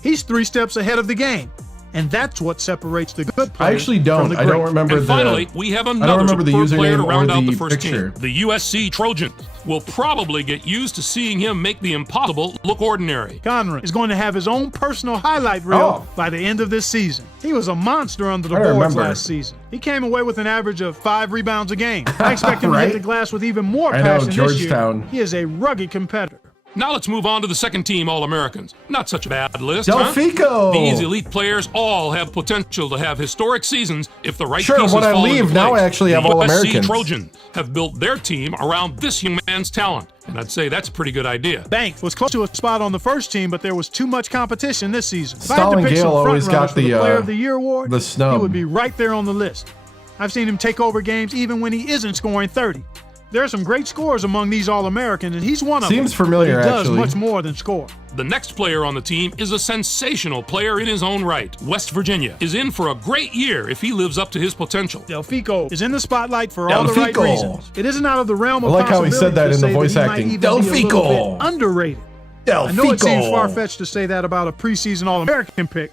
He's 3 steps ahead of the game. And that's what separates the good players. I actually from don't. the I don't great. remember And finally, the. we have I don't another remember the superb player to username or round out the the first picture. team. The USC Trojans. We'll probably get used to seeing him make the impossible look ordinary. Conran is going to have his own personal highlight reel by the end of this season. He was a monster under the boards last season. He came away with an average of 5 rebounds a game. I expect him to hit the glass with even more passion this year. He is a rugged competitor. Now let's move on to the second team All-Americans. Not such a bad list, Delfico. These elite players all have potential to have historic seasons if the right Sure, pieces when I fall leave, into now place. I actually have The All-Americans. USC Trojans have built their team around this young man's talent, and I'd say that's a pretty good idea. Banks was close to a spot on the first team, but there was too much competition this season. If I had to Stalin pick Gale some always front runners got for the the Player of the Year award, the snub. he would be right there on the list. I've seen him take over games even when he isn't scoring 30. There are some great scorers among these All-Americans, and he's one of them. Seems familiar, he does actually. much more than score. The next player on the team is a sensational player in his own right. West Virginia is in for a great year if he lives up to his potential. Delfico is in the spotlight for all the right reasons. It isn't out of the realm of I like how he said that possibility in to the say voice that he acting. might even be a little Delfico. bit underrated. Delfico. I know it seems far-fetched to say that about a preseason All-American pick,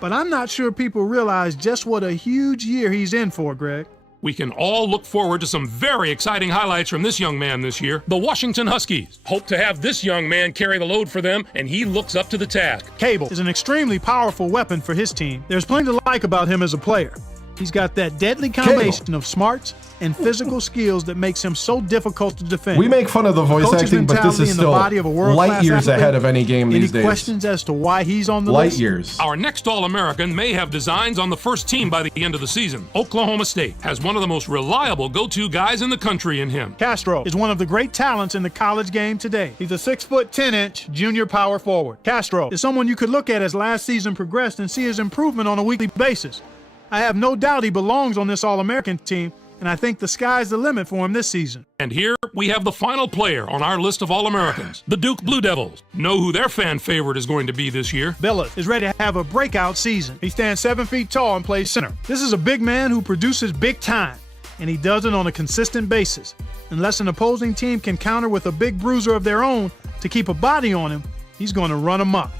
but I'm not sure people realize just what a huge year he's in for, Greg. We can all look forward to some very exciting highlights from this young man this year. The Washington Huskies hope to have this young man carry the load for them, and he looks up to the task. Cable is an extremely powerful weapon for his team. There's plenty to like about him as a player. He's got that deadly combination of smarts and physical skills that makes him so difficult to defend. We make fun of the voice acting, but this is still light years ahead of any game these days. Any questions as to why he's on the light list? years. Our next All-American may have designs on the first team by the end of the season. Oklahoma State has one of the most reliable go-to guys in the country in him. Castro is one of the great talents in the college game today. He's a 6'10" junior power forward. Castro is someone you could look at as last season progressed and see his improvement on a weekly basis. I have no doubt he belongs on this All-American team, and I think the sky's the limit for him this season. And here we have the final player on our list of All-Americans, the Duke Blue Devils. Know who their fan favorite is going to be this year. Billups is ready to have a breakout season. He stands 7 feet tall and plays center. This is a big man who produces big time, and he does it on a consistent basis. Unless an opposing team can counter with a big bruiser of their own to keep a body on him, he's going to run amok.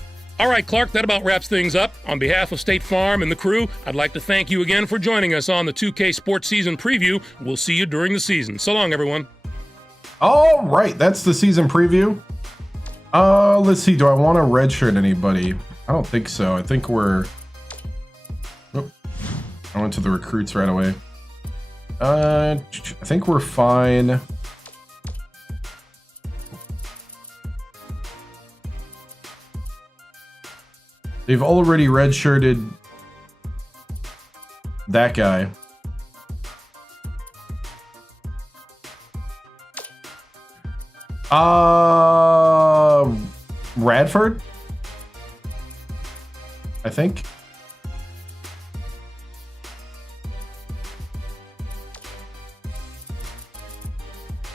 All right, Clark, that about wraps things up. On behalf of State Farm and the crew, I'd like to thank you again for joining us on the 2K Sports Season Preview. We'll see you during the season. So long, everyone. All right, that's the season preview. Let's see. Do I want to redshirt anybody? I don't think so. I think we're... Oh, I went to the recruits right away. I think we're fine. They've already redshirted that guy. Radford? I think.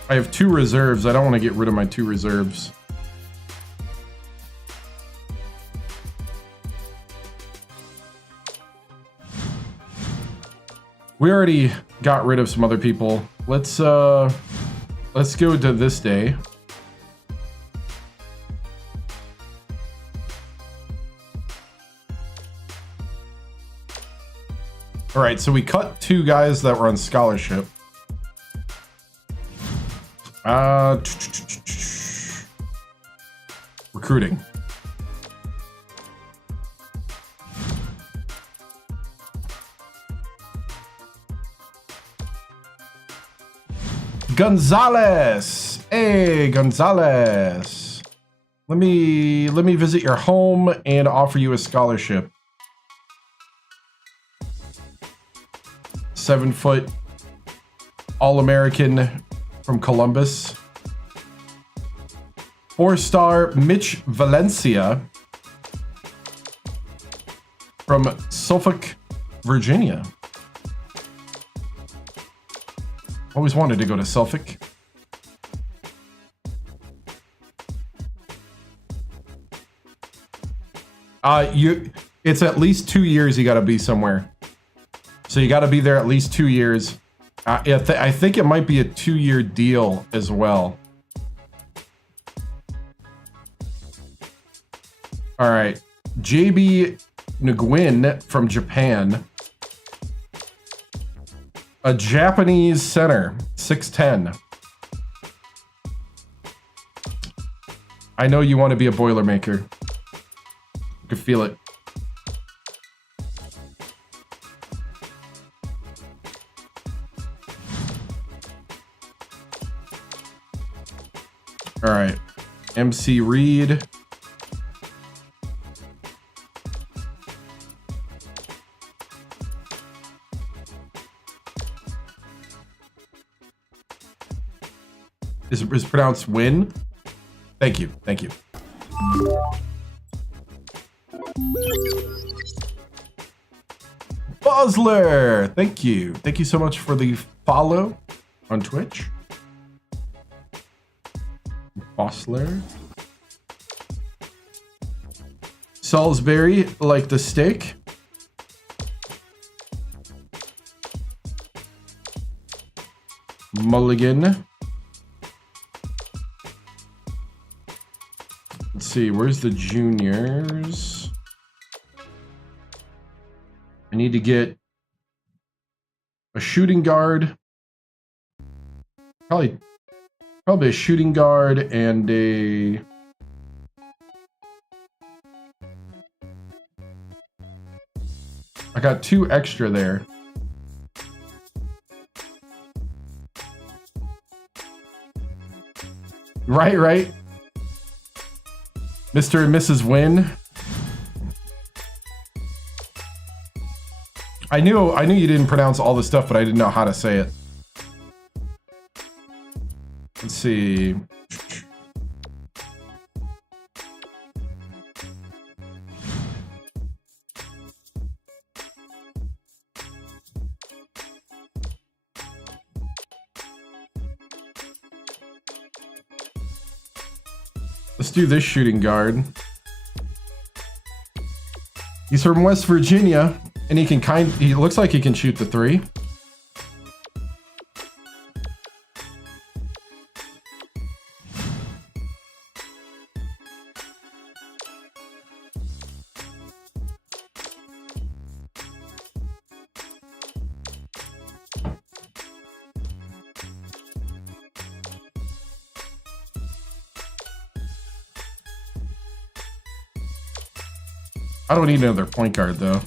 I have 2 reserves. I don't want to get rid of my 2 reserves. We already got rid of some other people. Let's go to this day. All right, so we cut 2 guys that were on scholarship. Recruiting. Gonzalez. Hey, Gonzalez. Let me visit your home and offer you a scholarship. 7-foot All-American from Columbus. 4-star Mitch Valencia from Suffolk, Virginia. Always wanted to go to Suffolk. It's at least 2 years you got to be somewhere. So you got to be there at least 2 years. I think it might be a 2-year deal as well. All right. JB Nguyen from Japan. A Japanese center, 6'10". I know you want to be a Boilermaker. I can feel it. All right, MC Reed. Is pronounced win? Thank you, thank you. Bosler, thank you. Thank you so much for the follow on Twitch. Bosler. Salisbury, like the steak. Mulligan. Let's see, where's the juniors? I need to get a shooting guard. Probably a shooting guard and a... I got 2 extra there. Right. Mr. and Mrs. Wynn. I knew you didn't pronounce all the stuff, but I didn't know how to say it. Let's see. Let's do this shooting guard. He's from West Virginia, and he looks like he can shoot the 3. I don't need another point guard, though.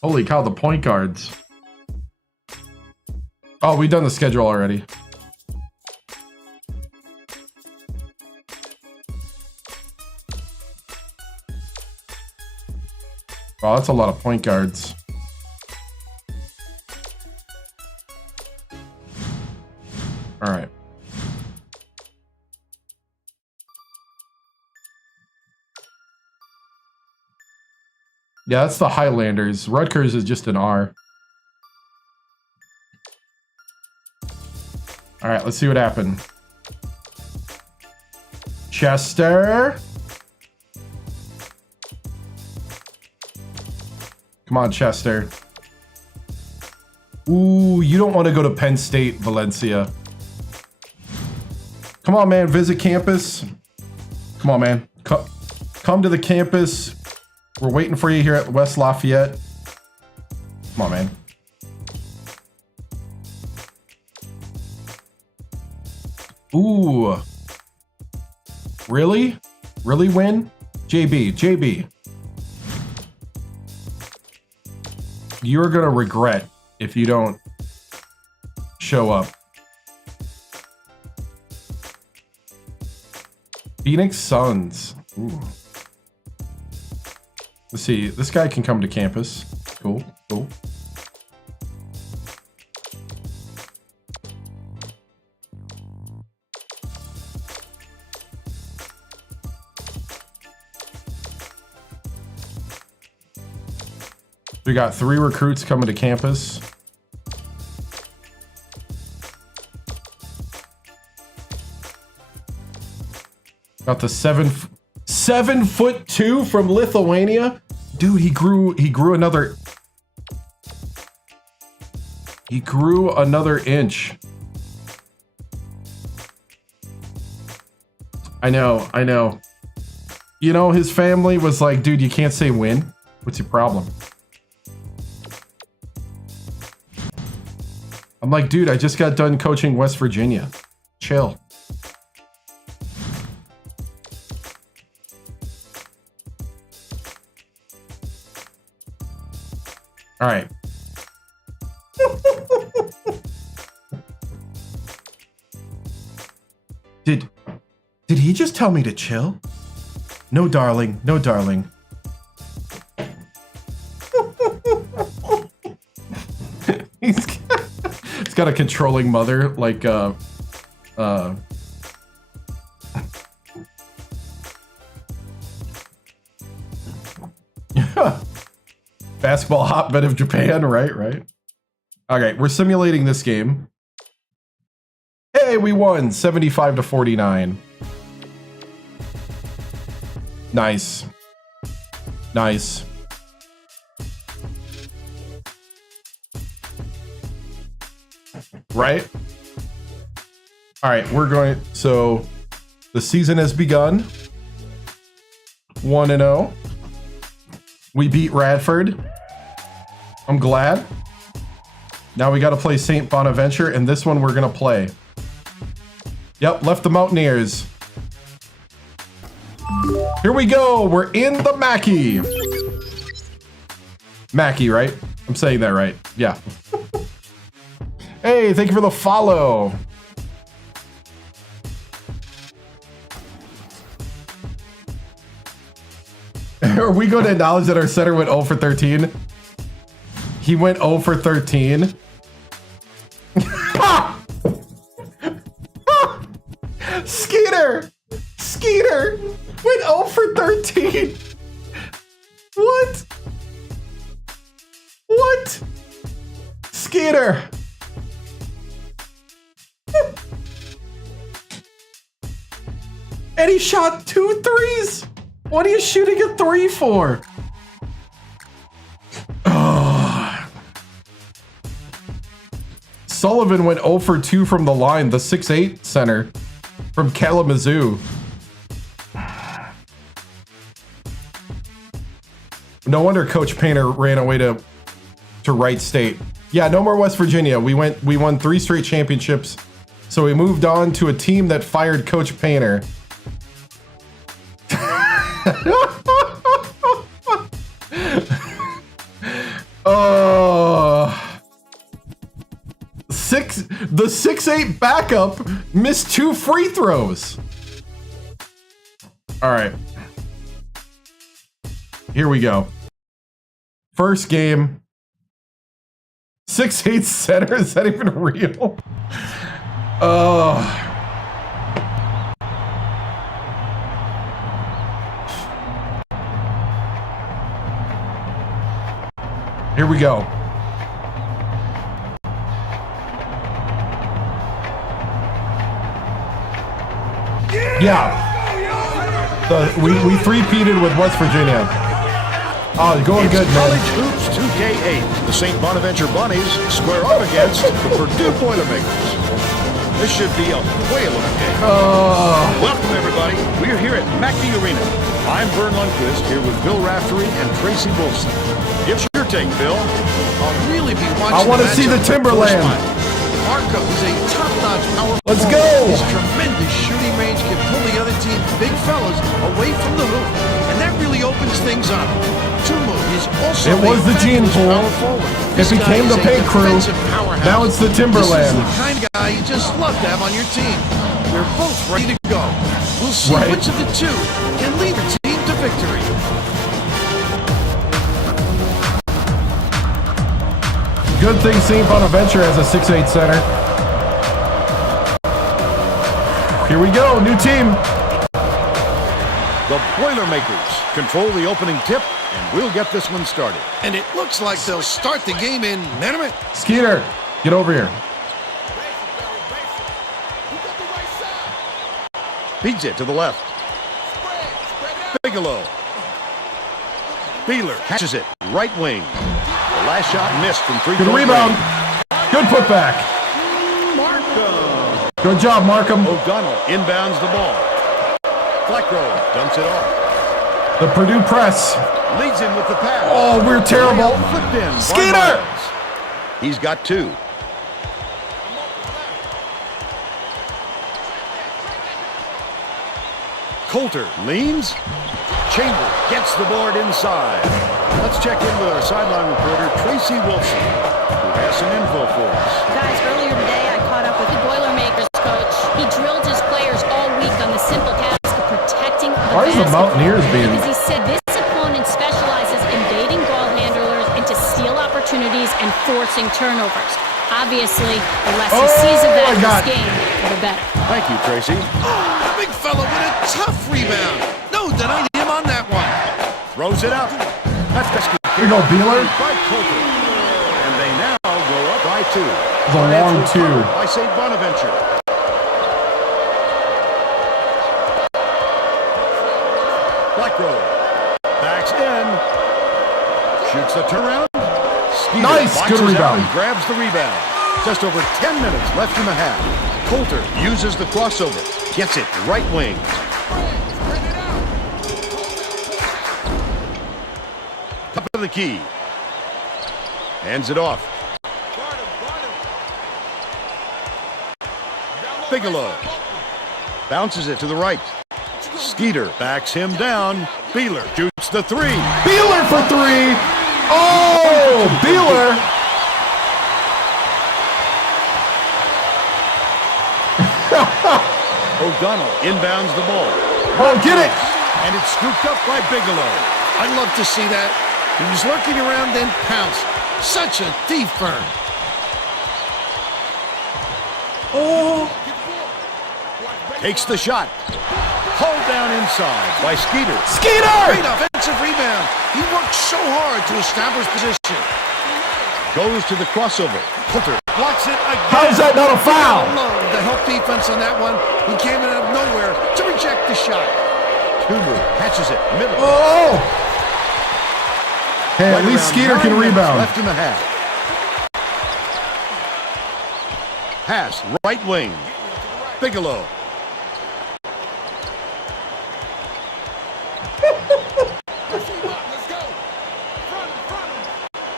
Holy cow, the point guards. Oh, we've done the schedule already. Wow, that's a lot of point guards. All right. Yeah, that's the Highlanders. Rutgers is just an R. All right, let's see what happened. Chester. Come on, Chester. Ooh, you don't want to go to Penn State, Valencia. Come on, man. Visit campus. Come on, man. Come to the campus. We're waiting for you here at West Lafayette. Come on, man. Ooh. Really? Really win? JB. You're going to regret if you don't show up. Phoenix Suns. Ooh. Let's see. This guy can come to campus. Cool. We got 3 recruits coming to campus. Got the 7'2" from Lithuania. Dude, he grew another He grew another inch. I know. You know, his family was like, dude, you can't say win. What's your problem? I'm like, dude, I just got done coaching West Virginia. Chill. All right. Did he just tell me to chill? No, darling. No, darling. He's got a controlling mother, like basketball hotbed of Japan, right? Okay, we're simulating this game. Hey, we won 75-49. Nice. Right? All right, we're going. So the season has begun. 1-0. We beat Radford. I'm glad. Now we got to play St. Bonaventure, and this one we're going to play. Yep, left the Mountaineers. Here we go. We're in the Mackey. Mackey, right? I'm saying that right. Yeah. Hey, thank you for the follow. Are we going to acknowledge that our center went 0 for 13? He went 0 for 13. Skeeter went 0 for 13. What? Skeeter. And he shot 2 threes. What are you shooting a 3 for? Oh. Sullivan went 0 for 2 from the line, the 6'8" center from Kalamazoo. No wonder Coach Painter ran away to Wright State. Yeah, no more West Virginia. We won 3 straight championships. So we moved on to a team that fired Coach Painter. The 6'8" backup missed 2 free throws. All right. Here we go. First game. 6'8" center. Is that even real? Here we go. Yeah. We three-peated with West Virginia. Oh, going good, man. College Hoops 2K8. The St. Bonaventure Bunnies square up against the Purdue Boilermakers. This should be a whale of a game. Welcome, everybody. We're here at Mackey Arena. I'm Vern Lundquist, here with Bill Raftery and Tracy Wilson. Give us your take, Bill. I'll really be watching. I want to see the Timberland. Marco is a top-notch power Let's forward. go. His tremendous shooting range can pull the other team's big fellas away from the hoop, and that really opens things up. Tumu is also It was the gene pool. It became the pay crew. Now it's the Timberland. This is the kind of guy you just love to have on your team. They're both ready to go. We'll see which of the two can lead the team to victory. Good thing St. Bonaventure has a 6'8" center. Here we go, new team. The Boilermakers control the opening tip, and we'll get this one started. And it looks like they'll start the game in minute. Skeeter, get over here. Feeds it to the left. Bigelow. Beeler catches it, right wing. The last shot missed from 3-point Good rebound. range. Good putback. Markham. Good job, Markham. O'Donnell inbounds the ball. Blackgrove dumps it off. The Purdue press. Leads in with the pass. Oh, we're terrible. Flipped in. by Skeeter! Miles. He's got 2. Coulter leans. Chambers gets the board inside. Let's check in with our sideline reporter, Tracy Wilson, who has some info for us. Guys, earlier today I caught up with the Boilermakers coach. He drilled his players all week on the simple task of protecting the Why is the basketball. Mountaineers being... Because he said this opponent specializes in baiting ball handlers into steal opportunities and forcing turnovers. Obviously, the less he sees of that in this game, the better. Thank you, Tracy. The big fella with a tough rebound. No denying him on that one. Throws it up. That's basket. Here you go, Beeler. By Coulter. And they now go up by 2. It's a long 2. By St. Bonaventure. Blackgrove backs in. Shoots the turnaround. Skeeter Nice, good boxes out rebound. and grabs the rebound. Just over 10 minutes left in the half. Coulter uses the crossover. Gets it right wing. Top of the key. Hands it off. Bigelow bounces it to the right. Skeeter backs him down. Beeler shoots the 3. Beeler for 3. Oh, Beeler. O'Donnell inbounds the ball. Oh, get it. And it's scooped up by Bigelow. I'd love to see that. He was lurking around, then pounced. Such a thief burn. Takes the shot. Pulled down inside by Skeeter. Skeeter. Great offensive rebound. He worked so hard to establish position. Goes to the crossover. Coulter blocks it again. How's that not a foul? Love the help defense on that one. He came in out of nowhere to reject the shot. Kumu catches it. Middle. Oh. Hey, at Right least around Skeeter 9 can minutes rebound. Left in the half. Pass right wing. Bigelow.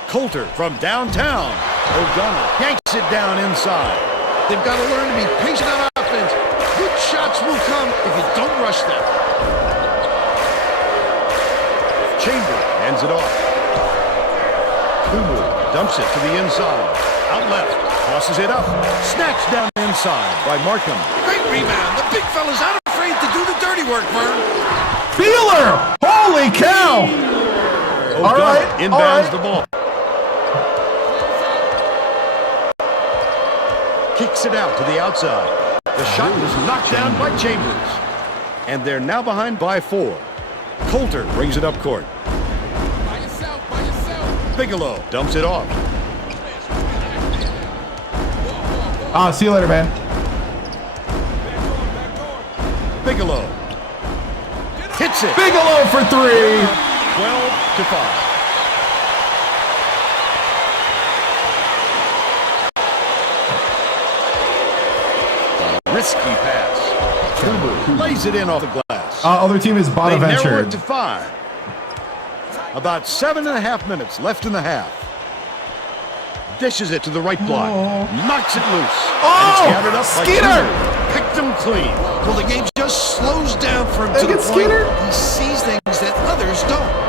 Coulter from downtown. O'Donnell yanks it down inside. They've got to learn to be patient on offense. Good shots will come if you don't rush them. Chamber hands it off. Kumu dumps it to the inside. Out left. Tosses it up. Snatched down inside by Markham. Great rebound. The big fella's not afraid to do the dirty work, Vern. Beeler. Holy cow. O'Donnell right, inbounds all right. the ball. Kicks it out to the outside. The shot was knocked down by Chambers. And they're now behind by 4. Coulter brings it up court. By yourself. Bigelow dumps it off. See you later, man. Bigelow hits it. Bigelow for 3. 12-5. Risky pass. Kumu lays it in off the glass. Other team is They narrow Bonaventure. it to 5. About 7.5 minutes left in the half. Dishes it to the right block. Knocks it loose. And it's gathered up by Skeeter! Kumu. Picked him clean. Well, the game just slows down for him to the get point Skeeter? he sees things that others don't.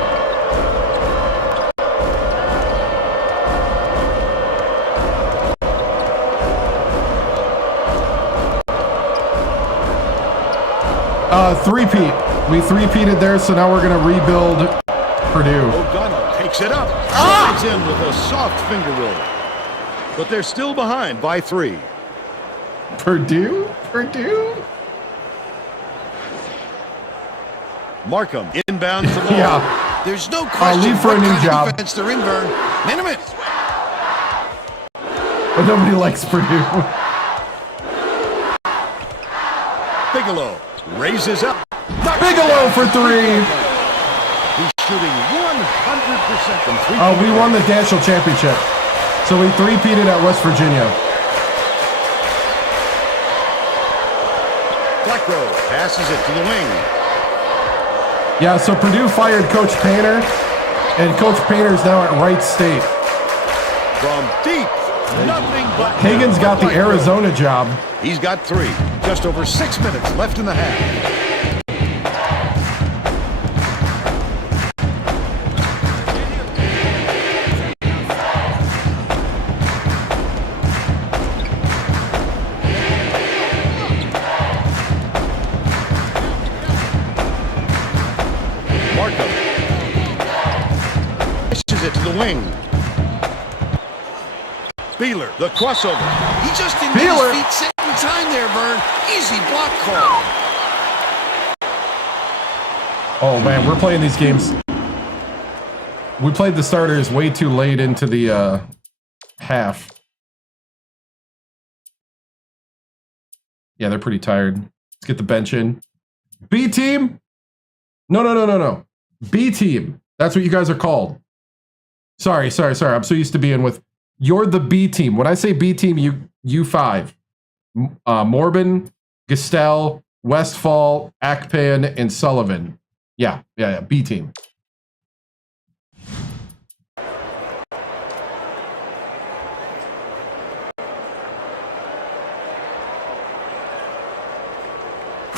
Three-peat. We three-peated there, so now we're going to rebuild Purdue. O'Donnell takes it up. Slides in with a soft finger roll. But they're still behind by 3. Purdue? Markham inbounds the ball. Yeah. There's no question leave for a what new kind of job. defense they're in, Vern. Minimum. But nobody likes Purdue. Bigelow raises up. Bigelow for 3. He's shooting 100% from 3. We won the national championship. So we three-peated at West Virginia. Blackrow passes it to the wing. Yeah, so Purdue fired Coach Painter, and Coach Painter's now at Wright State. From deep, nothing but... Hagan's got the Arizona job. He's got 3. Just over 6 minutes left in the half. Wing. Beeler, the crossover. He just didn't get his feet set in time there, Vern. Easy block call. Oh, man, we're playing these games. We played the starters way too late into the half. Yeah, they're pretty tired. Let's get the bench in. B team? No. B team. That's what you guys are called. Sorry. I'm so used to being with... You're the B team. When I say B team, you 5. Morbin, Gestel, Westfall, Akpan, and Sullivan. Yeah. B team.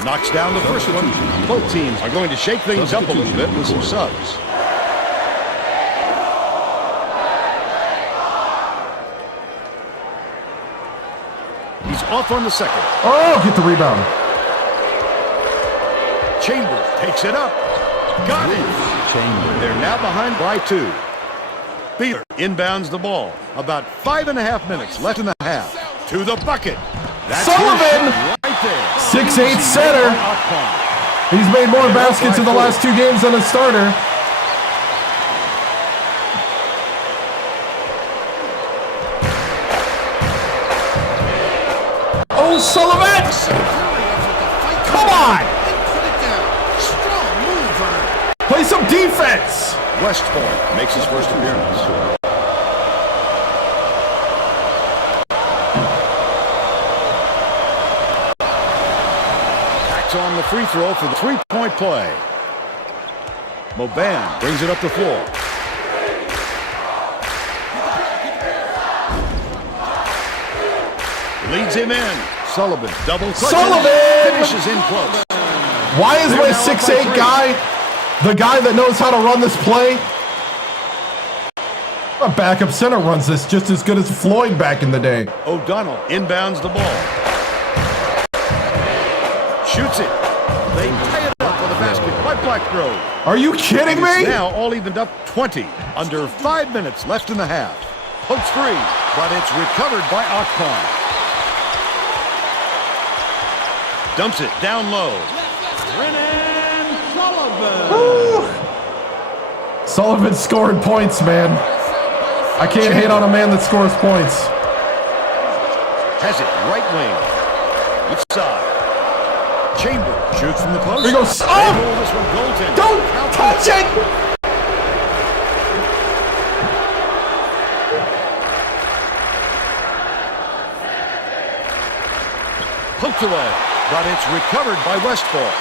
Knocks down the first one. Both teams are going to shake things up a little bit with some subs. He's off on the second. Oh, get the rebound. Chambers takes it up. Got it. Chambers. They're now behind by 2. Beeler inbounds the ball. About 5.5 minutes left in the half. To the bucket. That's Sullivan! Right there. 6'8" center. He's made more baskets in the last 2 games than a starter. Oh, Sullivan! Come on! Play some defense! Westfall makes his first appearance. Backs on the free throw for the 3-point play. Moban brings it up the floor. Leads him in. Sullivan double clutch. Sullivan Finishes in close. Why is my 6'8" guy the guy that knows how to run this play? A backup center runs this just as good as Floyd back in the day. O'Donnell inbounds the ball. Shoots it. They tie it up with a basket by Blackrow. Are you kidding me? It's now all evened up 20. Under 5 minutes left in the half. Pokes free, but it's recovered by Akpan. Dumps it down low. Sullivan scoring points, man. I can't hate on a man that scores points. Has it right wing. Left side. Chamber shoots from the post. Here goes. Oh! Don't touch it! Poked away, but it's recovered by Westfall.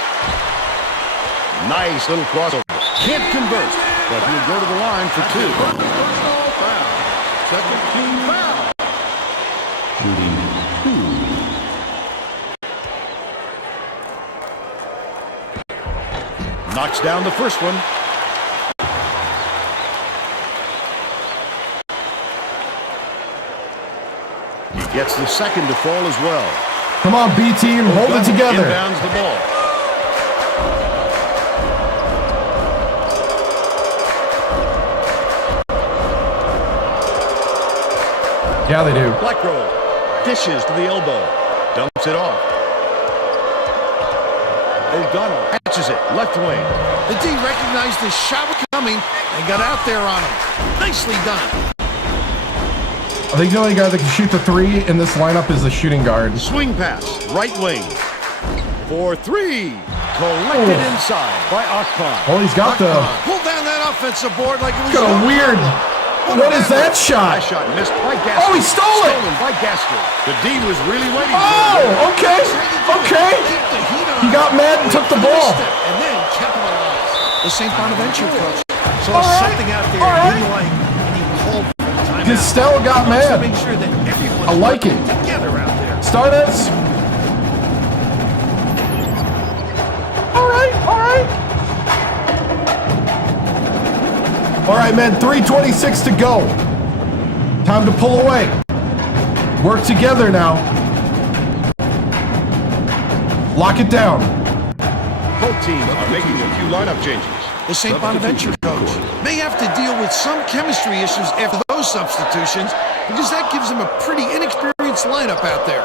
Nice little crossover. Can't convert, but he'll go to the line for 2. Second team foul. Knocks down the first one. He gets the second to fall as well. Come on, B team, hold it together. Inbounds the ball. Yeah, they do. Blackrow dishes to the elbow. Dumps it off. O'Donnell catches it. Left wing. The D recognized the shot was coming and got out there on him. Nicely done. I think the only guy that can shoot the 3 in this lineup is the shooting guard. Swing pass. Right wing. For 3. Collected inside by Akpan. Oh, he's got the... Pull down that offensive board like it was... Got a weird What is that shot? That shot missed by Gaston. Oh, he stole it! Stolen by Gaston. The D was really waiting for it. Oh, okay. Okay. He got mad and took the ball. And then capitalized. The St. Bonaventure coach saw All right. something out there he didn't like, and he called for a timeout. Distel got Wants to mad. make sure that everyone's I like it. together out there. Stardust. All right, all right. All right, man, 3:26 to go. Time to pull away. Work together now. Lock it down. Both teams are making a few lineup changes. The St. Bonaventure coach may have to deal with some chemistry issues after those substitutions because that gives him a pretty inexperienced lineup out there.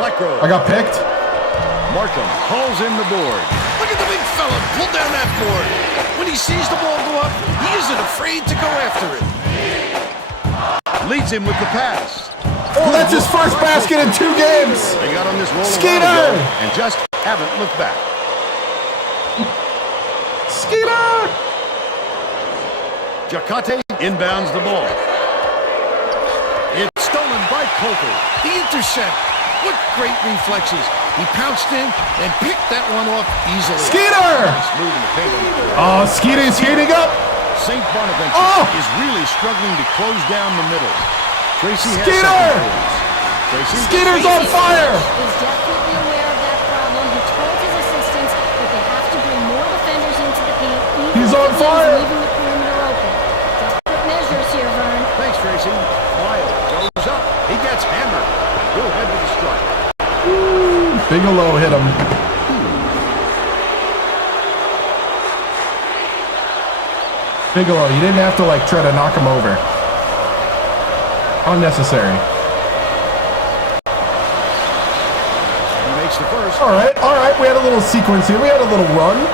Blackgrove. I got picked. Markham calls in the board. Look at the big fella pull down that board. When he sees the ball go up, he isn't afraid to go after it. Leads him with the pass. Oh, that's his first basket in 2 games. They got on this roll a Skeeter! while ago and just haven't looked back. Skeeter! Jacate inbounds the ball. It's stolen by Coulter. The intercept. What great reflexes. He pounced in and picked that one off easily. Skeeter! Smooth in the paint on the play. Oh, Skeeter's heating up. St. Bonaventure is really struggling to close down the middle. Tracy has Skeeter! second boards. Tracy. Skeeter's on fire. Is definitely aware of that problem. He told his assistants that they have to bring more defenders into the paint. Even He's if on it means fire. leaving the perimeter open. Desperate measures here, Vern. Thanks, Tracy. Lyle goes up. He gets hammered. Go ahead with the strike. Bigelow hit him. Bigelow, you didn't have to like try to knock him over. Unnecessary. He makes the first. All right. We had a little sequence here. We had a little run.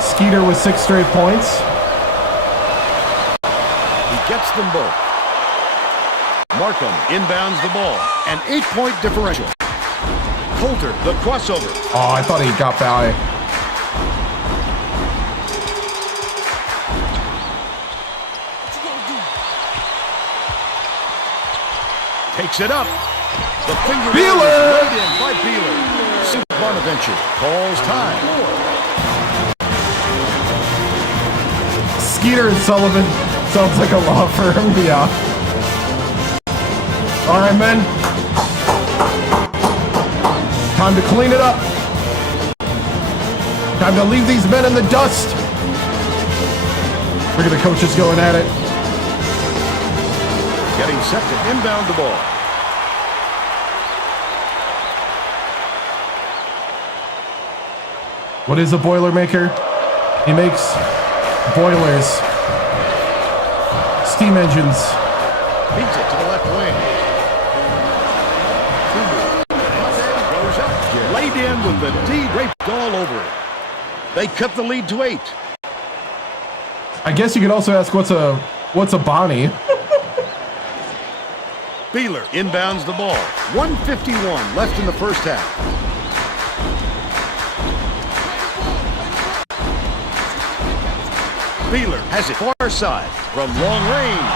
Skeeter with 6 straight points. He gets them both. Markham inbounds the ball. An 8-point differential. Coulter, the crossover. Oh, I thought he got by. Takes it up. The finger Beeler! right in by Beeler. St. Bonaventure calls time. Skeeter and Sullivan sounds like a law firm. Yeah. All right, men. Time to clean it up. Time to leave these men in the dust. Look at the coaches going at it. Getting set to inbound the ball. What is a Boilermaker? He makes boilers, steam engines. Beats it to the left wing. Goes up. Laid in with the D draped all over it. They cut the lead to 8. I guess you could also ask what's a Bonnie? Beeler inbounds the ball. 1:51 left in the first half. Beeler has it far side from long range.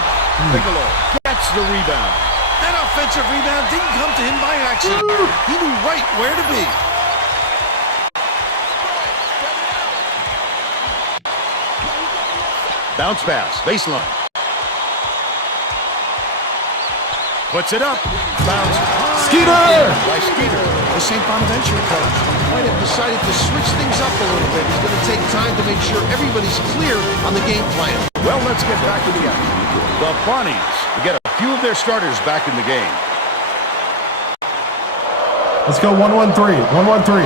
Bigelow gets the rebound. That offensive rebound didn't come to him by accident. He knew right where to be. Bounce pass, baseline. Puts it up. Bounce. Skeeter! By Skeeter. The St. Bonaventure coach might have decided to switch things up a little bit. He's going to take time to make sure everybody's clear on the game plan. Well, let's get back to the action. The Bonnies get a few of their starters back in the game. Let's go 1-1-3. 1-1-3.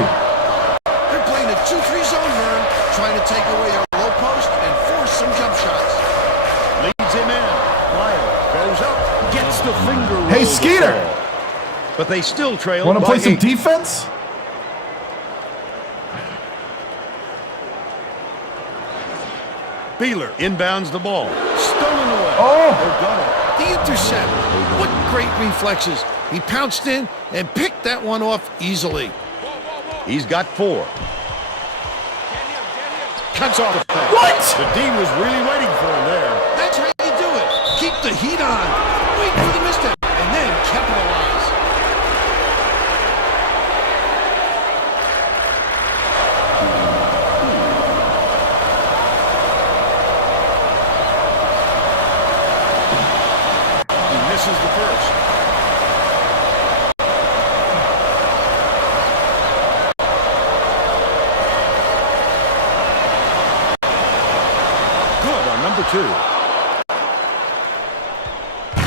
They're playing a 2-3 zone run, trying to take away our low post and force some jump shots. Leads him in. Lyle goes up, gets the finger roll. Hey, Skeeter! But they still trail. Want to by play some 8. defense? Beeler inbounds the ball. Stolen away. Oh! O'Donnell. The intercept. What great reflexes. He pounced in and picked that one off easily. He's got 4. cuts off the pass. What? The D was really waiting for him there. That's how you do it. Keep the heat on. Wait for the misstep, and then capitalize. He misses the first. Good on number 2.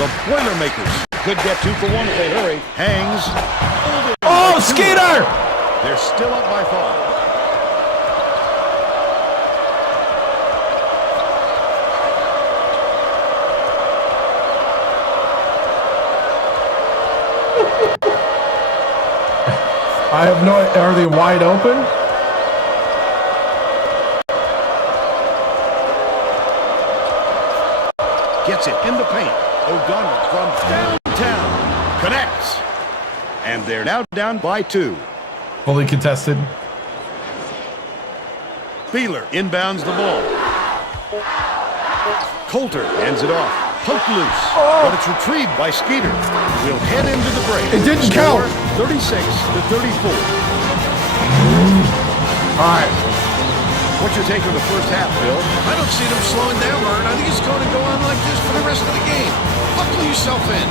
The Boilermakers could get 2 for 1 if they hurry. Hangs. Oh, Skeeter! They're still up by 5. I have no. Are they wide open? Gets it in the paint. O'Donnell from downtown connects. And they're now down by 2. Fully contested. Beeler inbounds the ball. Coulter hands it off. Poked loose. But it's retrieved by Skeeter. We'll head into the break. It didn't Score, count. 36-34. All right. What's your take on the first half, Bill? I don't see them slowing down, Vern. I think it's going to go on like this for the rest of the game. Buckle yourself in.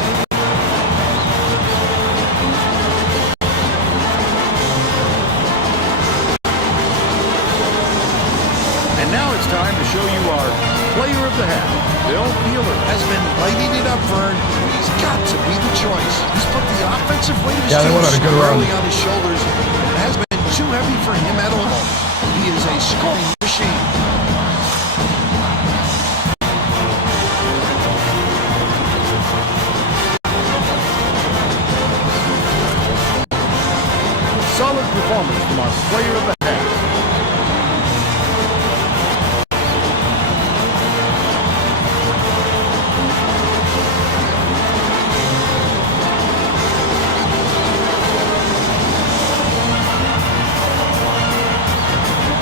And now it's time to show you our player of the half. Bill Beeler Has been lighting it up, Vern. He's got to be the choice. He's put the offensive weight of his Yeah, they team went on a good run. squarely on his shoulders. It has been too heavy for him at all. He is a scoring machine. solid performance from our player of the half.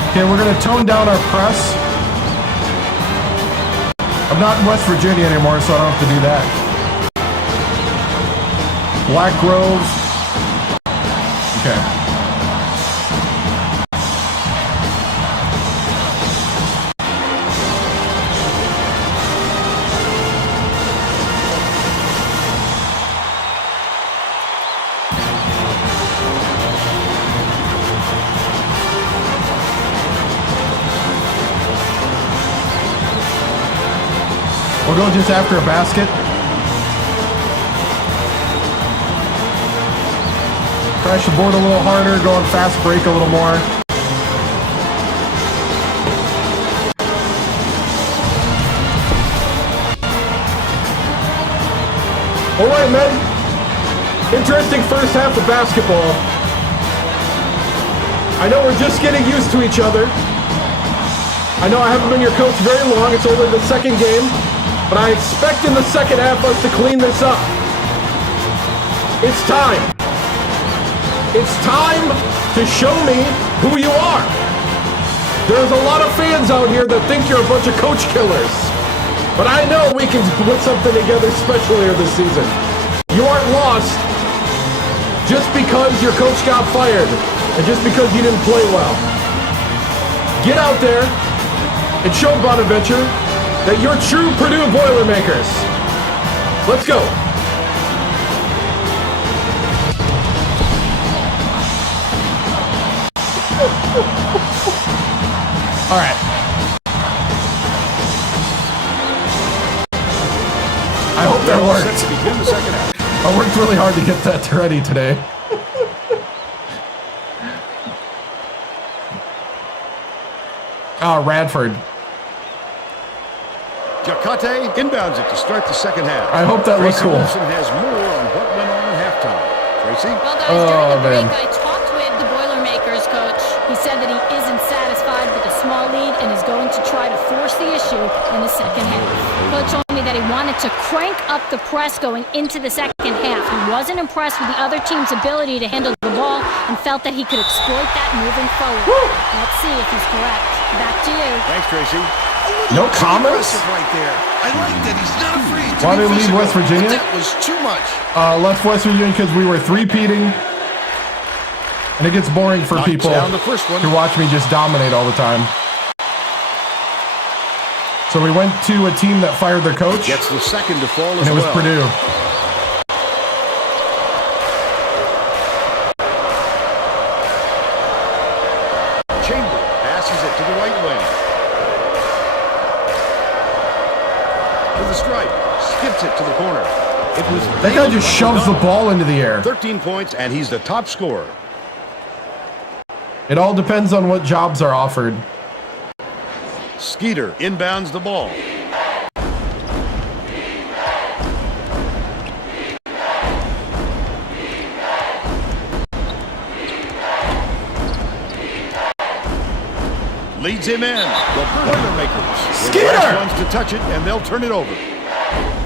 Okay, we're going to tone down our press. I'm not in West Virginia anymore, so I don't have to do that. Black Grove. Okay. We'll go just after a basket. Crash the board a little harder, go on fast break a little more. All right, men. Interesting first half of basketball. I know we're just getting used to each other. I know I haven't been your coach very long. It's only the second game. But I expect in the second half us to clean this up. It's time. It's time to show me who you are. There's a lot of fans out here that think you're a bunch of coach killers. But I know we can put something together special here this season. You aren't lost just because your coach got fired and just because you didn't play well. Get out there and show Bonaventure that you're true Purdue Boilermakers. Let's go. All right. I hope that worked. To begin the second half. I worked really hard to get that ready today. Radford. Jacate inbounds it to start the second half. I hope that looks Tracy cool. Wilson has more on what went on at halftime. Tracy? Well, guys, during the break, man. I talked with the Boilermakers coach. He said that he isn't satisfied with a small lead and is going to try to force the issue in the second half. Coach told me that he wanted to crank up the press going into the second half. He wasn't impressed with the other team's ability to handle the ball and felt that he could exploit that moving forward. Let's see if he's correct. Back to you. Thanks, Tracy. No comments? Right there. I like that he's not afraid to Why be did they leave physical, West Virginia? but that was too much. Left West Virginia because we were three-peating. And it gets boring for Knocks people down the first one. to watch me just dominate all the time. So we went to a team that fired their coach. Gets the second to fall as And it was well. Purdue. Chamber passes it to the right wing. To the stripe. Skips it to the corner. It was That guy just shoves the ball into the air. 13 points, and he's the top scorer. It all depends on what jobs are offered. Skeeter inbounds the ball. Leads him in. The Boilermakers. Skeeter! The last ones to touch it, and they'll turn it over.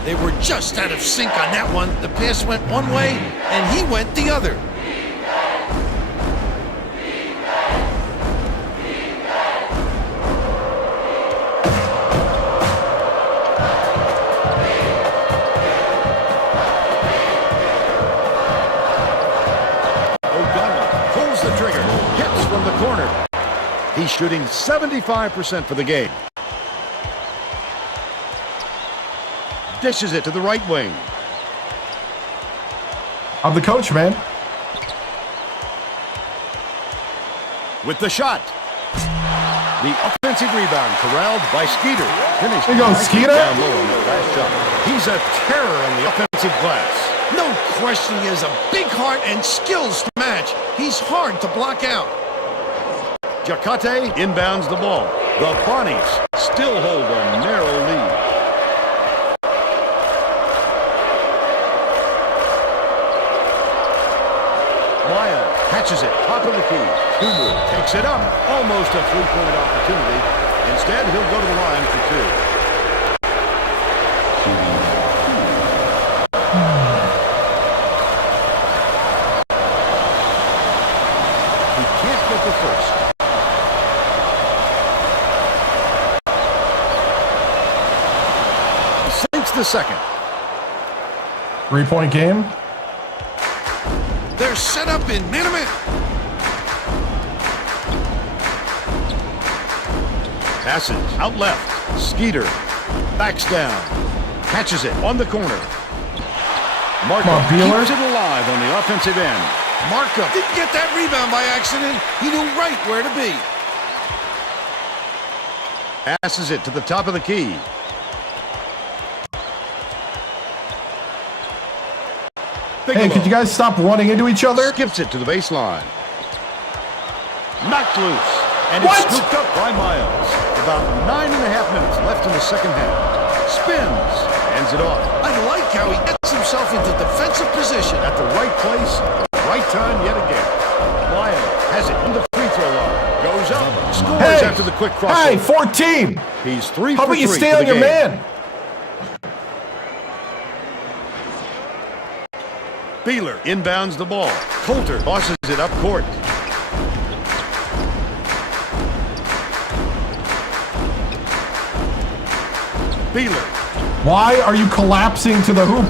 They were just out of sync on that one. The pass went one way, and he went the other. O'Donnell pulls the trigger. Hits from the corner. He's shooting 75% for the game. Dishes it to the right wing. I'm the coach, man. With the shot. The offensive rebound corralled by Skeeter. Finished There you go, nicely Skeeter. down low on that last shot. He's a terror on the offensive glass. No question he has a big heart and skills to match. He's hard to block out. Jacate inbounds the ball. The Bonnies still hold a narrow lead. Maya catches it, top of the key. Kumu takes it up. Almost a three-point opportunity. Instead, he'll go to the line for two. He can't get the first. Sinks the second. 3-point game. They're set up in minute. Passes out left. Skeeter backs down. Catches it on the corner. Markham Come on, Beeler. keeps it alive on the offensive end. Markham didn't get that rebound by accident. He knew right where to be. Passes it to the top of the key. Hey, could you guys stop running into each other? Skips it to the baseline. Knocked loose. And What? it's scooped up by Miles. About 9.5 minutes left in the second half. Spins. Ends it off. I like how he gets himself into defensive position. At the right place, the right time yet again. Miles has it on the free throw line. Goes up. Scores Hey! after the quick Hey, crossover. 14! He's 3 How for about you 3 stay for on the your game. man? Beeler inbounds the ball. Coulter tosses it up court. Beeler. Why are you collapsing to the hoop?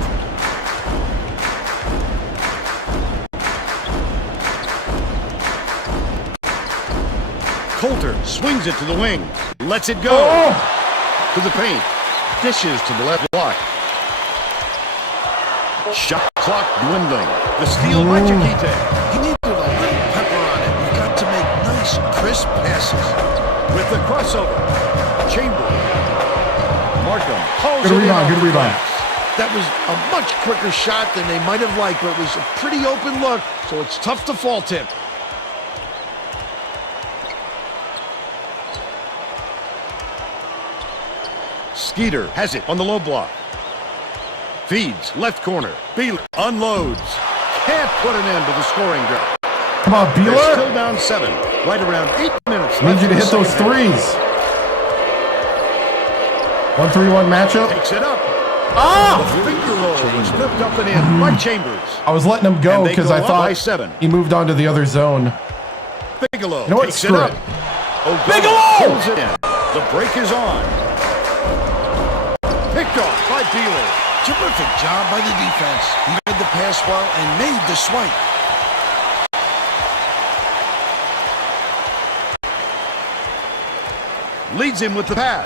Coulter swings it to the wing. Lets it go. Oh! To the paint. Dishes to the left block. Shot clock dwindling. The steal by Chiquite. He needed a little pepper on it. You've got to make nice, crisp passes. With the crossover. Chamber. Markham pulls Good it in rebound, off good the rebound. glass. That was a much quicker shot than they might have liked, but it was a pretty open look, so it's tough to fault him. Skeeter has it on the low block. Feeds left corner. Beeler unloads. Can't put an end to the scoring drought. Come on, They're Beeler. still down 7. Right around 8 minutes Need left you to in the hit those second half. threes. 1-3-1 matchup. Takes it up. Ah! The finger roll was flipped up and in by Chambers. I was letting him go And they because go I up by thought 7. he moved on to the other zone. Bigelow You know what? takes it Screw up. it. O'Donnell pulls it in. The break is on. Picked off by Beeler. Terrific job by the defense. He read the pass well and made the swipe. Leads him with the pass.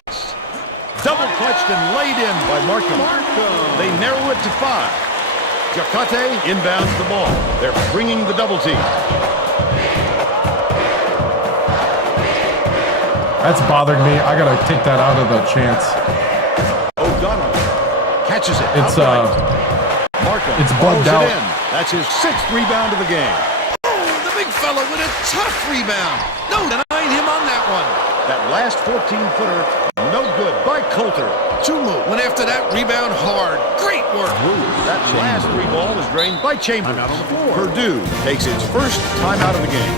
Double clutched and laid in by Markham. They narrow it to 5. Jacate inbounds the ball. They're bringing the double team. That's bothered me. I gotta take that out of the chance. O'Donnell catches it. It's Markham it's bugged out. in. That's his 6th rebound of the game. Oh, the big fella with a tough rebound. No denying him on that one. That last 14-footer, no good by Coulter. Tumu went after that rebound hard. Great work. That last 3 ball was drained by Chambers. Purdue takes its first timeout of the game.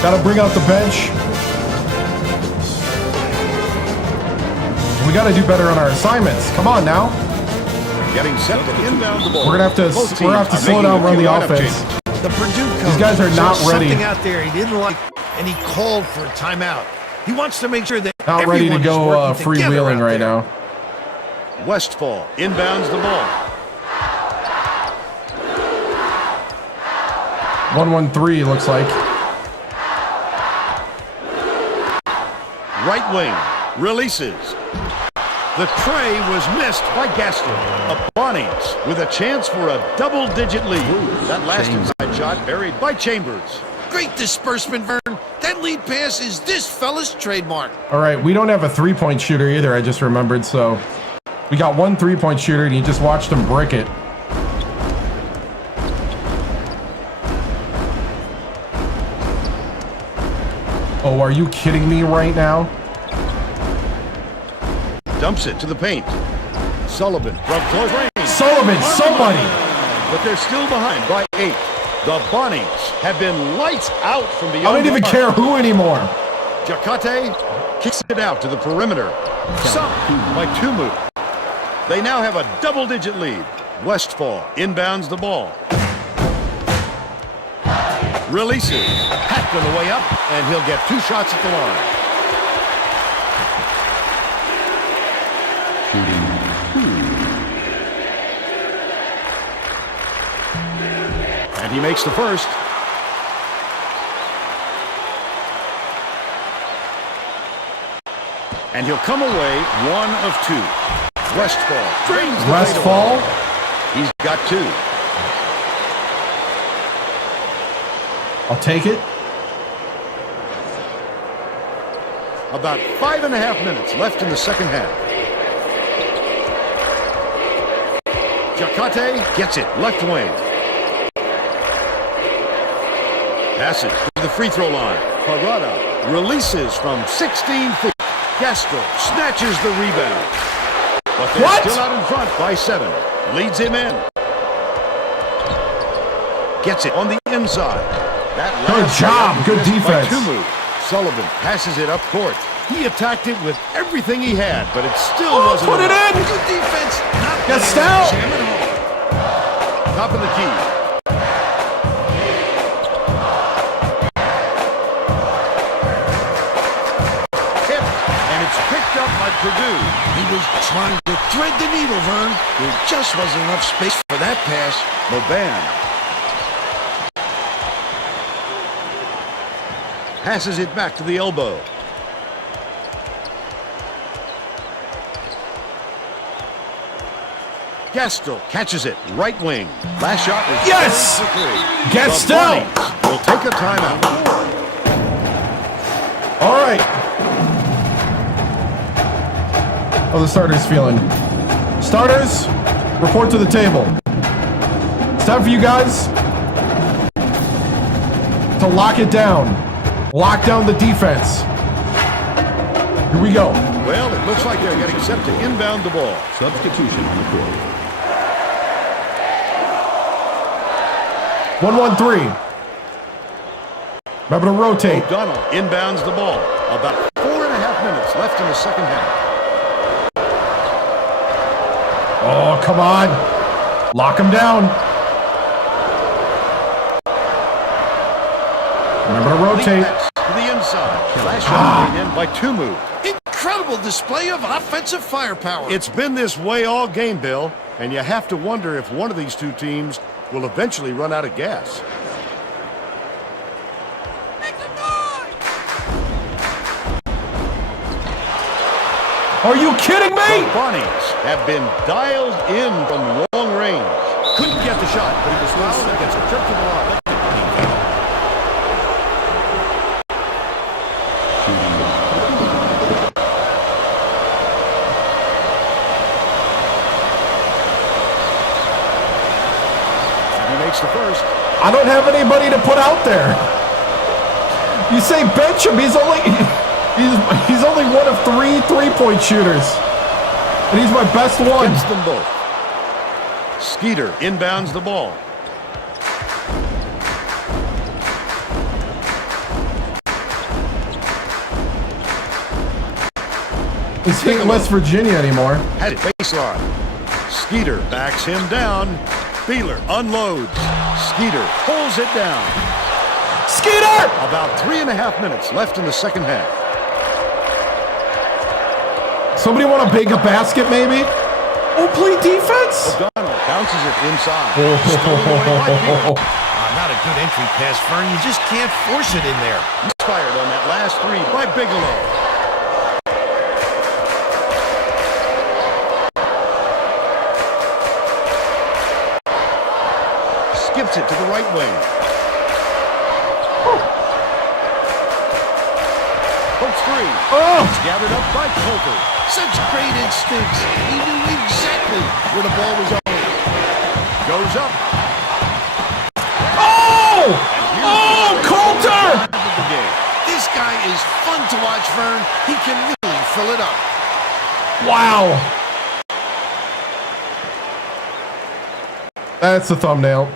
Gotta bring out the bench. We gotta do better on our assignments. Come on now. Getting set to inbound the ball. We're gonna have to slow down, run the offense. The Purdue coach, These guys are not ready. Something out there he didn't like, and he called for a timeout. He wants to make sure that Not ready to everyone is go working together freewheeling out right there. now. Westfall inbounds the ball. 1-1-3 looks like. Right wing releases. The tray was missed by Gaston. Bonnies with a chance for a double-digit lead. That last inside shot buried by Chambers. Great disbursement, Vern. That lead pass is this fella's trademark. All right, we don't have a three-point shooter either, I just remembered, so we got one three-point shooter and you just watched him brick it. Oh, are you kidding me right now? Dumps it to the paint. Sullivan from close range. Sullivan, somebody! But they're still behind by 8. The Bonnies have been lights out from beyond. I don't even the arc. care who anymore. Jacate kicks it out to the perimeter. Sunk by Tumu. They now have a double-digit lead. Westfall inbounds the ball. Releases. Hacked on the way up, and he'll get 2 shots at the line. And he makes the first. And he'll come away 1 of 2. Westfall. Brings the Westfall? He's got 2. I'll take it. About 5.5 minutes left in the second half. Jacate gets it, left wing. Passes to the free throw line. Parada releases from 16 feet. Gaston snatches the rebound. But they're still out in front by 7. Leads him in. Gets it on the inside. That Good job. Good defense. Sullivan passes it up court. He attacked it with everything he had, but it still wasn't put it enough. in! Good defense. Not Gaston! Top of the key. Hit, and it's picked up by Purdue. He was trying to thread the needle, Vern. There just wasn't enough space for that pass. Moban passes it back to the elbow. Gaston catches it, right wing. Last shot is Yes! for 3. Gaston! Will take a timeout. All right. How are the starters feeling? Starters, report to the table. It's time for you guys to lock it down. Lock down the defense. Here we go. Well, it looks like they're getting set to inbound the ball. Substitution on the court. 1-1-3. Remember to rotate. O'Donnell inbounds the ball. About 4.5 minutes left in the second half. Oh, come on. Lock him down. rotate. To the inside. Last shot made in by Tumu. Incredible display of offensive firepower. It's been this way all game, Bill, and you have to wonder if one of these two teams will eventually run out of gas. Are you kidding me? The Bunnies have been dialed in from long range. Couldn't get the shot, but he was fouled and gets a trip to the line. He makes the first. I don't have anybody to put out there. You say bench him. He's only one of 3 3-point shooters, and he's my best one. Gets them both. Skeeter inbounds the ball. This ain't West Virginia anymore. Had it baseline. Skeeter backs him down. Beeler unloads. Skeeter pulls it down. Skeeter! About 3.5 minutes left in the second half. Somebody want to bake a basket, maybe? Oh, play defense! O'Donnell bounces it inside. Not a good entry pass, Fern. You just can't force it in there. Fired on that last three by Bigelow. Skips it to the right wing. Hooks three. Oh! It's gathered up by Coulter. Such great instincts. He knew exactly where the ball was going. Goes up. Oh! Oh, Coulter! This guy is fun to watch, Vern. He can really fill it up. Wow. That's the thumbnail.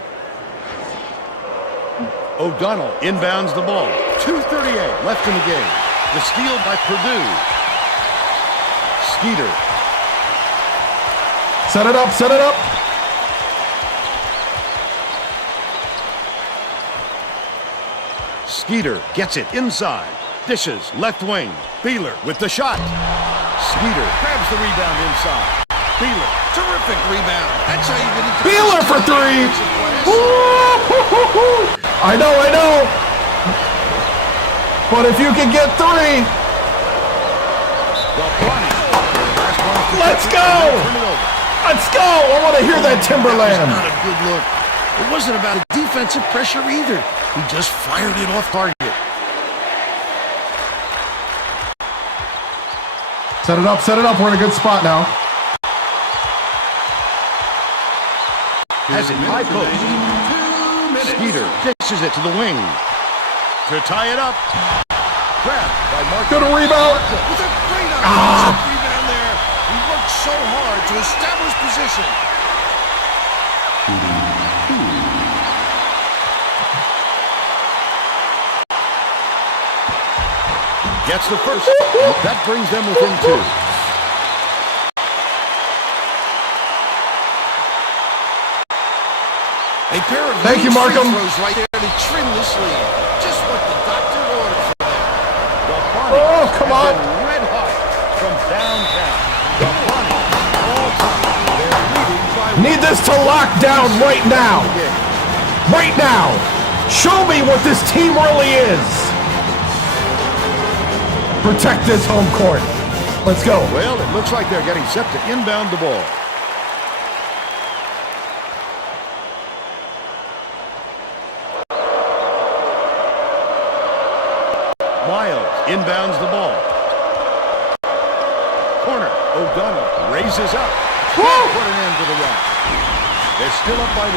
O'Donnell inbounds the ball. 2:38 left in the game. The steal by Purdue. Skeeter. Set it up, set it up. Skeeter gets it inside. Dishes left wing. Beeler with the shot. Skeeter grabs the rebound inside. Beeler. Terrific rebound. That's how you get into Beeler for 3. I know. But if you can get 3. Let's go! Let's go! I want to hear that Timberland. Not a good look. It wasn't about defensive pressure either. He just fired it off target. Set it up, set it up. We're in a good spot now. Has it high post. Skeeter dishes it to the wing. To tie it up. Grab by Mark. Good rebound. With a great offensive rebound there. He worked so hard to establish position. Gets the first. That brings them within 2. A pair of Thank you, Markham. throws right there to trim this lead. Just what the doctor ordered for them. The Bunnies Oh, come on. have been red hot from downtown. The Bunnies all time. They're leading by Need this to lock down right now. Right now. Show me what this team really is. Protect this home court. Let's go. Well, it looks like they're getting set to inbound the ball. Miles inbounds the ball. Corner. O'Donnell raises up. Put an end to the run. They're still up by 1.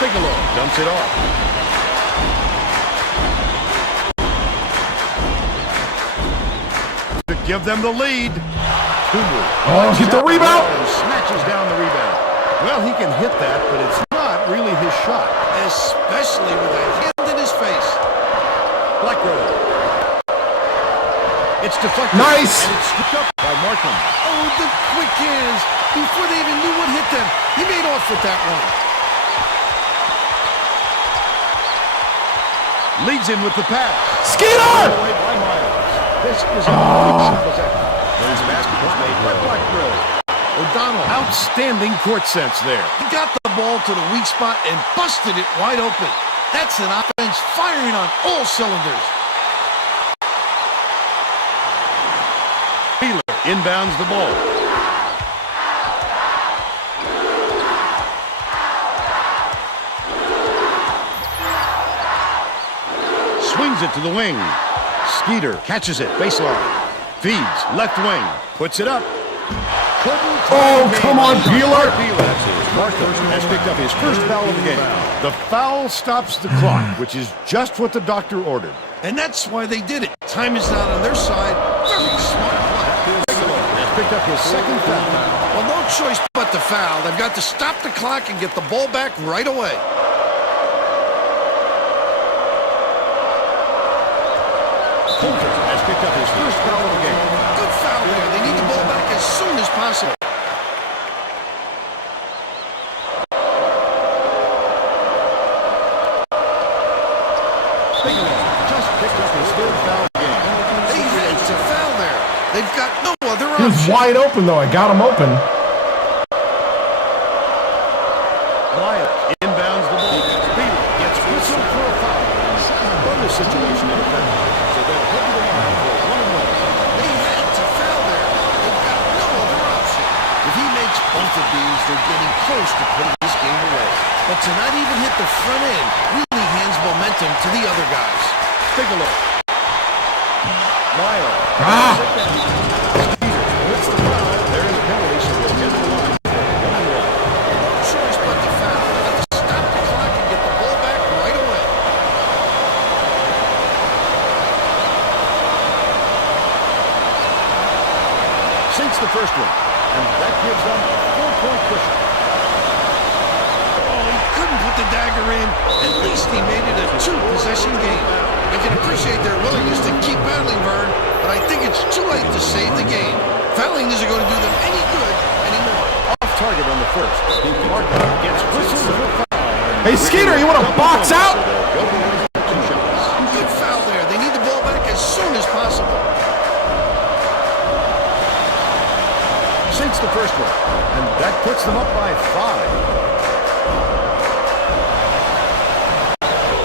Bigelow dumps it off. To give them the lead. Tumu. Oh, get the rebound. And snatches down the rebound. Well, he can hit that, but it's not really his shot. Especially with a hand in his face. Blackroad. It's deflected. Nice. And it's scooped up by Markham. Oh, the quick hands. Before they even knew what hit them, he made off with that one. Leads in with the pass. Skeeter! Away by Miles. This is a complete possession. His basket was made by Black Grill. O'Donnell, outstanding court sense there. He got the ball to the weak spot and busted it wide open. That's an offense firing on all cylinders. Wheeler inbounds the ball. Swings it to the wing. Skeeter catches it, baseline. Feeds, left wing. Puts it up. Oh, come on, Peeler. Markham has picked up his first foul of the game. The foul stops the clock, which is just what the doctor ordered. And that's why they did it. Time is not on their side. Very smart play. Has picked up his second foul. Well, no choice but to foul. They've got to stop the clock and get the ball back right away. Coulter has picked up his first foul of the game. Good foul there. They need the ball back as soon as possible. Bigelow just picked up his third foul of the game. They had to foul there. They've got no other He was option. wide open, though. I got him open. Wyatt inbounds the ball. Wheeler gets whistled for a foul. Bonus situation in effect. So they'll head to the line for a 1-1. They had to foul there. They've got no other option. If he makes both of these, they're getting close to putting this game away. But to not even hit the front end really hands momentum to the other guys. Bigelow. Mile. Hits the foul. They're in the penalty, so they'll get to the line for a 1-1. No choice but to foul. They have to stop the clock and get the ball back right away. Sinks the first one, and that gives them a 4-point cushion. Oh, he couldn't put the dagger in. At least he made it a 2-possession game. I can appreciate their willingness to keep battling, Vern, but I think it's too late to save the game. Fouling isn't going to do them any good anymore. Off target on the first. Markham gets whistled for a foul. Hey, Skeeter, you want to box out? Two shots. Good foul there. They need the ball back as soon as possible. Sinks the first one, and that puts them up by 5.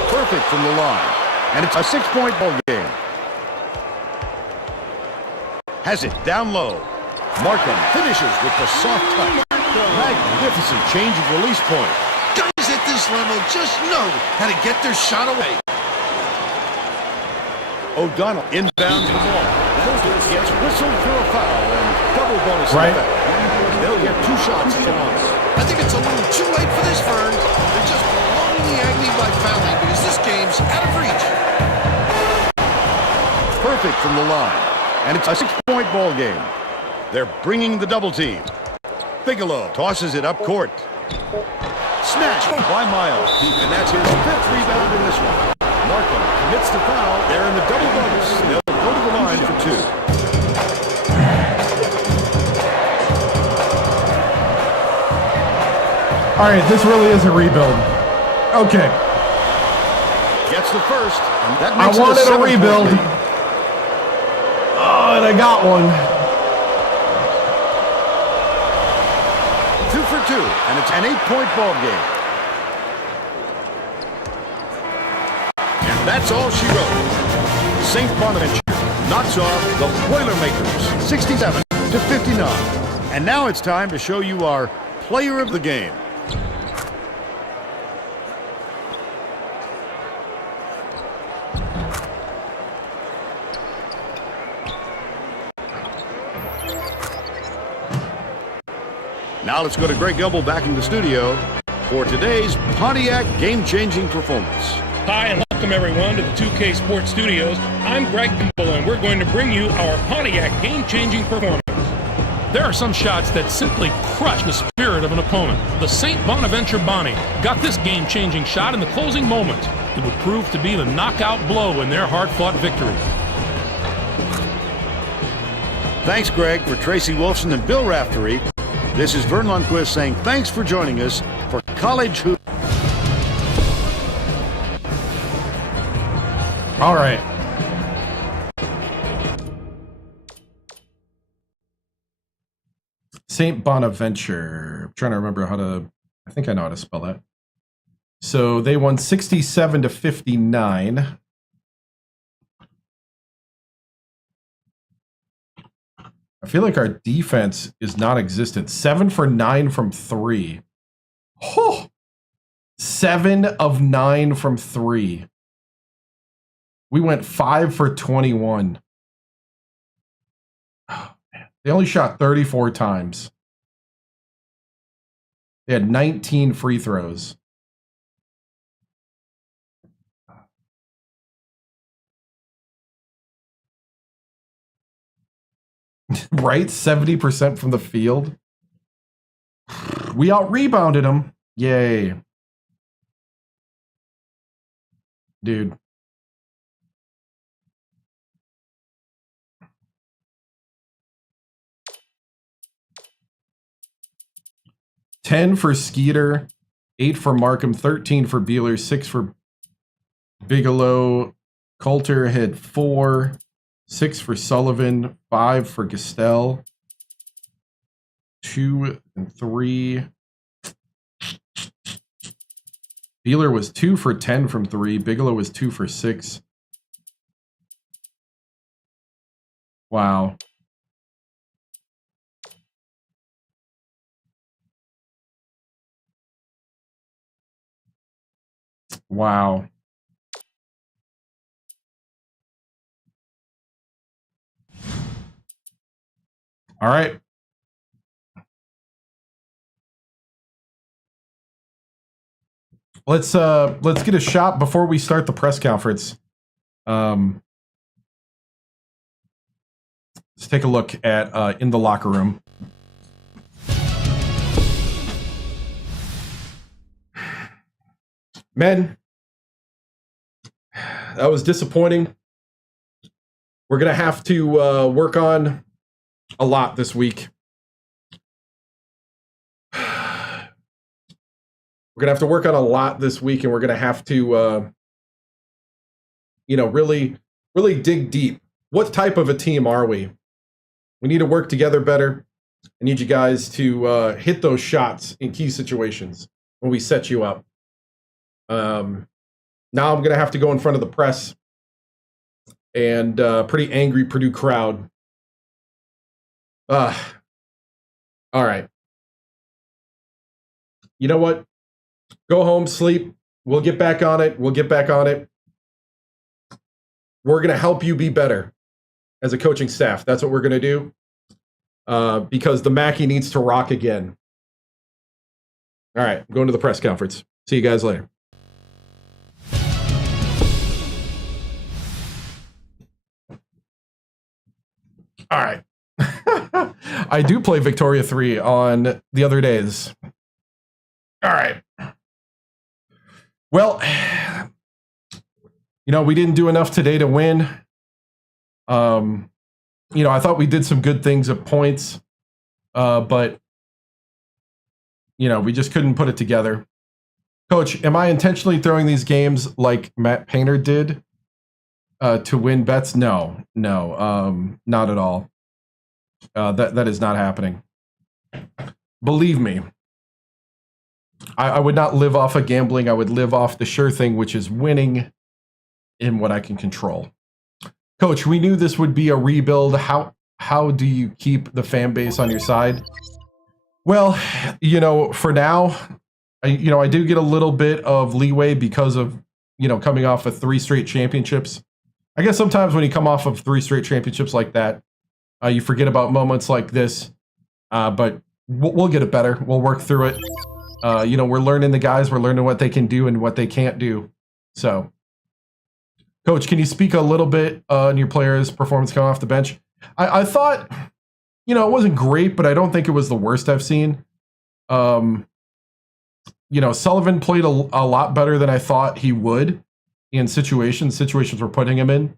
Perfect from the line, and it's a 6-point ball game. Has it down low. Markham finishes with the soft touch. Magnificent change of release point. Guys at this level just know how to get their shot away. O'Donnell inbounds the ball. Coulter gets whistled for a foul and double bonus Right. effect. They'll get 2 shots to once. I think it's a little too late for this, Vern. They're just prolonging the agony by fouling because this game's out of reach. Perfect from the line, and it's a 6-point ball game. They're bringing the double team. Bigelow tosses it up court. Snatched by Miles, and that's his 5th rebound in this one. Markham commits the foul. They're in the double bonus. They'll go to the line for 2. All right, this really is a rebuild. Okay. Gets the first, and that I makes wanted it a a 7-point rebuild. lead. Oh, and I got one. 2 for 2, and it's an 8-point ball game. And that's all she wrote. St. Bonaventure knocks off the Boilermakers 67-59. And now it's time to show you our player of the game. Now let's go to Greg Gumbel back in the studio for today's Pontiac game-changing performance. Hi, and welcome everyone to the 2K Sports Studios. I'm Greg Gumbel, and we're going to bring you our Pontiac game-changing performance. There are some shots that simply crush the spirit of an opponent. The St. Bonaventure Bonnie got this game-changing shot in the closing moment. It would prove to be the knockout blow in their hard-fought victory. Thanks, Greg, for Tracy Wolfson and Bill Raftery. This is Vern Lundquist saying thanks for joining us for College Hoop. All right. St. Bonaventure. I'm trying to remember how to, I think I know how to spell that. So they won 67-59. I feel like our defense is non-existent. 7 for 9 from 3. Oh, 7 of 9 from 3. We went 5 for 21. Oh, man. They only shot 34 times. They had 19 free throws. Right? 70% from the field. We out-rebounded them. Yay. Dude. $10 for Skeeter, 8 for Markham, 13 for Beeler, 6 for Bigelow. Coulter had 4, 6 for Sullivan, 5 for Gastel, 2 and 3. Beeler was 2 for 10 from 3. Bigelow was 2 for 6. Wow. Wow. All right. Let's get a shot before we start the press conference. Let's take a look at in the locker room. Men, that was disappointing. We're going to have to work on a lot this week. We're going to have to work on a lot this week, and we're going to have to, really dig deep. What type of a team are we? We need to work together better. I need you guys to hit those shots in key situations when we set you up. Now I'm going to have to go in front of the press and pretty angry Purdue crowd. All right. You know what? Go home, sleep. We'll get back on it. We're going to help you be better as a coaching staff. That's what we're going to do because the Mackey needs to rock again. All right. I'm going to the press conference. See you guys later. All right. I do play Victoria 3 on the other days. All right. Well, we didn't do enough today to win. I thought we did some good things at points, but, we just couldn't put it together. Coach, am I intentionally throwing these games like Matt Painter did to win bets? No, not at all. That is not happening. Believe me, I would not live off of gambling. I would live off the sure thing, which is winning in what I can control. Coach, we knew this would be a rebuild. How do you keep the fan base on your side? Well, for now, I do get a little bit of leeway because of, coming off of 3 straight championships. I guess sometimes when you come off of 3 straight championships like that, you forget about moments like this, but we'll get it better. We'll work through it. We're learning the guys. We're learning what they can do and what they can't do. So, Coach, can you speak a little bit on your players' performance coming off the bench? I thought, it wasn't great, but I don't think it was the worst I've seen. Sullivan played a lot better than I thought he would in situations we're putting him in.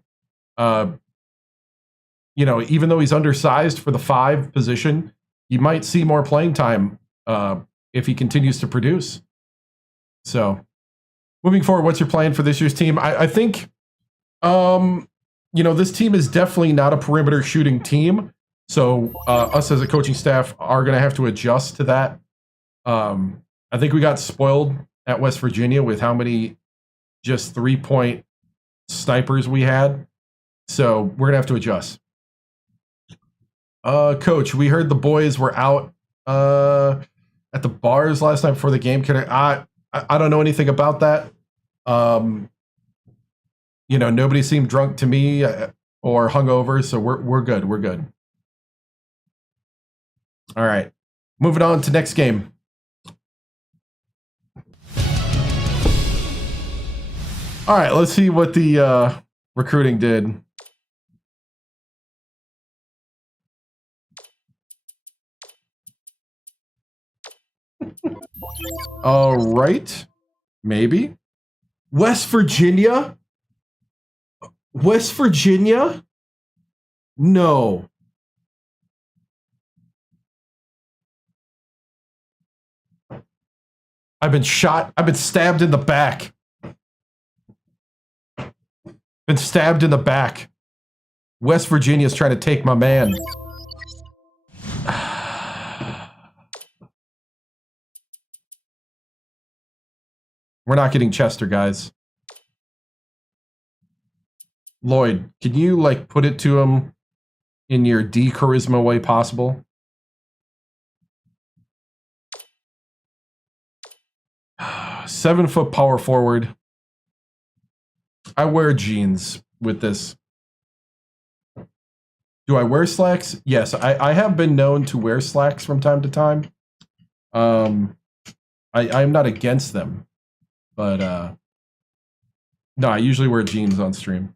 Even though he's undersized for the 5 position, you might see more playing time if he continues to produce. So, moving forward, what's your plan for this year's team? I think You know, this team is definitely not a perimeter shooting team. So us as a coaching staff are going to have to adjust to that. I think we got spoiled at West Virginia with how many just 3-point snipers we had. So we're going to have to adjust. Coach, we heard the boys were out at the bars last night before the game. I don't know anything about that. You know, nobody seemed drunk to me or hungover, so we're good. We're good. All right, moving on to next game. All right, let's see what the recruiting did. All right, maybe. West Virginia? West Virginia? No. I've been shot. I've been stabbed in the back. Been stabbed in the back. West Virginia's trying to take my man. We're not getting Chester, guys. Lloyd, can you, like, put it to him in your D-charisma way possible? Seven-foot power forward. I wear jeans with this. Do I wear slacks? Yes, I have been known to wear slacks from time to time. I'm not against them, but no, I usually wear jeans on stream.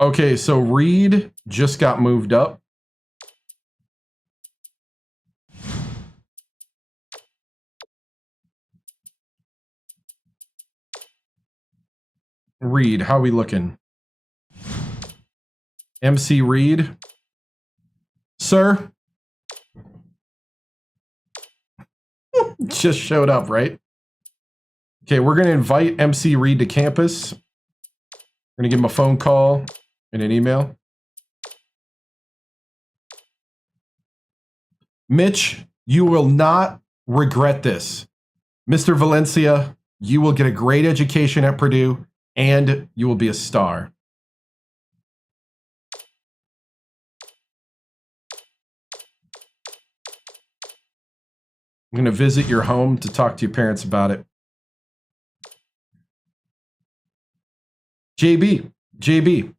Okay, so Reed just got moved up. Reed, how we looking? MC Reed? Sir? Just showed up, right? Okay, we're going to invite MC Reed to campus. We're going to give him a phone call and an email. Mitch, you will not regret this. Mr. Valencia, you will get a great education at Purdue, and you will be a star. I'm going to visit your home to talk to your parents about it. JB.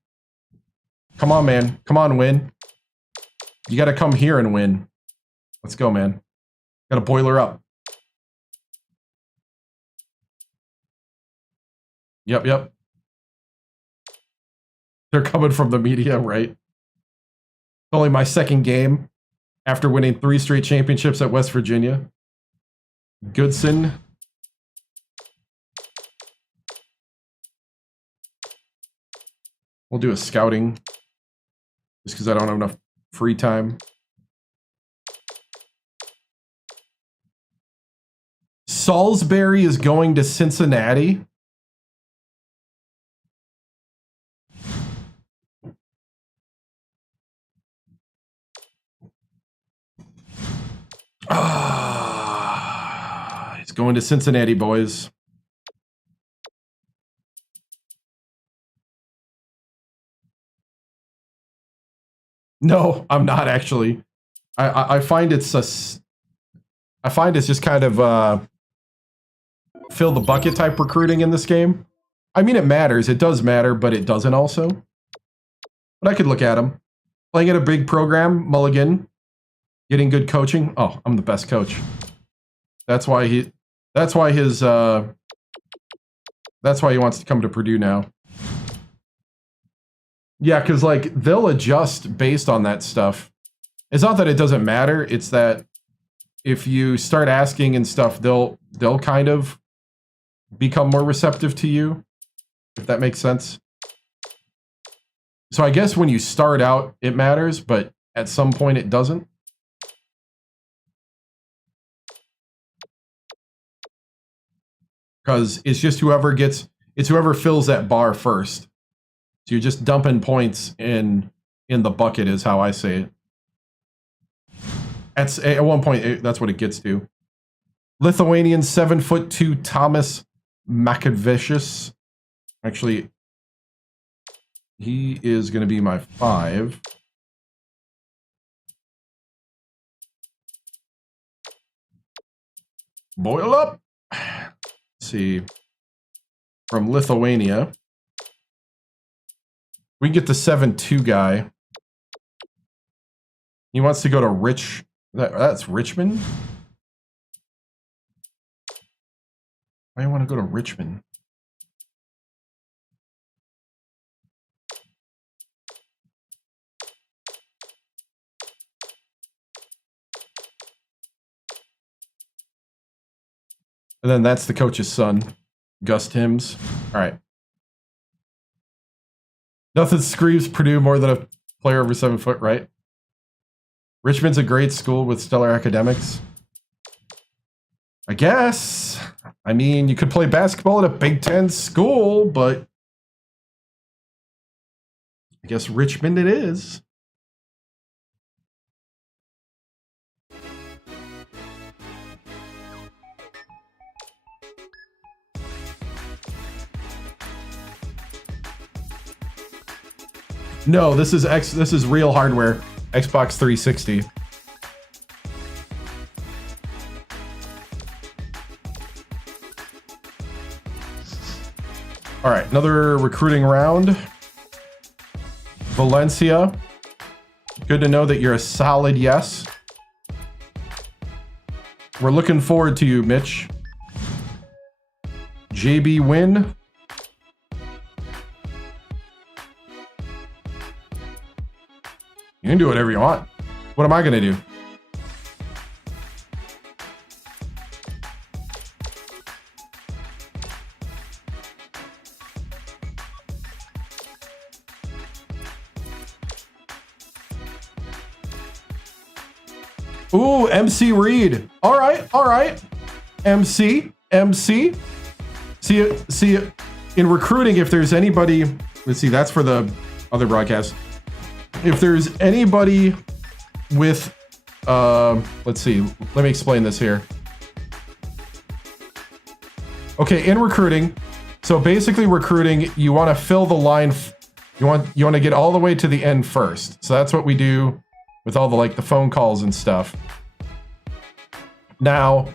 Come on, man. Come on, win. You got to come here and win. Let's go, man. Got to boiler up. Yep. They're coming from the media, right? It's only my second game after winning 3 straight championships at West Virginia. Goodson. We'll do a scouting just because I don't have enough free time. Salisbury is going to Cincinnati. He's going to Cincinnati, boys. No, I'm not actually. I find it's just kind of fill the bucket type recruiting in this game. I mean, it matters. It does matter, but it doesn't also. But I could look at him playing at a big program, Mulligan, getting good coaching. Oh, I'm the best coach. That's why he wants to come to Purdue now. Yeah, because like they'll adjust based on that stuff. It's not that it doesn't matter. It's that if you start asking and stuff, they'll kind of become more receptive to you, if that makes sense. So I guess when you start out, it matters, but at some point it doesn't. Because it's just whoever fills that bar first. So you're just dumping points in the bucket is how I say it. At one point, that's what it gets to. Lithuanian 7'2" Thomas Makavicius. Actually, he is going to be my 5. Boil up. Let's see. From Lithuania. We can get the 7'2" guy. He wants to go to that's Richmond? Why do you want to go to Richmond? And then that's the coach's son, Gus Timms. All right. Nothing screams Purdue more than a player over 7 foot, right? Richmond's a great school with stellar academics. I guess. I mean, you could play basketball at a Big Ten school, but I guess Richmond it is. No, this is real hardware. Xbox 360. All right, another recruiting round. Valencia. Good to know that you're a solid yes. We're looking forward to you, Mitch. JB Win. You can do whatever you want. What am I going to do? Ooh, MC Reed. All right. MC. See, in recruiting, if there's anybody, let's see, that's for the other broadcast. If there's anybody with, let's see, let me explain this here. Okay, in recruiting, so basically recruiting, you want to fill the line, you want to get all the way to the end first. So that's what we do with all the phone calls and stuff. Now,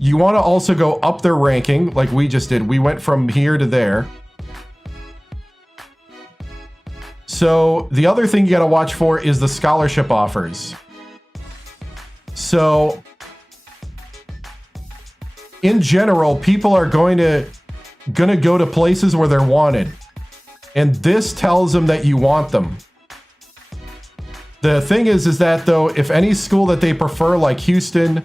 you want to also go up their ranking like we just did. We went from here to there. So the other thing you got to watch for is the scholarship offers. So in general, people are going to go to places where they're wanted. And this tells them that you want them. The thing is that though, if any school that they prefer, like Houston,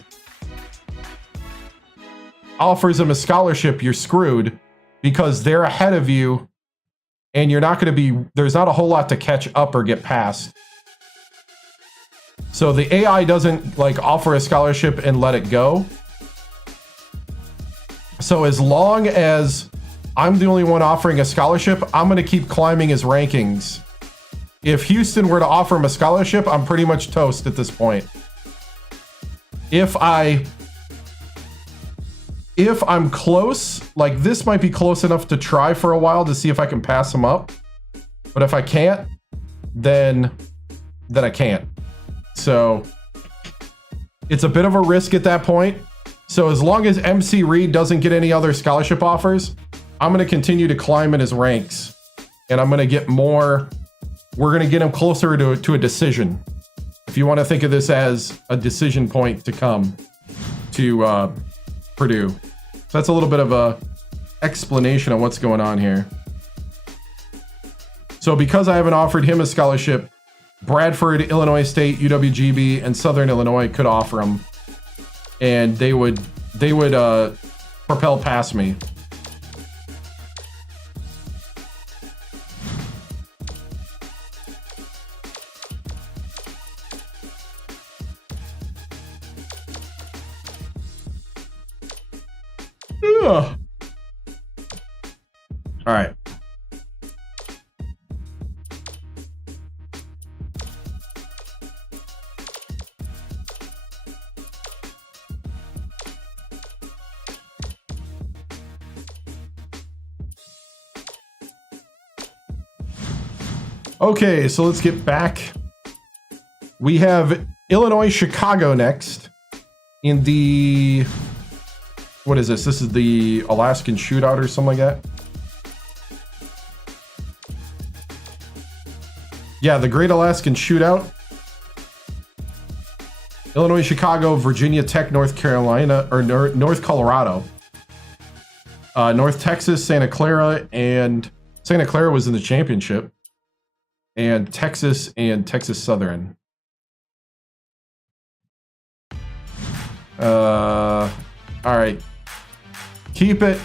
offers them a scholarship, you're screwed because they're ahead of you. And you're not going to be, there's not a whole lot to catch up or get past. So the AI doesn't offer a scholarship and let it go. So as long as I'm the only one offering a scholarship, I'm going to keep climbing his rankings. If Houston were to offer him a scholarship, I'm pretty much toast at this point. If I'm close, this might be close enough to try for a while to see if I can pass him up. But if I can't, then I can't. So it's a bit of a risk at that point. So as long as MC Reed doesn't get any other scholarship offers, I'm going to continue to climb in his ranks. And I'm going to get more, we're going to get him closer to a decision. If you want to think of this as a decision point to come to Purdue. So that's a little bit of a explanation on what's going on here. So because I haven't offered him a scholarship, Bradford, Illinois State, UWGB, and Southern Illinois could offer him, and they would propel past me. Ugh. All right. Okay, so let's get back. We have Illinois, Chicago next in the, what is this? This is the Alaskan Shootout or something like that. Yeah, the Great Alaskan Shootout. Illinois, Chicago, Virginia Tech, North Carolina, or North Colorado. North Texas, Santa Clara, and Santa Clara was in the championship. And Texas Southern. All right. Keep it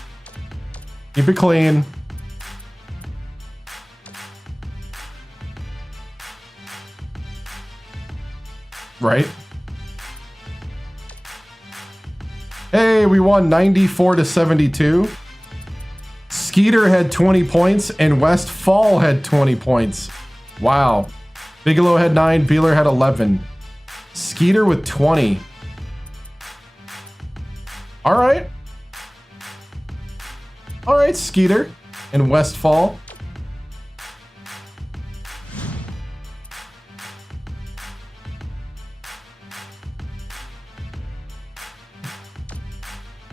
clean. Right? Hey, we won 94-72. Skeeter had 20 points and Westfall had 20 points. Wow. Bigelow had 9, Beeler had 11. Skeeter with 20. All right. All right, Skeeter and Westfall.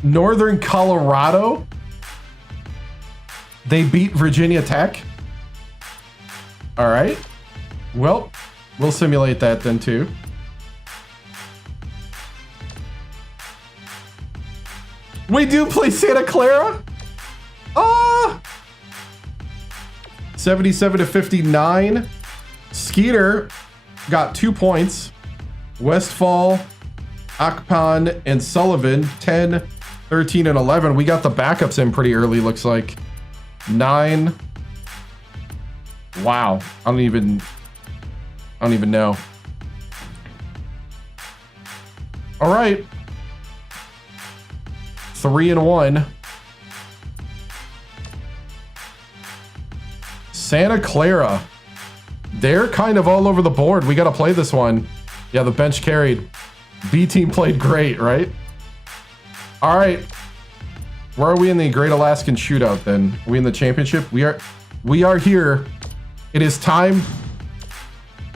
Northern Colorado. They beat Virginia Tech. All right. Well, we'll simulate that then too. We do play Santa Clara? 77-59. Skeeter got 2 points. Westfall, Akpan, and Sullivan 10, 13, and 11. We got the backups in pretty early, looks like. 9. Wow. I don't even know. All right. 3-1. Santa Clara. They're kind of all over the board. We got to play this one. Yeah, the bench carried. B team played great, right? All right. Where are we in the Great Alaskan Shootout then? Are we in the championship? We are here. It is time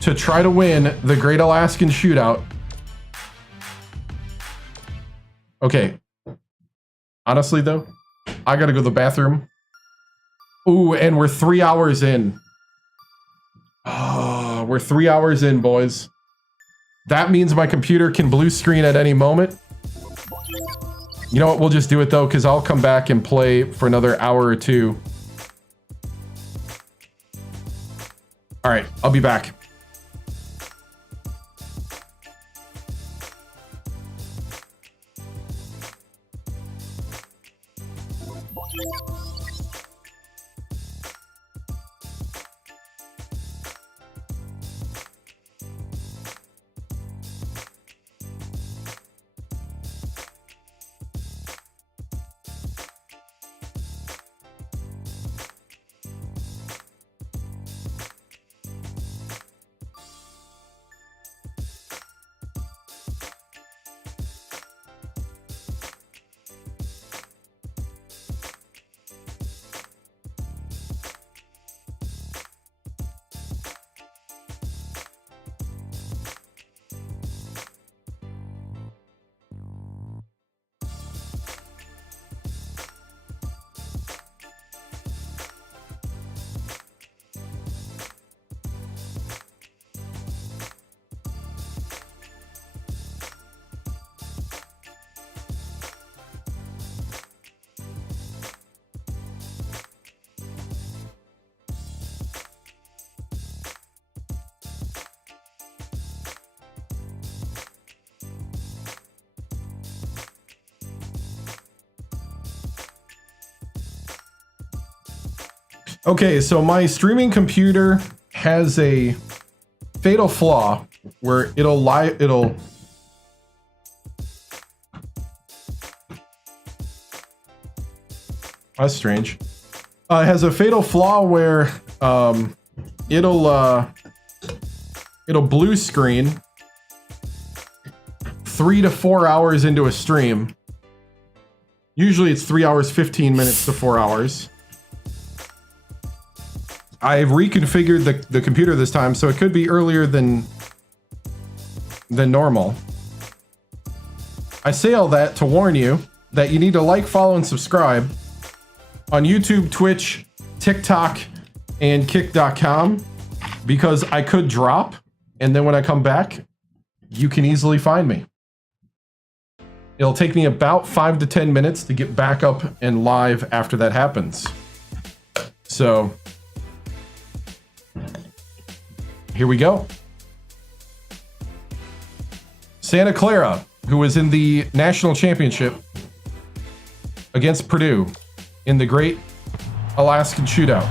to try to win the Great Alaskan Shootout. Okay. Honestly, though, I gotta go to the bathroom. Ooh, and we're 3 hours in. Oh, we're 3 hours in, boys. That means my computer can blue screen at any moment. You know what? We'll just do it, though, because I'll come back and play for another hour or two. All right, I'll be back. Okay, so my streaming computer has a fatal flaw where That's strange. It has a fatal flaw where it'll blue screen 3 to 4 hours into a stream. Usually it's 3 hours, 15 minutes to 4 hours. I've reconfigured the computer this time, so it could be earlier than normal. I say all that to warn you that you need to like, follow, and subscribe on YouTube, Twitch, TikTok, and Kick.com, because I could drop, and then when I come back, you can easily find me. It'll take me about 5 to 10 minutes to get back up and live after that happens. So, here we go. Santa Clara, who was in the national championship against Purdue in the Great Alaskan Shootout.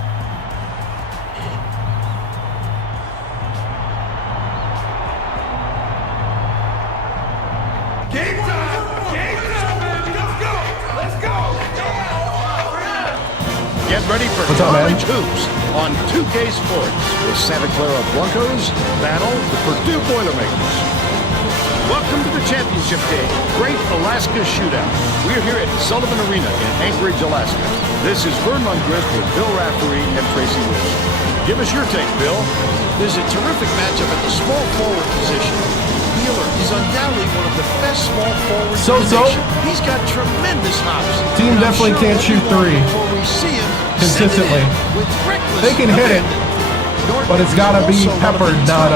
Get ready for college hoops on 2K Sports with Santa Clara Broncos battle the Purdue Boilermakers. Welcome to the championship game, Great Alaska Shootout. We're here at Sullivan Arena in Anchorage, Alaska. This is Vern Lundquist with Bill Raftery and Tracy Wilson. Give us your take, Bill. There's a terrific matchup at the small forward position. Wheeler is undoubtedly one of the best small forwards in the nation. He's got tremendous hops. Team definitely can't shoot three consistently. They can hit it, but it's got to be peppered, not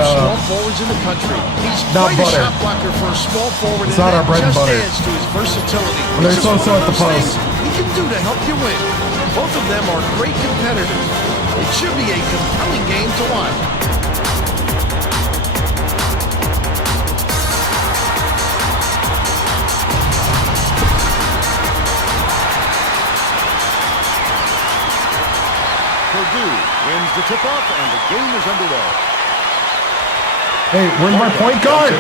forwards in the country. He's not quite butter. a shot blocker for a small forward. It's not our bread and butter. Adds to his versatility. When they're It's just so one at the of those post. things he can do to help you win. Both of them are great competitors. It should be a compelling game to watch. Purdue wins the tip-off, and the game is underway. Hey, where's my point guard?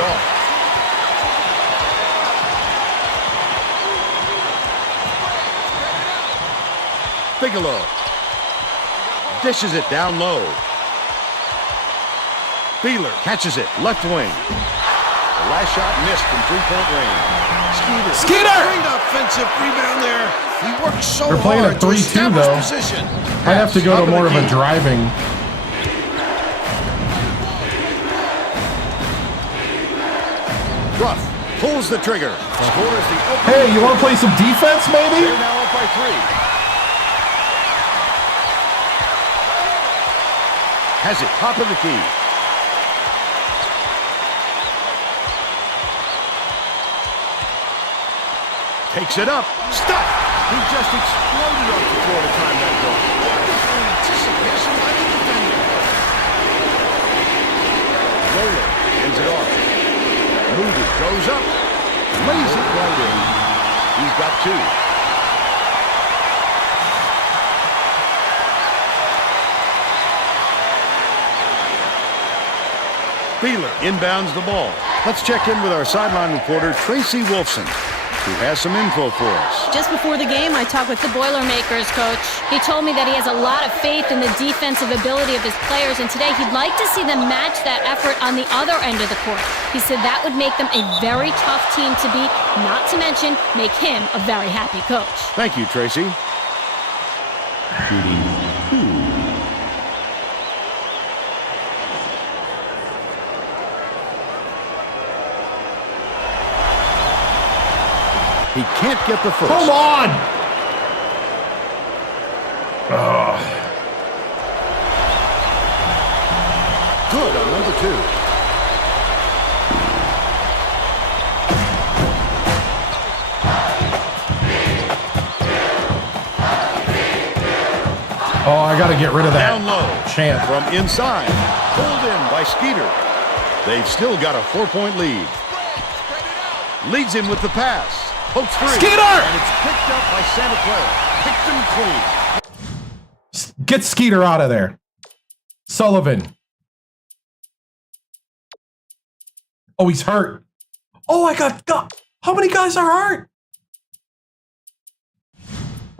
Bigelow dishes it down low. Beeler catches it, left wing. The last shot missed from three-point range. Skeeter! Great offensive rebound there. He works so They're playing a hard to 3-2 establish though. position. I'd have to go to more of a driving. Ruff pulls the trigger. Scores the opening. Hey, you want to play some defense, maybe? They're now up by 3. Has it, top of the key. Takes it up. Stop! He just exploded off the floor to time that goal. Wonderful anticipation by the defender. Roller ends it off. Moody goes up. Lays it right in. He's got 2. Beeler inbounds the ball. Let's check in with our sideline reporter, Tracy Wolfson, who has some info for us. Just before the game, I talked with the Boilermakers coach. He told me that he has a lot of faith in the defensive ability of his players, and today he'd like to see them match that effort on the other end of the court. He said that would make them a very tough team to beat, not to mention make him a very happy coach. Thank you, Tracy. He can't get the first. Come on! Good on number 2. Oh, I got to get rid of that Down low. chant. From inside. Pulled in by Skeeter. They've still got a 4-point lead. Leads him with the pass. Pokes free. Skeeter! And it's picked up by Santa Clara. Picked him clean. Get Skeeter out of there. Sullivan. Oh, he's hurt. Oh, I got. How many guys are hurt?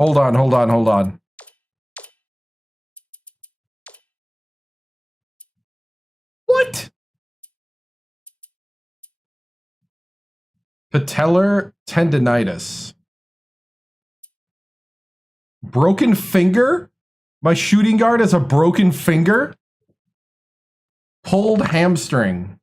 Hold on. What? Patellar tendonitis. Broken finger? My shooting guard has a broken finger? Pulled hamstring.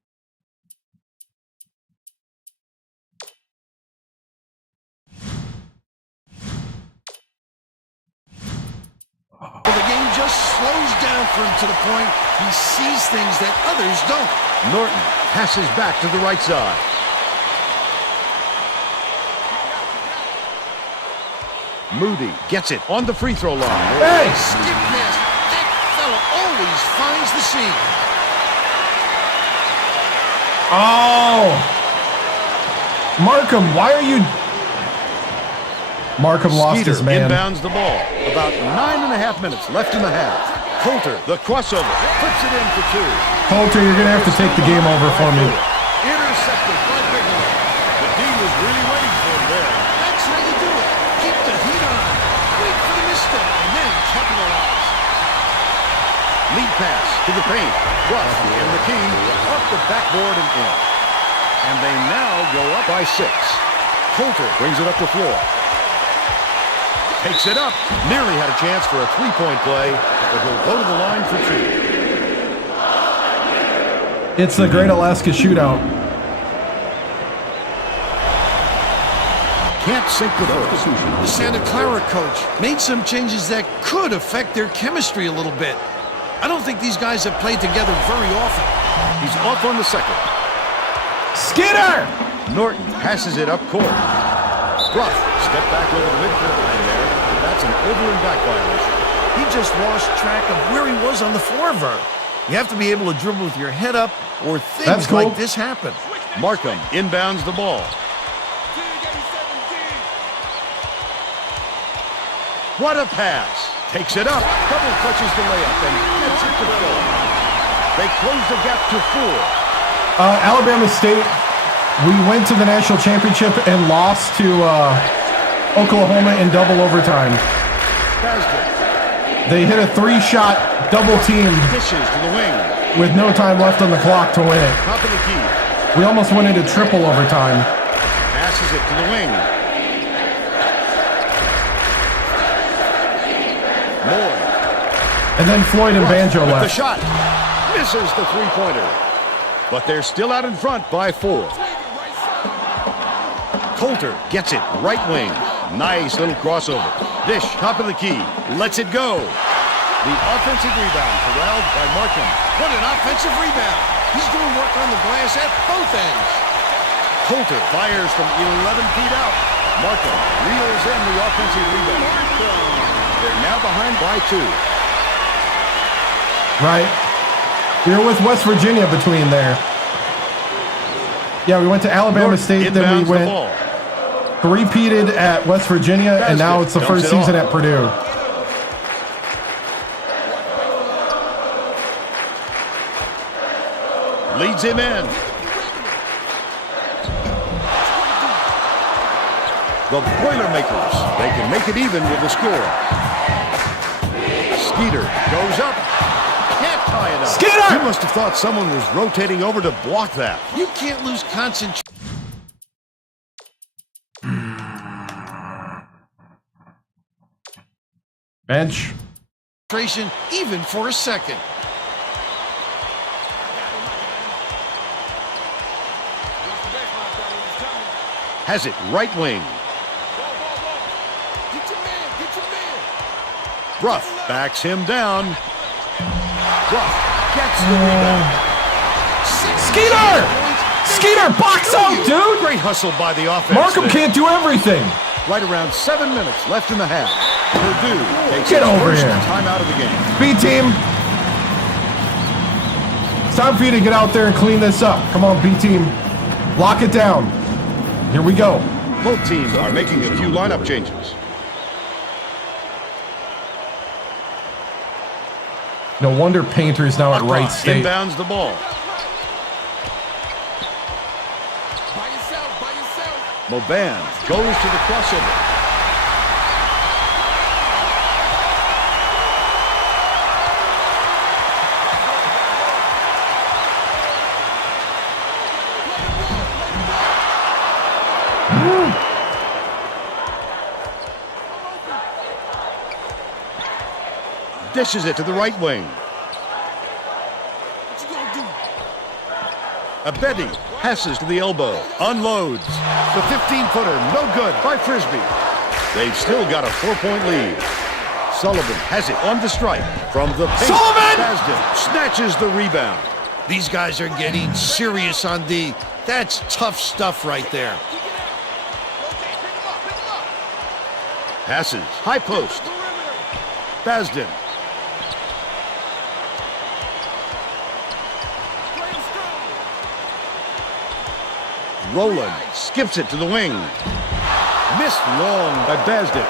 Well, the game just slows down for him to the point he sees things that others don't. Norton passes back to the right side. Moody gets it on the free throw line. Hey! Skip pass. That fella always finds the seam. Oh! Markham, why are you... Markham lost Skeeter his man. inbounds the ball. About 9.5 minutes left in the half. Coulter, the crossover, puts it in for 2. Coulter, you're going to have to take the game over for me. Intercepted by Bigelow. The D was really waiting for him there. That's how you do it. Keep the heat on. Wait for the misstep and then capitalize. Lead pass to the paint. Ruff in the key, off the backboard and in. And they now go up by 6. Coulter brings it up the floor. Takes it up. Nearly had a chance for a 3-point play, but he'll go to the line for 2. It's the Great Alaska Shootout. Can't sink the first. The Santa Clara coach made some changes that could affect their chemistry a little bit. I don't think these guys have played together very often. He's off on the second. Skinner! Norton passes it up court. Ruff, step back over the midcourt line there. That's an over and back violation. He just lost track of where he was on the floor, Vern. You have to be able to dribble with your head up or things cool. like this happen. Markham inbounds the ball. What a pass. Takes it up. Double clutches the layup and gets it to Phil. They close the gap to 4. Alabama State, we went to the national championship and lost to Oklahoma in double overtime. Basket. They hit a 3-shot double team Dishes to the wing. with no time left on the clock to win it. Top of the key. We almost went into triple overtime. Passes it to the wing. Moore. And then Floyd and Banjo With the left. shot. Misses the three-pointer. But they're still out in front by 4. Coulter gets it right wing. Nice little crossover. Dish, top of the key. Lets it go. The offensive rebound corralled by Markham. What an offensive rebound. He's doing work on the glass at both ends. Coulter fires from 11 feet out. Markham reels in the offensive rebound. They're now behind by 2. Right. We were with West Virginia between there. Yeah, we went to Alabama State, then we Inbounds the went ball. three-peated at West Virginia, and now it's the Dumps first it season off. at Purdue. Leads him in. The Boilermakers. They can make it even with the score. Skeeter goes up. Can't tie it up. Skeeter! You must have thought someone was rotating over to block that. You can't lose concentration Bench. even for a second. Has it right wing. Ruff backs him down. Ruff gets the rebound. Skeeter! Skeeter, box out, dude! Great hustle by the offense. Markham there. can't do everything. Right around 7 minutes left in the half. Purdue takes Get its over first here. timeout of the game. B team. It's time for you to get out there and clean this up. Come on, B team. Lock it down. Here we go. Both teams are making a few lineup changes. No wonder Painter's now at Wright Clock State. inbounds the ball. Moban goes to the crossover. Dishes it to the right wing. Abedi passes to the elbow. Unloads. The 15-footer, no good by Frisbee. They've still got a 4-point lead. Sullivan has it on the strike. From the paint, Sullivan! Basden snatches the rebound. These guys are getting serious on D. That's tough stuff right there. Passes. High post. Basden. Rowland skips it to the wing. Missed long by Basden.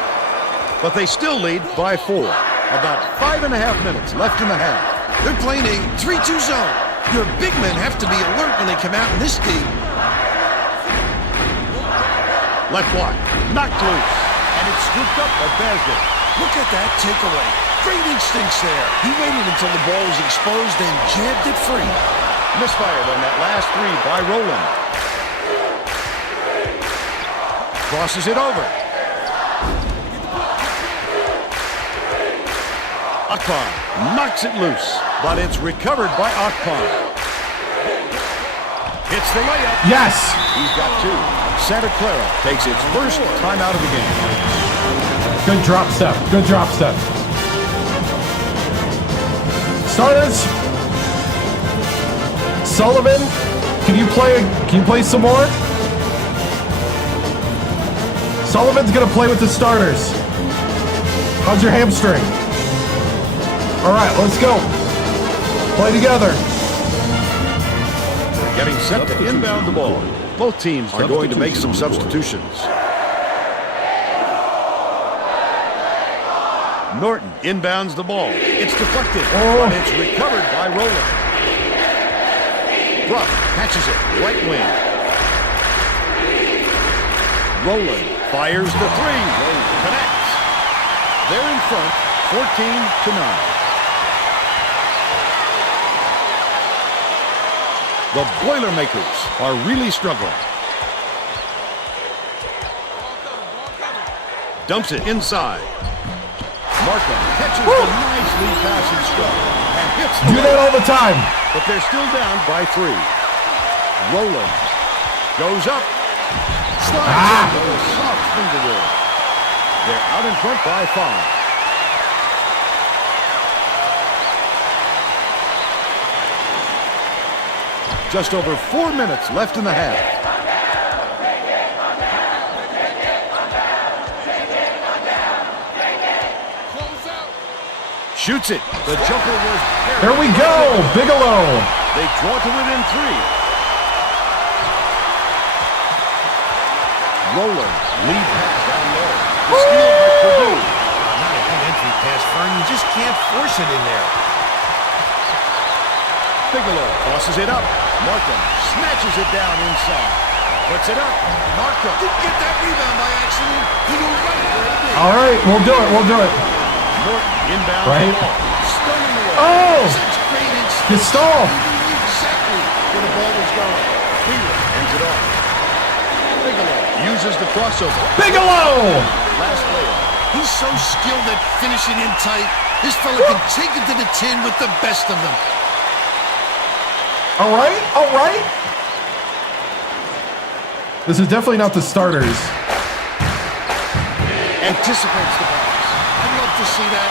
But they still lead by 4. About 5.5 minutes left in the half. They're playing a 3-2 zone. Your big men have to be alert when they come out in this game. Left block. Knocked loose. And it's scooped up by Basden. Look at that takeaway. Great instincts there. He waited until the ball was exposed and jabbed it free. Misfired on that last 3 by Rowland. Crosses it over. Akpan knocks it loose, but it's recovered by Akpan. Hits the layup. Yes. He's got 2. Santa Clara takes its first time out of the game. Good drop step. Good drop step. Starters. Sullivan, can you play some more? Sullivan's gonna play with the starters. How's your hamstring? All right, let's go. Play together. They're getting set to inbound the ball. Both teams are going to make some substitutions. Norton inbounds the ball. It's deflected, but it's recovered by Rowland. Ruff catches it, right wing. Rowland fires the 3. Connects. They're in front, 14-9. The Boilermakers are really struggling. Dumps it inside. Markham catches the nice lead pass and strike and hits the Do that all the time. But they're still down by 3. Rowland goes up. Slides into a soft finger roll. They're out in front by 5. Just over 4 minutes left in the half. Shoots it. The jumper was... There we go. Bigelow. They draw to within 3. Rowland, lead pass down low. The steal by Purdue. Not a good entry pass, Fern. You just can't force it in there. Bigelow tosses it up. Markham snatches it down inside. Puts it up. Markham Didn't get that rebound by accident. He knew right where to be. All right, we'll do it. We'll do it. Norton inbound Right. the ball. Stunning the ball. Oh, Such great instinct. Gasol. He knew exactly where the ball was going. Wheeler ends it off. Bigelow uses the crossover. Bigelow. Last layup. He's so skilled at finishing in tight. This fella can take it to the tin with the best of them. All right, all right. This is definitely not the starters. Anticipates the pass. I'd love to see that.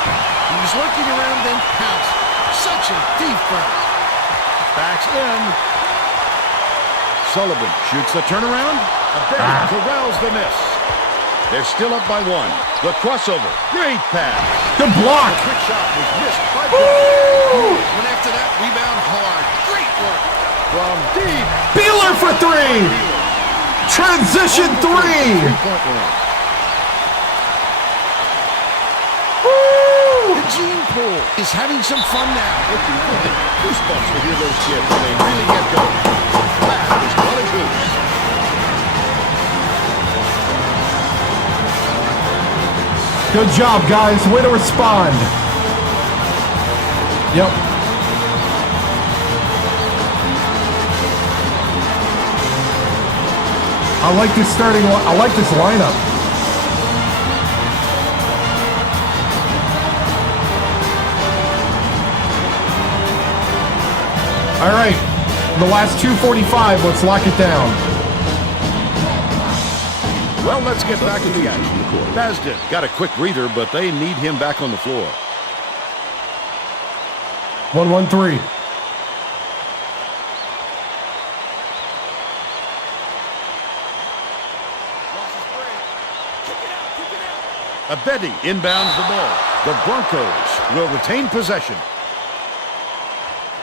He was lurking around then pounced. Such a defense. Backs in. Sullivan shoots the turnaround. Abedi corrals the miss. They're still up by 1. The crossover. Great pass. Good block. The quick shot was missed by Woo! Went after that rebound hard. Great work. from deep. Beeler for 3. Transition 3. Three-point line. The gene pool is having some fun now. Goosebumps to hear those kids when they really get going. That is Buddy Goose. Good job, guys. Way to respond. Yep. I like this lineup. All right, the last 2:45. Let's lock it down. Well, let's get back to the action. Basden got a quick breather, but they need him back on the floor. 1-1-3. Abedi inbounds the ball. The Broncos will retain possession.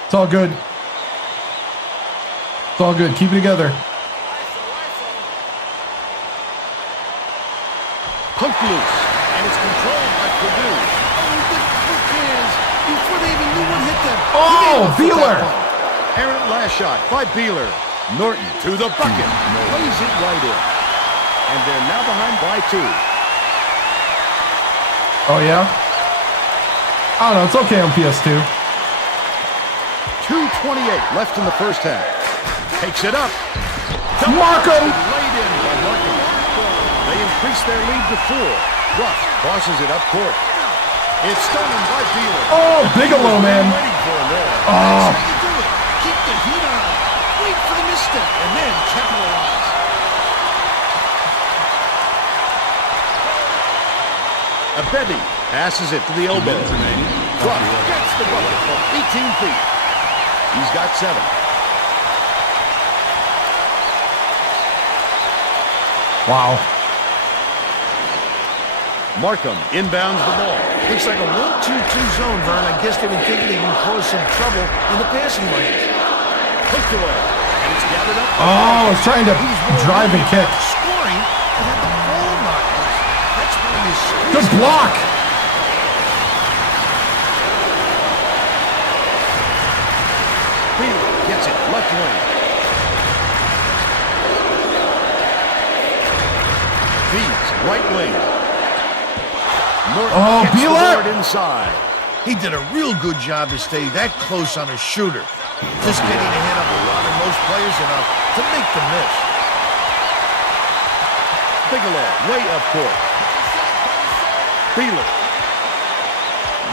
It's all good. It's all good. Keep it together. Poked loose, and it's controlled by Purdue. Oh, the quick hands before they even knew what hit them. Oh, Beeler! Errant last shot by Beeler. Norton to the bucket. Lays it right in. And they're now behind by 2. Oh, yeah? I don't know. It's okay on PS2. 2:28 left in the first half. Takes it up. Markham! Laid in by Markham. They increase their lead to 4. Ruff crosses it up court. It's stolen by Beeler. Oh, Bigelow, man. Waiting for him there. Oh. That's how you do it. Keep the heat on. Wait for the misstep and then capitalize. Abedi passes it to the elbow. Ruff gets the bucket from 18 feet. He's got 7. Wow. Markham inbounds the ball. Looks like a 1-2-2 zone, Vern. I guess they've been thinking they can cause some trouble in the passing lanes. Hooked away. And it's gathered up. Oh, it's trying to drive and kick. Scoring, but at the ball knockers. That's where you squeeze. Good block. Beeler gets it left wing. Feeds right wing. Norton gets the Beeler! board inside. He did a real good job to stay that close on a shooter. Just getting ahead of a lot of most players enough to make the miss. Bigelow way up court. Beeler.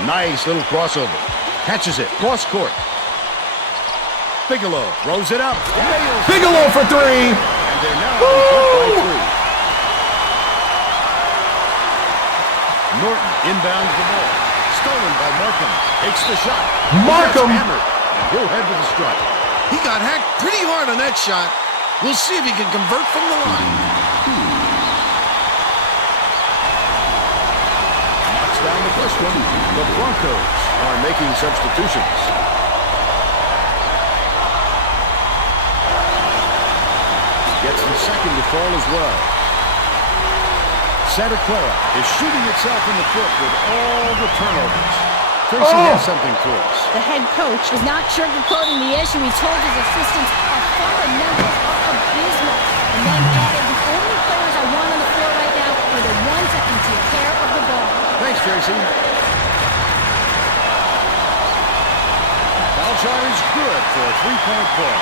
Nice little crossover. Catches it. Cross court. Bigelow throws it up. Nails it. Bigelow for 3. And they're now up by 3. Norton inbounds the ball. Stolen by Markham. Takes the shot. Markham. He gets hammered, and he'll head to the strike. He got hacked pretty hard on that shot. We'll see if he can convert from the line. Knocks down the first one. The Broncos are making substitutions. Gets the second to fall as well. Santa Clara is shooting itself in the foot with all the turnovers. Tracy has something for us. The head coach is not sugarcoating the issue. He told his assistants our fundamentals are abysmal. And then added, the only players I want on the floor right now are the ones that can take care of the ball. Thanks, Tracy. Foul shot is good for a 3-point play.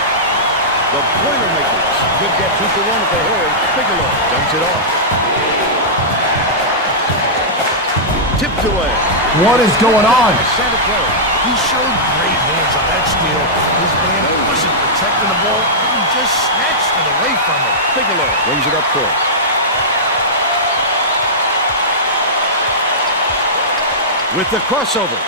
The Boilermakers could get 2 for 1 if they hurry. Bigelow dumps it off. Tipped away. What is going on? Santa Clara. He showed great hands on that steal. His man wasn't protecting the ball. He just snatched it away from him. Bigelow brings it up court. With the crossover,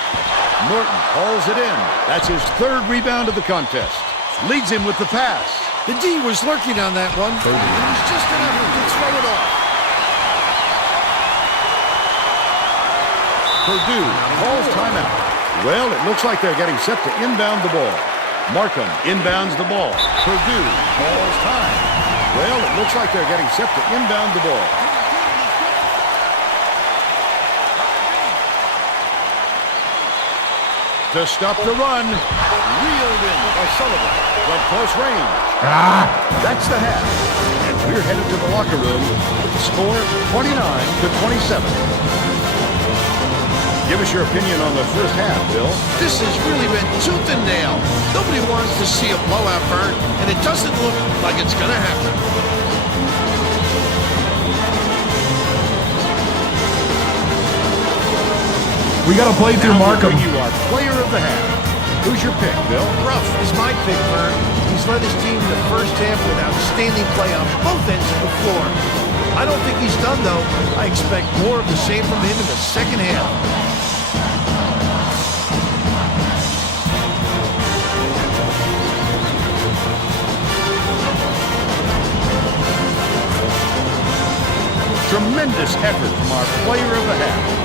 Norton hauls it in. That's his 3rd rebound of the contest. Leads him with the pass. The D was lurking on that one. It was just an effort to throw it off. Purdue calls timeout. Well, it looks like they're getting set to inbound the ball. Markham inbounds the ball. Purdue calls time. Well, it looks like they're getting set to inbound the ball. To stop the run, reeled in by Sullivan from close range. That's the half. And we're headed to the locker room with the score 29-27. Give us your opinion on the first half, Bill. This has really been tooth and nail. Nobody wants to see a blowout, Vern, and it doesn't look like it's going to happen. We got to play through Now Markham. we'll bring you our player of the half. Who's your pick, Bill? Ruff is my pick, Vern. He's led his team in the first half with outstanding play on both ends of the floor. I don't think he's done, though. I expect more of the same from him in the second half. Tremendous effort from our player of the half.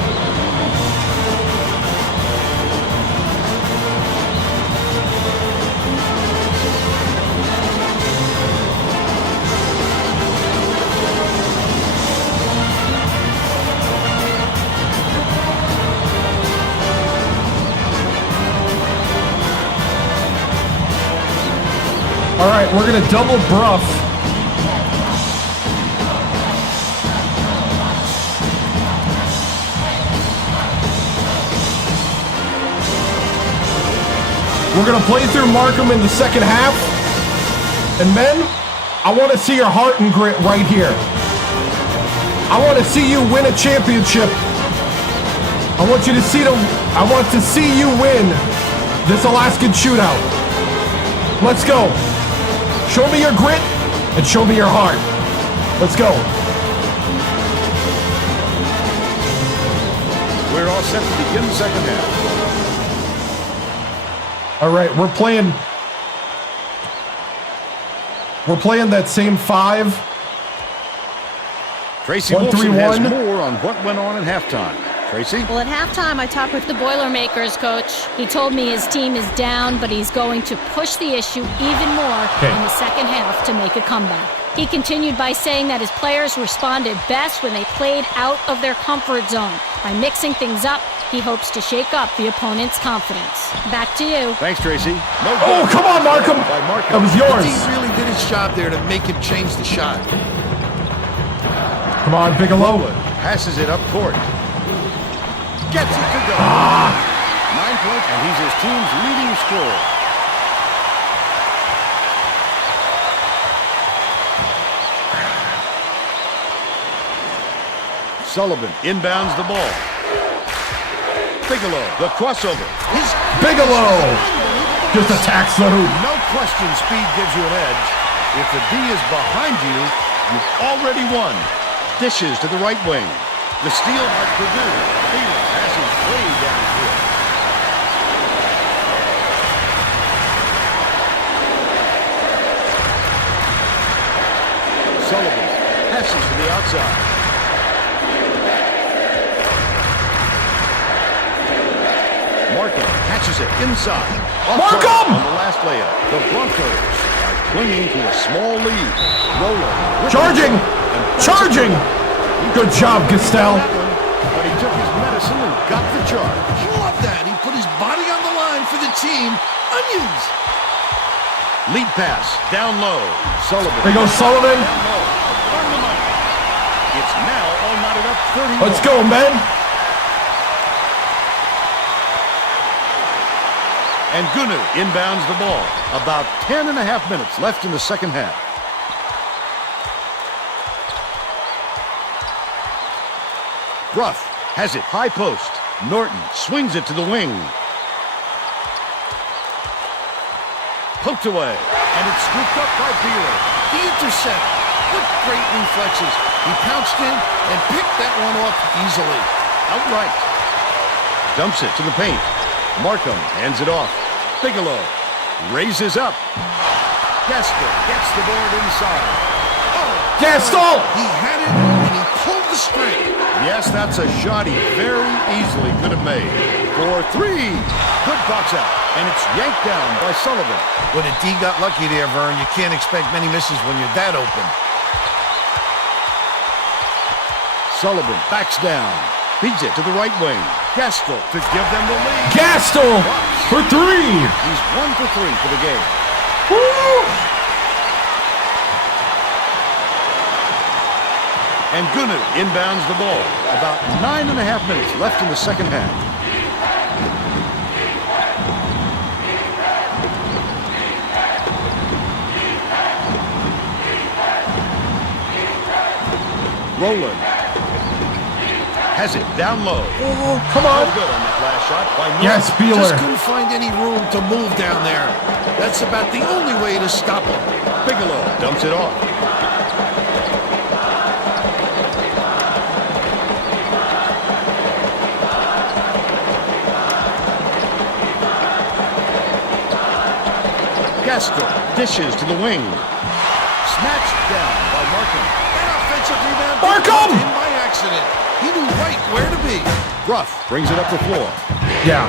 All right, we're going to double Bruff. We're going to play through Markham in the second half. And men, I want to see your heart and grit right here. I want to see you win a championship. I want to see you win this Alaskan shootout. Let's go. Show me your grit and show me your heart. Let's go. We're all set to begin the second half. All right, we're playing that same 5. Tracy 1-3-1. Wilson has more on what went on at halftime. Tracy? Well, at halftime, I talked with the Boilermakers coach. He told me his team is down, but he's going to push the issue even more in the second half to make a comeback. He continued by saying that his players responded best when they played out of their comfort zone. By mixing things up, he hopes to shake up the opponent's confidence. Back to you. Thanks, Tracy. Oh, come on, Markham. That was yours. He really did his job there to make him change the shot. Come on, Bigelow. Passes it up court. Gets it to go. 9 points, and he's his team's leading scorer. Sullivan inbounds the ball. Bigelow, the crossover. Bigelow just attacks the hoop. No question speed gives you an edge. If the D is behind you, you've already won. Dishes to the right wing. The steal by Purdue. Taylor passes way downfield. Sullivan passes to the outside. Markham catches it inside. Markham! On the last layup, the Broncos are clinging to a small lead. Roller. Charging! Good job, Gastel. But he took his medicine and got the charge. I love that. He put his body on the line for the team. Onions. Lead pass, down low. Sullivan. There goes Sullivan. Down low. On the money. It's now all knotted up 31. Let's go, men. And Gunu inbounds the ball. About 10 and a half minutes left in the second half. Ruff has it high post. Norton swings it to the wing. Poked away. And it's scooped up by Beeler. The intercept. What great reflexes. He pounced in and picked that one off easily. Outright. Dumps it to the paint. Markham hands it off. Bigelow raises up. Gaston gets the board inside. Gaston! He had it and he pulled the string. Yes, that's a shot he very easily could have made. For 3. Good box out. And it's yanked down by Sullivan. But a D got lucky there, Vern. You can't expect many misses when you're that open. Sullivan backs down. Feeds it to the right wing. Gaskell to give them the lead. Gaston for 3. He's 1 for 3 for the game. Woo! And Gunu inbounds the ball. About 9.5 minutes left in the second half. Rowland has it down low. Oh, come on. Good on that last shot by Norton. Yes, Just Beeler. couldn't find any room to move down there. That's about the only way to stop him. Bigelow dumps it off. Gaston dishes to the wing. Snatched down by Markham. That offensive rebound Markham! in by accident. He knew right where to be. Ruff brings it up the floor. Yeah.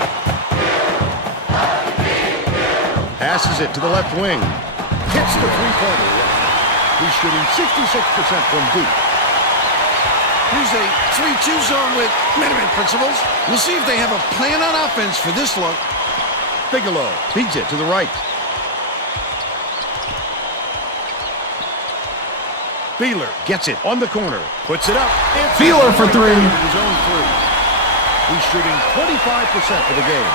Passes it to the left wing. Hits the three-pointer. He's shooting 66% from deep. Here's a 3-2 zone with minimum principles. We'll see if they have a plan on offense for this look. Bigelow feeds it to the right. Beeler gets it on the corner. Puts it up. Beeler for three. His own three. He's shooting 25% for the game.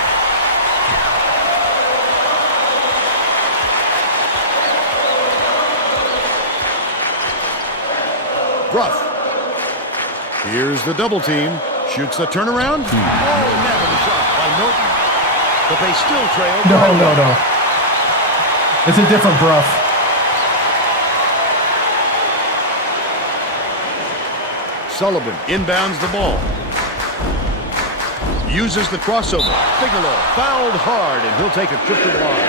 Ruff. Here's the double team. Shoots the turnaround. Oh, never the shot by Norton. But they still trail. No. It's a different Bruff. Sullivan inbounds the ball. Uses the crossover. Bigelow fouled hard, and he'll take a trip to the line.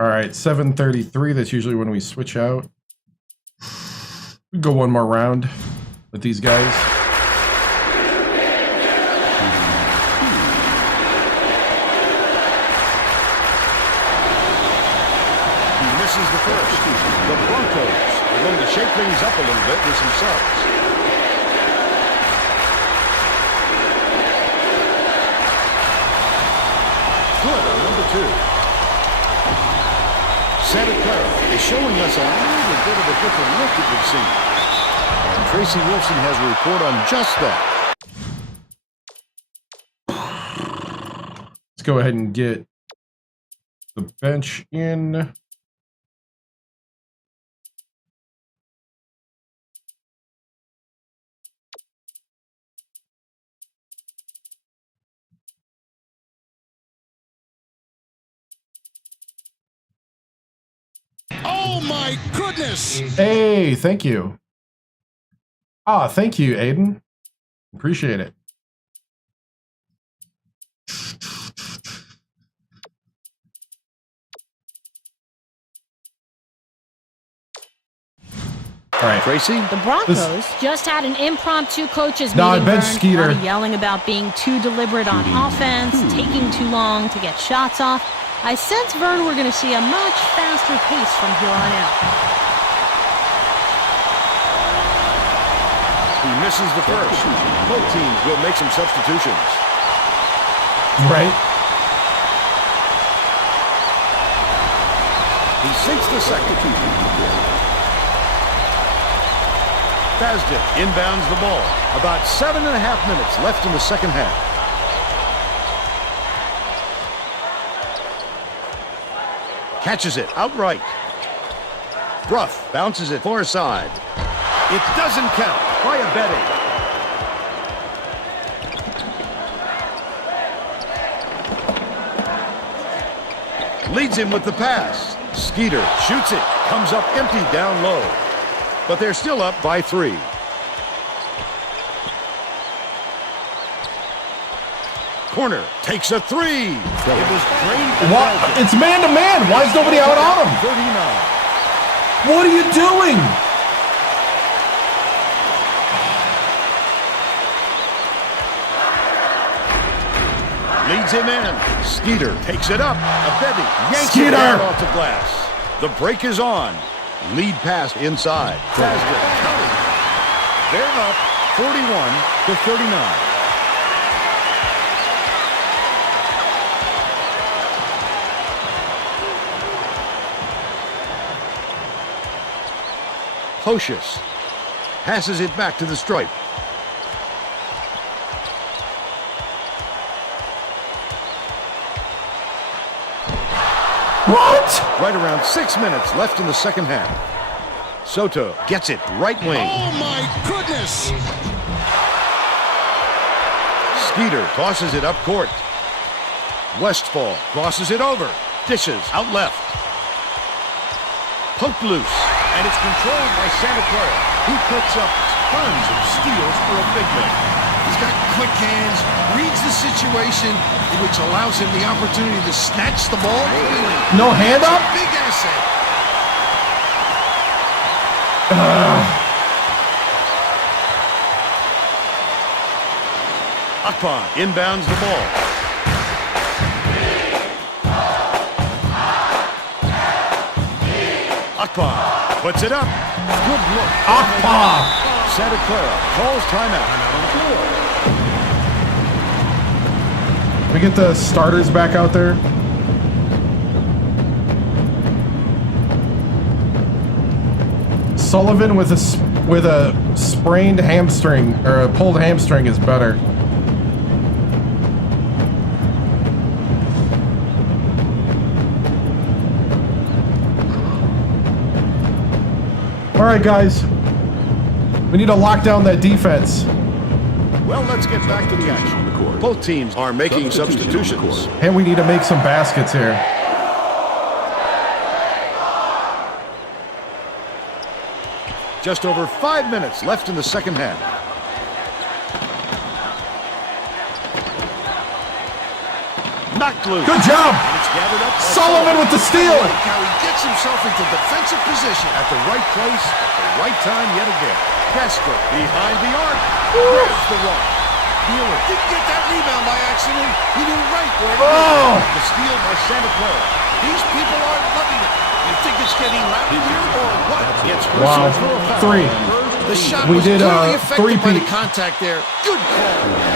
All right, 7:33. That's usually when we switch out. We go one more round with these guys. He misses the first. The Broncos are going to shake things up a little bit with some subs. Good on number 2. Santa Clara is showing us a little bit of a different look, it would seem. And Tracy Wilson has a report on just that. Let's go ahead and get the bench in. Oh, my goodness! Hey, thank you. Ah, thank you, Aiden. Appreciate it. All right. Tracy? The Broncos just had an impromptu coaches No, I meeting. bench Vern. Skeeter. A lot of yelling about being too deliberate on offense, taking too long to get shots off. I sense, Vern, we're going to see a much faster pace from here on out. He misses the first. Both teams will make some substitutions. Right. He sinks the second. Basden inbounds the ball. About 7.5 minutes left in the second half. Catches it outright. Ruff bounces it far side. It doesn't count. By a Betty. Leads him with the pass. Skeeter shoots it. Comes up empty down low. But they're still up by 3. Corner takes a 3. It was drained. What? It's man to man. Why is nobody out on him? 39. What are you doing? Leads him in. Skeeter takes it up. Abedi yanks Skeeter! it down off the glass. The break is on. Lead pass inside. Basden counted. They're up 41-39. Hocius passes it back to the stripe. What? Right around 6 minutes left in the second half. Soto gets it right wing. Oh, my goodness! Skeeter tosses it up court. Westfall crosses it over. Dishes out left. Poked loose. And it's controlled by Santa Clara. He puts up tons of steals for a big man. He's got quick hands, reads the situation, which allows him the opportunity to snatch the ball. No hand up? Big asset. Akpan inbounds the ball. Akpan puts it up. Good look. Akpan! Santa Clara calls timeout. We get the starters back out there. Sullivan with a sprained hamstring or a pulled hamstring is better. All right, guys. We need to lock down that defense. Well, let's get back to the action. Both teams are making substitutions. And we need to make some baskets here. Just over 5 minutes left in the second half. Knocked loose. Good job! And it's gathered up by Sullivan with the steal! I like how he gets himself into defensive position. At the right place, at the right time yet again. Castro behind the arc. Grabs the rock. Wheeler didn't get that rebound by accident. He knew right where to Oh! go. The steal by Santa Clara. These people are loving it. You think it's getting loud here or what? Gets Wow. for a foul. Three. The shot We was did, clearly affected by the three-peat. contact there. Good call.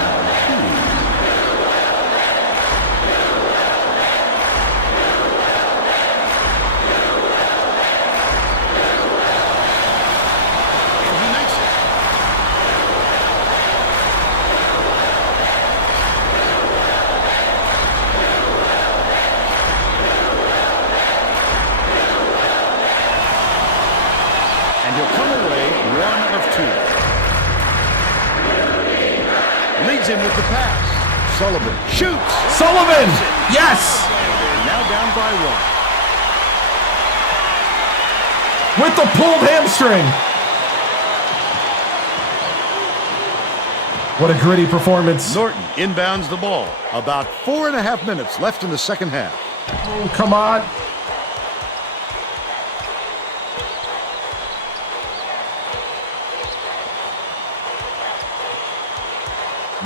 And he'll come away one of two. Leads him with the pass. Sullivan shoots. Sullivan! Yes! And they're now down by one. With the pulled hamstring. What a gritty performance. Norton inbounds the ball. About 4.5 minutes left in the second half. Oh, come on.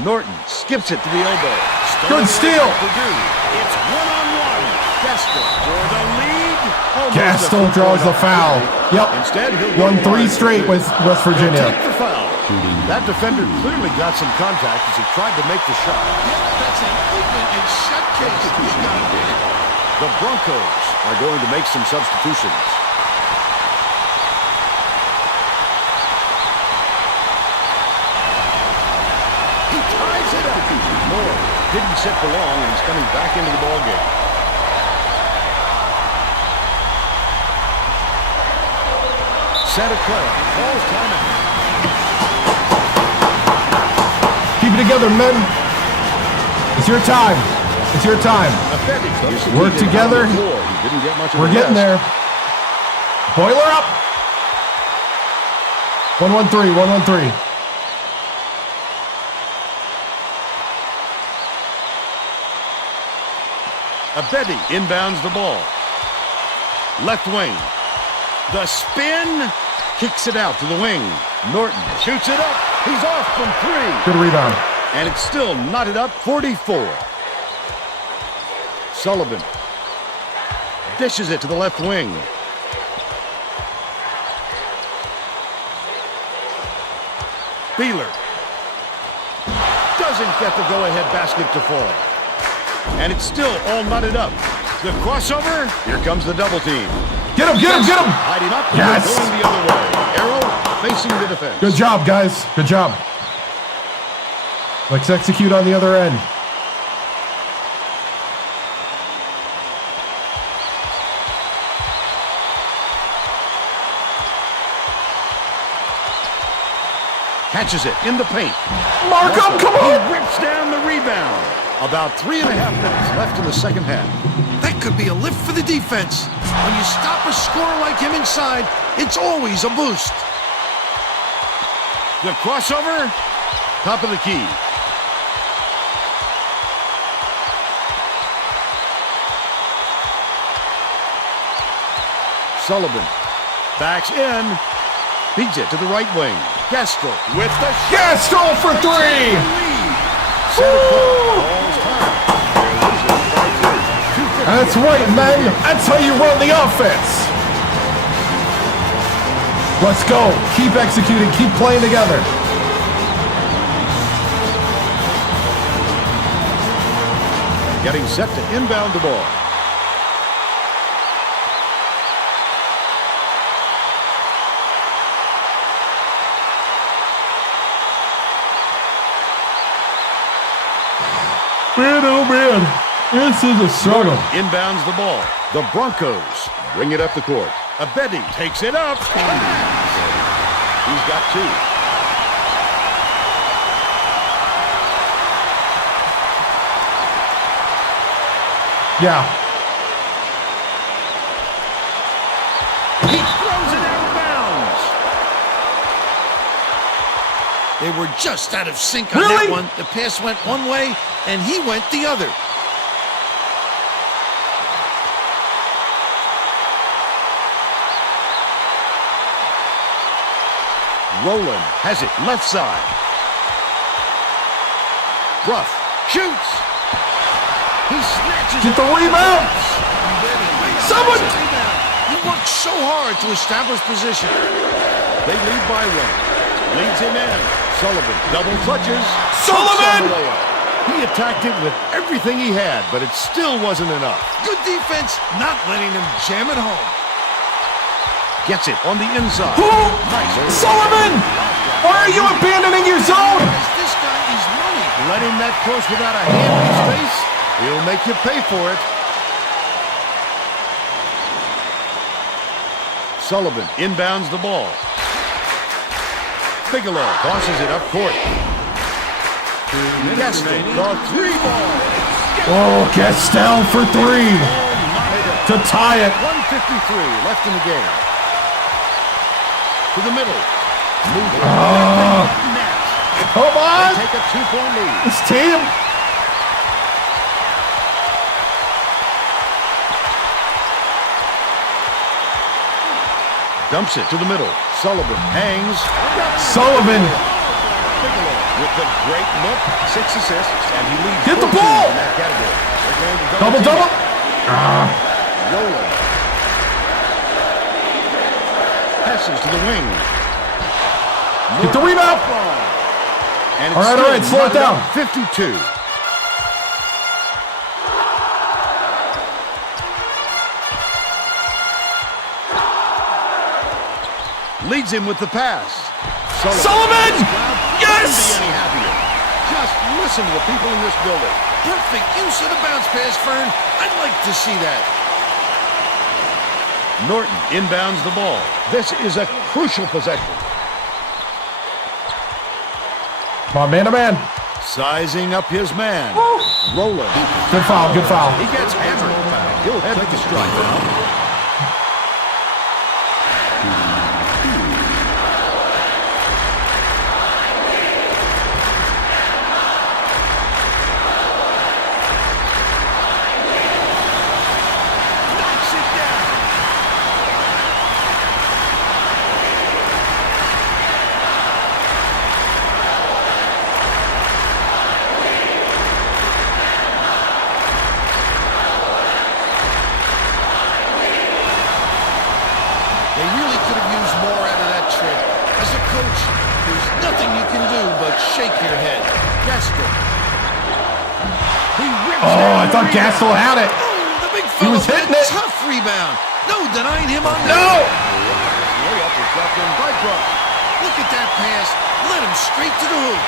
Norton skips it to the elbow. Good steal. Purdue. It's one-on-one. Gaston for the lead. Almost Gaston a free draws throw the foul. opportunity. Yep. Instead, he'll Won go 3 wide. straight with West He'll Virginia. take the foul. That defender clearly got some contact as he tried to make the shot. That's an open and shut case. He's got it. The Broncos are going to make some substitutions. He ties it up. Moore didn't sit for long, and he's coming back into the ballgame. Santa Clara calls timeout. Keep it together, men. It's your time. It's your time. Work together. We're getting there. Boiler up. 1-1-3, 1-1-3. Abedi inbounds the ball. Left wing. The spin. Kicks it out to the wing. Norton shoots it up. He's off from 3. Good rebound. And it's still knotted up 44. Sullivan dishes it to the left wing. Beeler doesn't get the go-ahead basket to fall. And it's still all knotted up. The crossover. Here comes the double team. Get him, get him, get him. Hide him up. And Yes. they're going the other way. Arrow facing the defense. Good job, guys. Good job. Let's execute on the other end. Catches it in the paint. Markham, come He on! rips down the rebound. About 3.5 minutes left in the second half. That could be a lift for the defense. When you stop a scorer like him inside, it's always a boost. The crossover, top of the key. Sullivan backs in, feeds it to the right wing. Gastel with the shot. Gaston for three! That's right, men. That's how you run the offense. Let's go. Keep executing. Keep playing together. Getting set to inbound the ball. Man, oh man, this is a struggle. Inbounds the ball. The Broncos bring it up the court. Abedi takes it up. He's got two. Yeah. He throws it out of bounds. They were just out of sync on Really? that one. The pass went one way, and he went the other. Rowland has it left side. Ruff shoots. He snatches Get the it. rebound. Someone. He worked so hard to establish position. They lead by one. Leads him in. Sullivan double clutches. Sullivan! He attacked it with everything he had, but it still wasn't enough. Good defense, not letting him jam it home. Gets it on the inside. Who? Sullivan! Why are you abandoning your zone? Because this guy is money. Let him that close without a hand in his face. He'll make you pay for it. Sullivan inbounds the ball. Bigelow tosses it up court. Gaston, the three ball. Oh, Gastel for three to tie it. 1:53 left in the game. To the middle. Move it. Net. Come on! They take a 2-point lead. This team. Dumps it to the middle. Sullivan hangs. Sullivan. Bigelow with the great look. 6 assists, and he leads. Get the 14 ball! in that category. They're going to Double. Rowland. Passes to the wing. Get the rebound. And All right, slow it down. 52. Leads him with the pass. Sullivan! Yes! Couldn't be any happier. Just listen to the people in this building. Perfect use of the bounce pass, Fern. I'd like to see that. Norton inbounds the ball. This is a crucial possession. Come on, man to man. Sizing up his man. Rowland. Good foul, good foul. He gets hammered. He'll head to the strike now. They really could have used more out of that trip. As a coach, there's nothing you can do but shake your head. Gaston. Oh, I thought Gastel had it. The big fella was hitting it. tough rebound. No denying him on that. No! Layup is left in by Brock. Look at that pass. Led him straight to the hoop.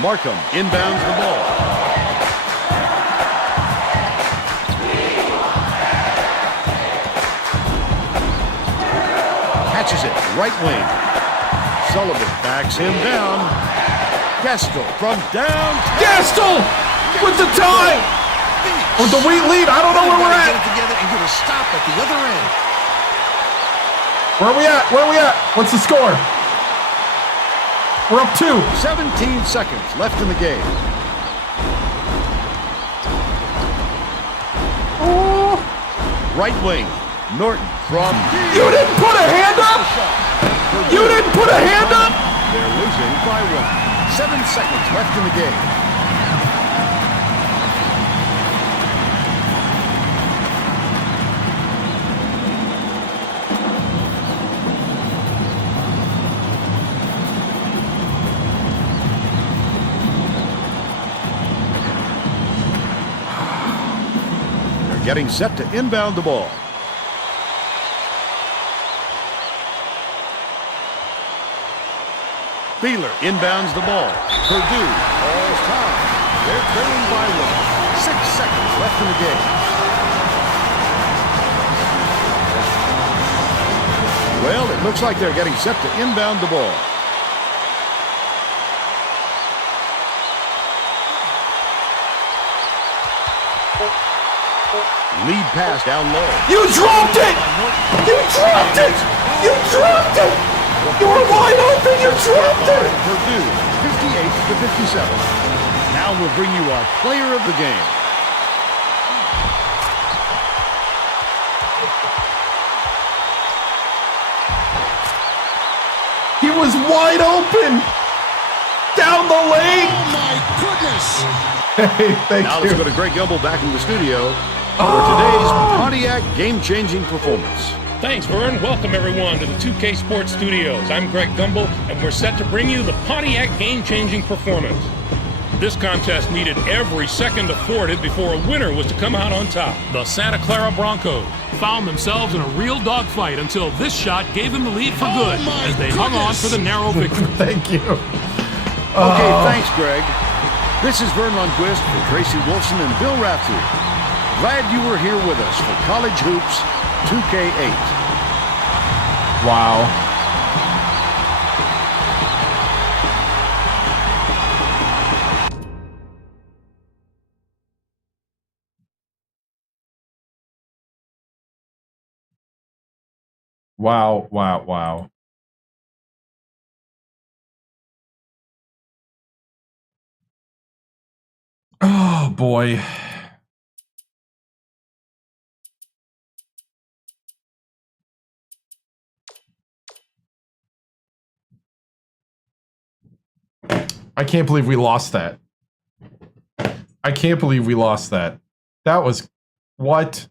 Markham inbounds the ball. catches it, right wing. Sullivan backs him down. Gestel from down. Gestel with the tie. With the lead. I don't know where we're at. Get it together and get a stop at the other end. Where are we at? Where are we at? What's the score? We're up 2. 17 seconds left in the game. Oh. Right wing. Norton from... You didn't put a hand up? You didn't put a hand up? They're losing by 1. 7 seconds left in the game. They're getting set to inbound the ball. Beeler inbounds the ball. Purdue calls time. They're trailing by 1. 6 seconds left in the game. Well, it looks like they're getting set to inbound the ball. Lead pass down low. You dropped it! You dropped it! You dropped it! You were wide open! You dropped it! Purdue, 58-57. Now we'll bring you our player of the game. He was wide open! Down the lane! Oh, my goodness! Hey, thank Now you. let's go to Greg Gumbel back in the studio for today's Pontiac game-changing performance. Thanks, Vern. Welcome, everyone, to the 2K Sports Studios. I'm Greg Gumbel, and we're set to bring you the Pontiac game-changing performance. This contest needed every second afforded before a winner was to come out on top. The Santa Clara Broncos found themselves in a real dogfight until this shot gave them the lead for good as they hung on for the narrow victory. Thank you. Okay, thanks, Greg. This is Vern Lundquist for Tracy Wilson and Bill Raftery. Glad you were here with us for College Hoops 2K8. Wow. Wow, wow, wow. Oh, boy. I can't believe we lost that. I can't believe we lost that. That was... What?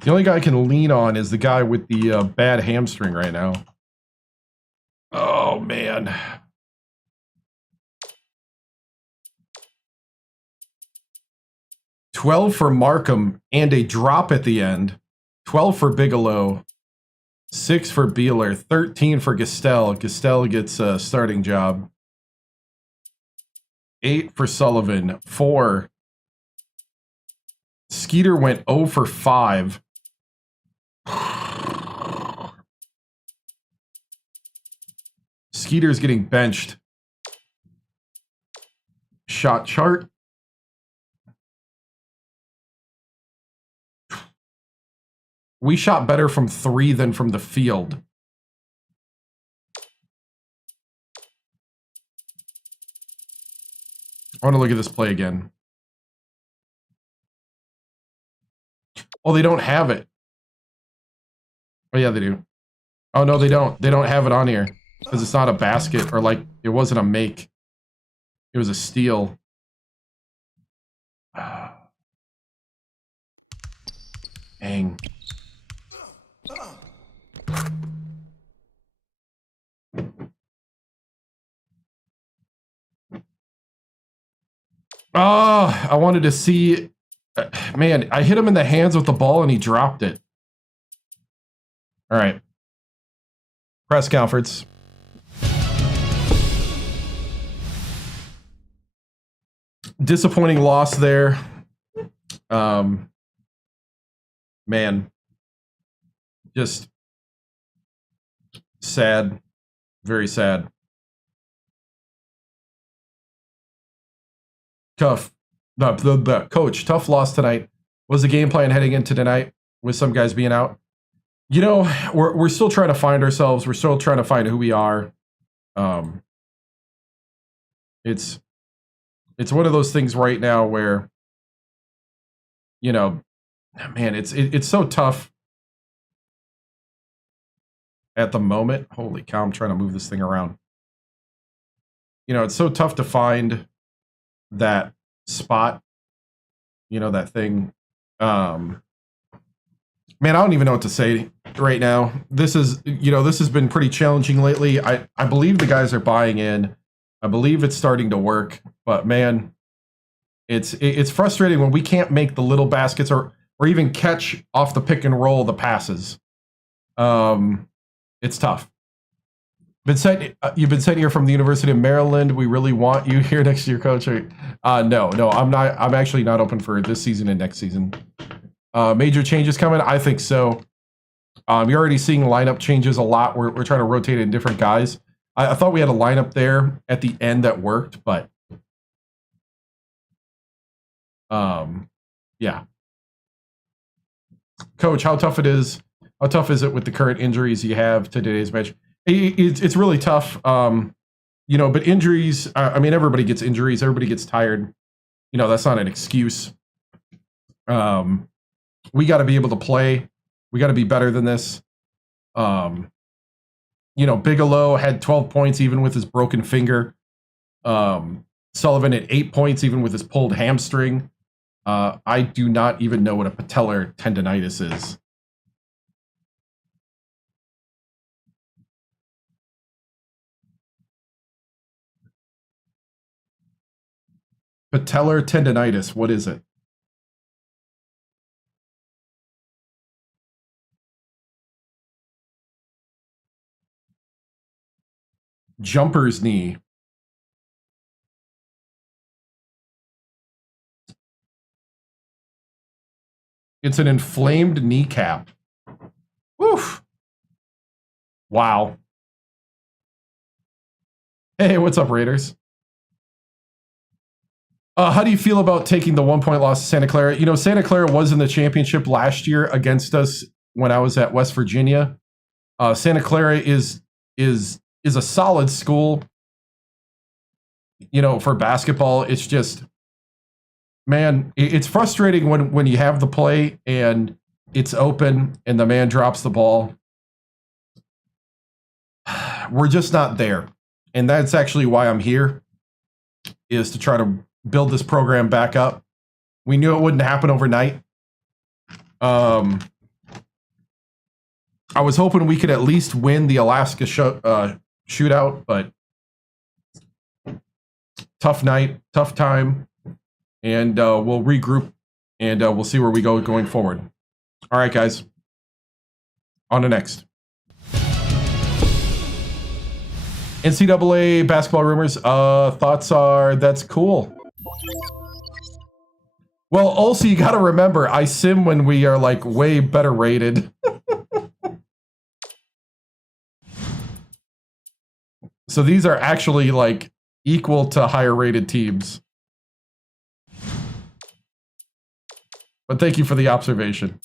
The only guy I can lean on is the guy with the bad hamstring right now. Oh, man. $12 for Markham and a drop at the end. 12 for Bigelow. 6 for Beeler. 13 for Gestel. Gestel gets a starting job. 8 for Sullivan. 4. Skeeter went 0 for 5. Skeeter's getting benched. Shot chart. We shot better from 3 than from the field. I want to look at this play again. Oh, they don't have it. Oh, yeah, they do. Oh, no, they don't. They don't have it on here. Because it's not a basket, or like, it wasn't a make. It was a steal. Dang. Oh, I wanted to see... Man, I hit him in the hands with the ball and he dropped it. All right. Press conference. Disappointing loss there. Man, just sad, very sad. Tough. The coach, tough loss tonight. Was the game plan heading into tonight with some guys being out? You know, we're still trying to find ourselves. We're still trying to find who we are. It's one of those things right now where, you know, man, it's so tough at the moment. Holy cow, I'm trying to move this thing around. You know, it's so tough to find that spot, you know, that thing. Man, I don't even know what to say right now. This has been pretty challenging lately. I believe the guys are buying in. I believe it's starting to work, but man, it's frustrating when we can't make the little baskets or even catch off the pick and roll the passes. It's tough. You've been sent here from the University of Maryland. We really want you here next year, Coach. No, I'm not. I'm actually not open for this season and next season. Major changes coming? I think so. You're already seeing lineup changes a lot. We're trying to rotate in different guys. I thought we had a lineup there at the end that worked, but yeah. Coach, how tough is it with the current injuries you have to today's match? It's really tough. You know, but injuries, I mean, everybody gets injuries. Everybody gets tired. You know, that's not an excuse. We got to be able to play. We got to be better than this. You know, Bigelow had 12 points even with his broken finger. Sullivan at 8 points even with his pulled hamstring. I do not even know what a patellar tendonitis is. Patellar tendonitis, what is it? Jumper's knee. It's an inflamed kneecap. Woof. Wow. Hey, what's up, Raiders? How do you feel about taking the 1-point loss to Santa Clara? You know, Santa Clara was in the championship last year against us when I was at West Virginia. Santa Clara is a solid school, you know, for basketball. It's just, man, it's frustrating when you have the play and it's open and the man drops the ball. We're just not there. And that's actually why I'm here, is to try to build this program back up. We knew it wouldn't happen overnight. I was hoping we could at least win the Alaska shootout, but tough night, tough time, and we'll regroup and we'll see where we go going forward. All right, guys, on to next. NCAA basketball rumors. Thoughts are that's cool. Well, also you got to remember, I sim when we are like way better rated. So these are actually like equal to higher rated teams. But thank you for the observation.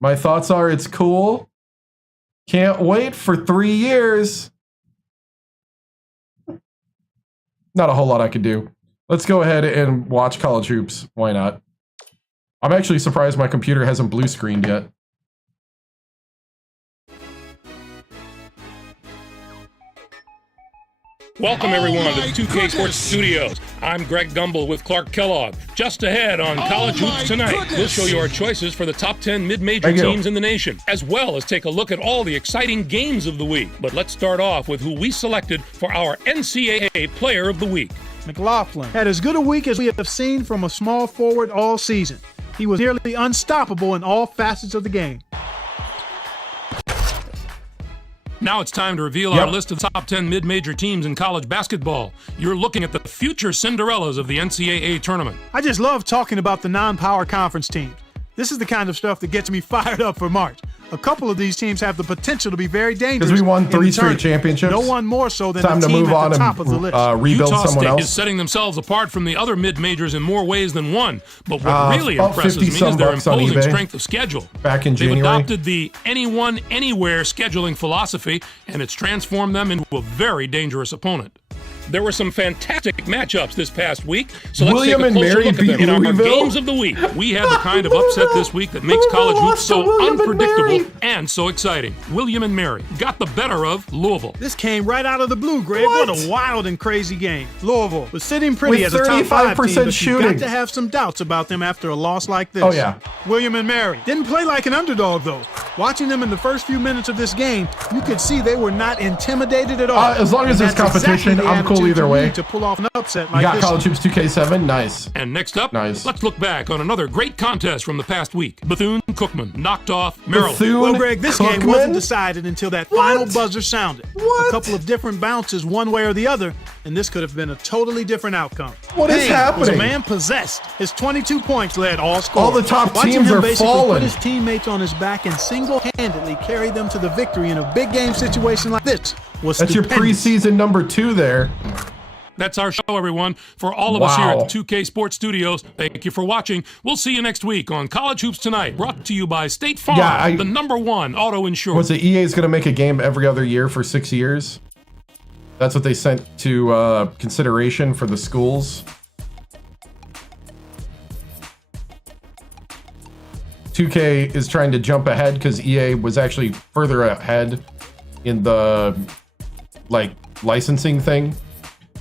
My thoughts are it's cool. Can't wait for 3 years. Not a whole lot I could do. Let's go ahead and watch college hoops. Why not? I'm actually surprised my computer hasn't blue screened yet. Welcome, everyone, to the 2K Sports Studios. I'm Greg Gumbel with Clark Kellogg. Just ahead on College Hoops Tonight, we'll show you our choices for the top 10 mid-major teams in the nation, as well as take a look at all the exciting games of the week. But let's start off with who we selected for our NCAA Player of the Week. McLaughlin had as good a week as we have seen from a small forward all season. He was nearly unstoppable in all facets of the game. Now it's time to reveal our list of the top 10 mid-major teams in college basketball. You're looking at the future Cinderellas of the NCAA tournament. I just love talking about the non-power conference teams. This is the kind of stuff that gets me fired up for March. A couple of these teams have the potential to be very dangerous. Because we won 3 straight championships. No one more so than time the to team move at on the top and of the list. rebuild Utah someone State else. is setting themselves apart from the other mid-majors in more ways than one. But what really impresses me is their imposing strength of schedule. Back in January. They've adopted the anyone, anywhere scheduling philosophy, and it's transformed them into a very dangerous opponent. There were some fantastic matchups this past week, so let's William take a and closer Mary look at them. In our Louisville. games of the week, we had the kind of upset this week that makes college hoops so unpredictable and so exciting. William and Mary got the better of Louisville. This came right out of the blue, Greg. What a wild and crazy game. Louisville was sitting pretty With as a top 5 team, 35% but shooting. you've got to have some doubts about them after a loss like this. Oh, yeah. William and Mary didn't play like an underdog, though. Watching them in the first few minutes of this game, you could see they were not intimidated at all. As long as there's And that's competition, exactly the I'm cool attitude either you way. need to pull off an upset You like got this. College Hoops 2K7. Nice. And next up, Nice. let's look back on another great contest from the past week. Bethune-Cookman knocked off Maryland. Well, Greg, this game Cookman? wasn't decided until that final buzzer sounded. What? A couple of different bounces one way or the other, and this could have been a totally different outcome. What is Payne happening? was a man possessed. His 22 points led all scorers. All the top Watching teams him are basically falling. put his teammates on his back and single-handedly carry them to the victory in a big game situation like this was That's your stupendous. preseason number 2 there. That's our show, everyone. For all of us here Wow. at the 2K Sports Studios, thank you for watching. We'll see you next week on College Hoops Tonight, brought to you by State Farm, the #1 auto insurer. Was it EA's going to make a game every other year for 6 years? That's what they sent to consideration for the schools. 2K is trying to jump ahead because EA was actually further ahead in the licensing thing.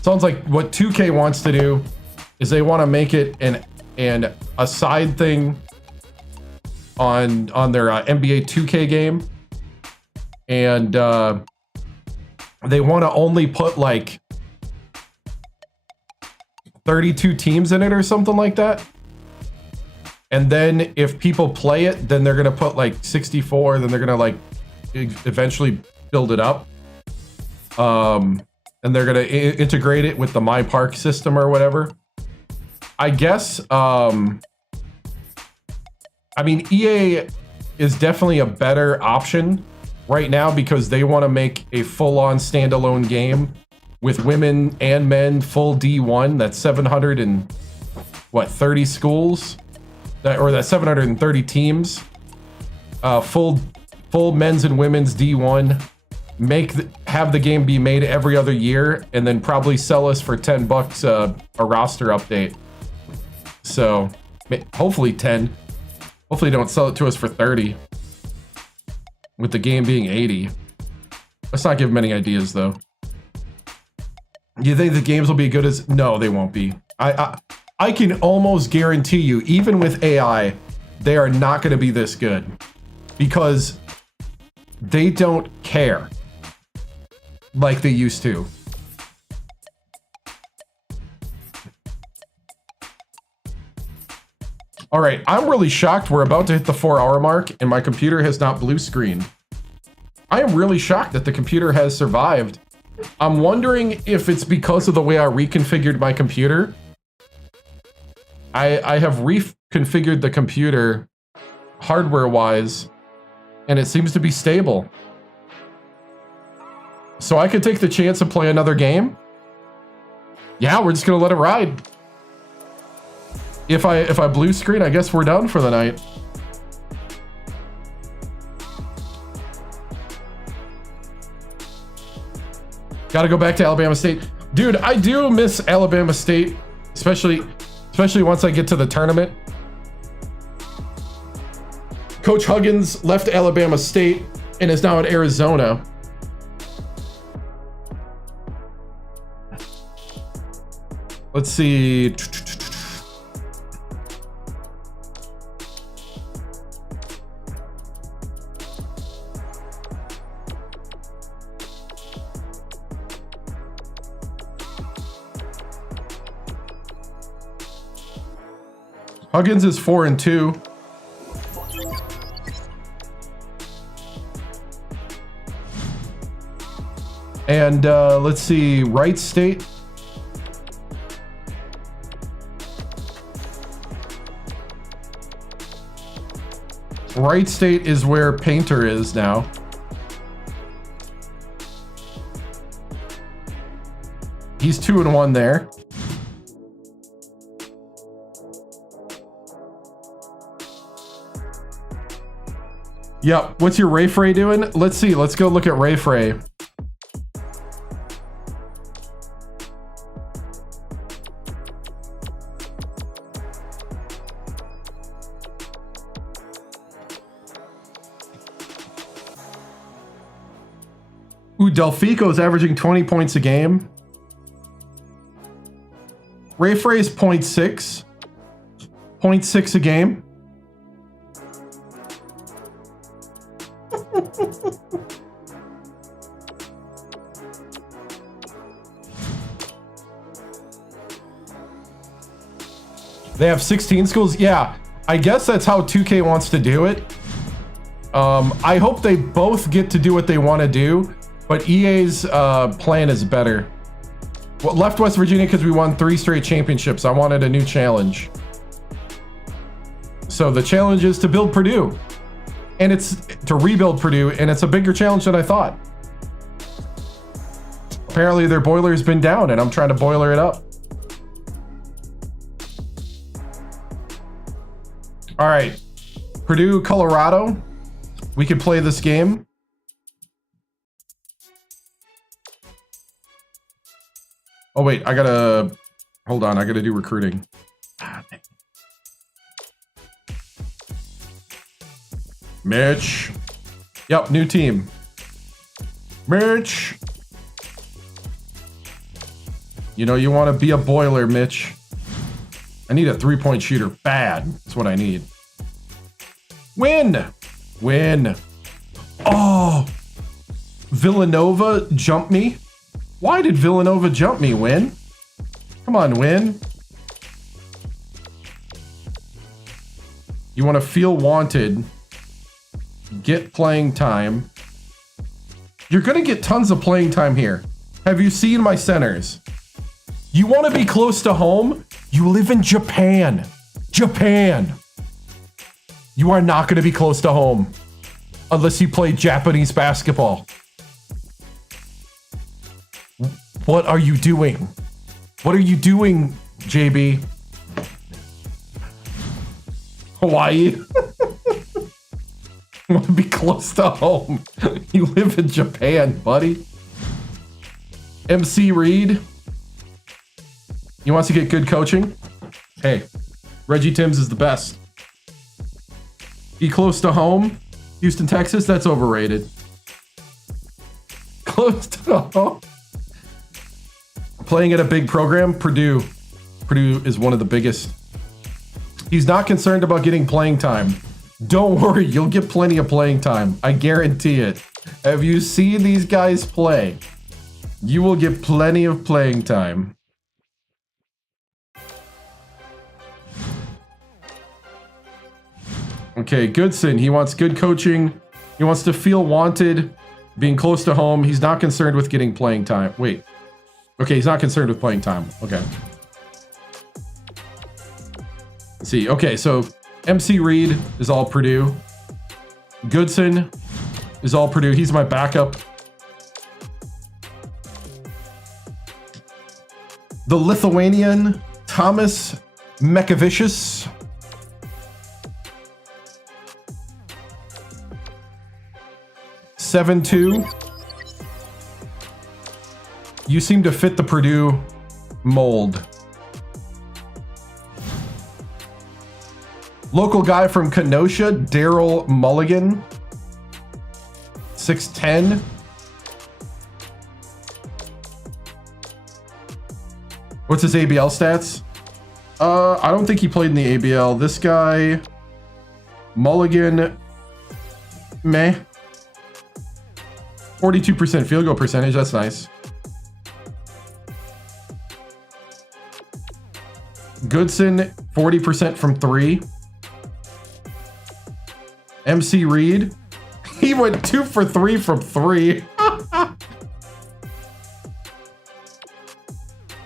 Sounds like what 2K wants to do is they want to make it a side thing on their NBA 2K game, and they want to only put like 32 teams in it or something like that. And then if people play it, then they're gonna put like 64. Then they're gonna like eventually build it up. And they're gonna integrate it with the My Park system or whatever. I guess. I mean, EA is definitely a better option right now because they want to make a full-on standalone game with women and men, full D1. That's 730 schools, that's 730 teams, full men's and women's D1. Have the game be made every other year, and then probably sell us for $10 a roster update. So hopefully 10. Hopefully don't sell it to us for 30. With the game being 80. Let's not give them any ideas though. You think the games will be good as? No, they won't be. I can almost guarantee you, even with AI, they are not going to be this good because they don't care like they used to. All right, I'm really shocked we're about to hit the 4-hour mark and my computer has not blue screened. I am really shocked that the computer has survived. I'm wondering if it's because of the way I reconfigured my computer. I have reconfigured the computer hardware-wise, and it seems to be stable. So I could take the chance and play another game? Yeah, we're just gonna let it ride. If I blue screen, I guess we're done for the night. Gotta go back to Alabama State. Dude, I do miss Alabama State, especially once I get to the tournament. Coach Huggins left Alabama State and is now at Arizona. Let's see. Huggins is 4-2. And let's see, Wright State. Wright State is where Painter is now. He's 2-1 there. Yep. What's your Ray Frey doing? Let's see. Let's go look at Ray Frey. Ooh, Delfico's averaging 20 points a game. Ray Frey's 0.6. 0.6 a game. They have 16 schools? Yeah, I guess that's how 2K wants to do it. I hope they both get to do what they want to do, but EA's plan is better. Well, left West Virginia because we won 3 straight championships. I wanted a new challenge. So the challenge is to build Purdue. And it's to rebuild Purdue, and it's a bigger challenge than I thought. Apparently their boiler's been down, and I'm trying to boiler it up. All right, Purdue, Colorado. We could play this game. Oh wait, hold on, I gotta do recruiting. Mitch. Yep, new team. Mitch. You know, you want to be a boiler, Mitch. I need a 3-point shooter bad. That's what I need. Win. Win. Oh. Villanova jumped me. Why did Villanova jump me, Win? Come on, Win. You want to feel wanted. Get playing time. You're going to get tons of playing time here. Have you seen my centers? You want to be close to home? You live in Japan. Japan. You are not going to be close to home unless you play Japanese basketball. What are you doing? What are you doing, JB? Hawaii? You want to be close to home. You live in Japan, buddy. MC Reed. He wants to get good coaching. Hey, Reggie Timms is the best. Be close to home. Houston, Texas, that's overrated. Close to home. Playing at a big program, Purdue. Purdue is one of the biggest. He's not concerned about getting playing time. Don't worry, you'll get plenty of playing time. I guarantee it. Have you seen these guys play? You will get plenty of playing time. Okay, Goodson, he wants good coaching. He wants to feel wanted, being close to home. He's not concerned with getting playing time. Wait. Okay, he's not concerned with playing time. Okay. Let's see. Okay, so MC Reed is all Purdue. Goodson is all Purdue. He's my backup. The Lithuanian Thomas Mekavicius. (7'2". You seem to fit the Purdue mold. Local guy from Kenosha, Daryl Mulligan. 6'10". What's his ABL stats? I don't think he played in the ABL. This guy, Mulligan, meh. 42% field goal percentage, that's nice. Goodson, 40% from 3. MC Reed, he went 2 for 3 from 3.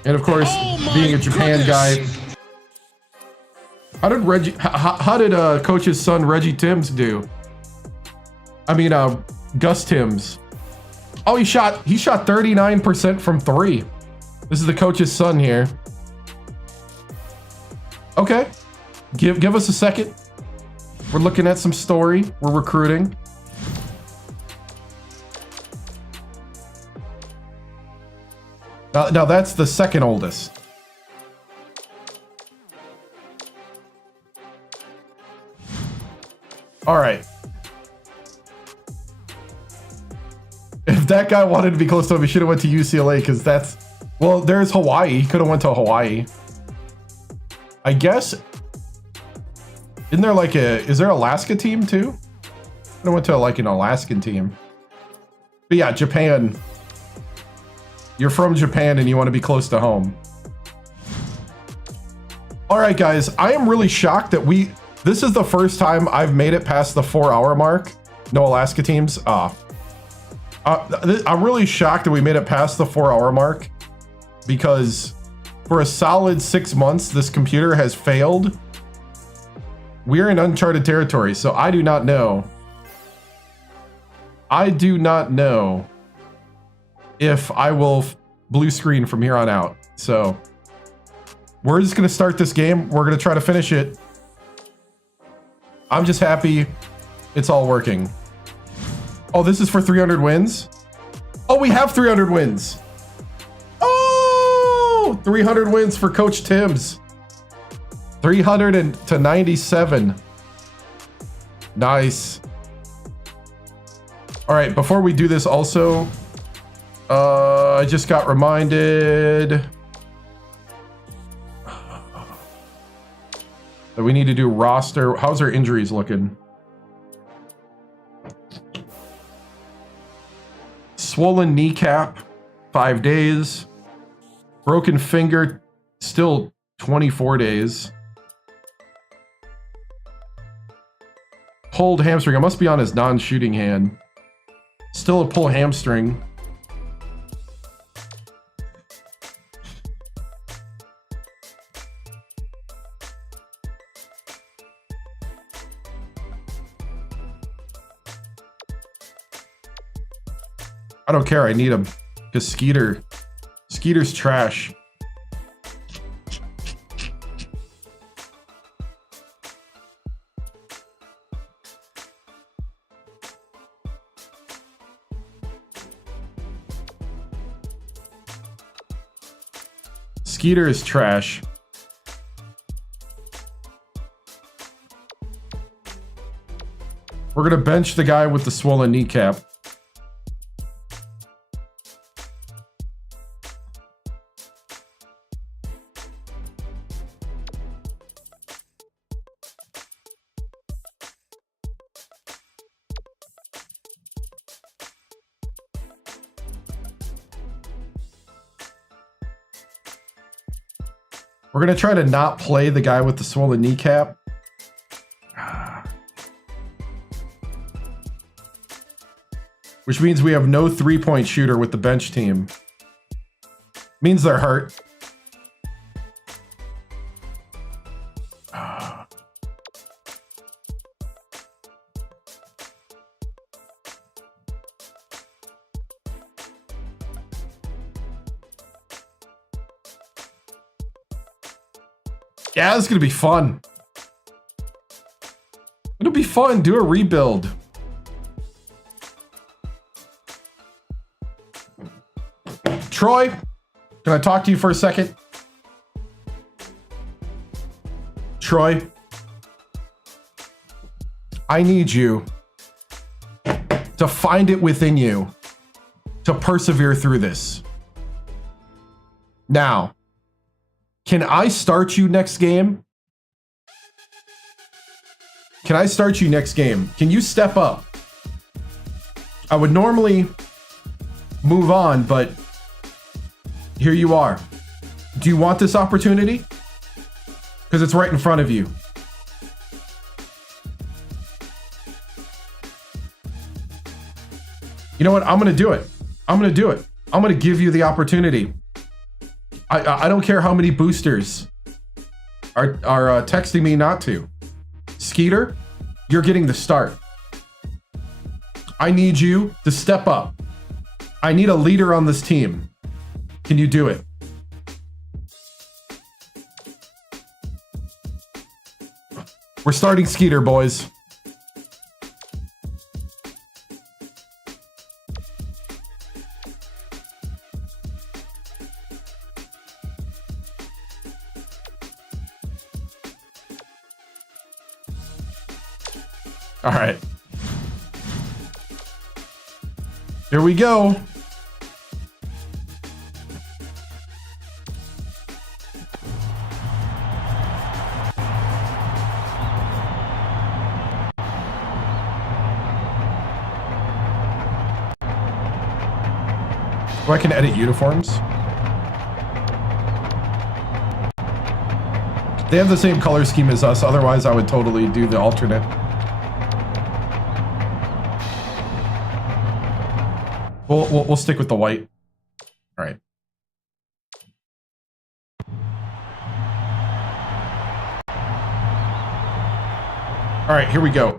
And of course, being a Japan guy, how did Coach's son Reggie Timms do? I mean, Gus Timms. Oh, he shot 39% from 3. This is the coach's son here. Okay, give us a second. We're looking at some story. We're recruiting. Now that's the second oldest. All right. If that guy wanted to be close to him, he should have went to UCLA because that's, well, there's Hawaii. He could have went to Hawaii. I guess. Isn't there like is there Alaska team too? I went to like an Alaskan team. But yeah, Japan. You're from Japan and you want to be close to home. All right, guys. I am really shocked that this is the first time I've made it past the 4-hour mark. No Alaska teams. I'm really shocked that we made it past the 4-hour mark because for a solid 6 months, this computer has failed. We're in uncharted territory, so I do not know. I do not know if I will blue screen from here on out. So we're just going to start this game. We're going to try to finish it. I'm just happy it's all working. Oh, this is for 300 wins? Oh, we have 300 wins. Oh, 300 wins for Coach Timms. 300 to 97. Nice. All right, before we do this also, I just got reminded that we need to do roster. How's our injuries looking? Swollen kneecap, 5 days. Broken finger, still 24 days. Pulled hamstring. I must be on his non-shooting hand. Still a pull hamstring. I don't care. I need him because Skeeter's trash. Skeeter is trash. We're gonna bench the guy with the swollen kneecap. We're going to try to not play the guy with the swollen kneecap. Which means we have no three-point shooter with the bench team. Means they're hurt. Yeah, this is gonna be fun. It'll be fun. Do a rebuild. Troy, can I talk to you for a second? Troy, I need you to find it within you to persevere through this. Now, can I start you next game? Can I start you next game? Can you step up? I would normally move on, but here you are. Do you want this opportunity? Because it's right in front of you. You know what? I'm going to do it. I'm going to do it. I'm going to give you the opportunity. I don't care how many boosters are texting me not to. Skeeter, you're getting the start. I need you to step up. I need a leader on this team. Can you do it? We're starting Skeeter, boys. All right. Here we go. Oh, I can edit uniforms. They have the same color scheme as us. Otherwise, I would totally do the alternate. We'll stick with the white. All right. All right, here we go.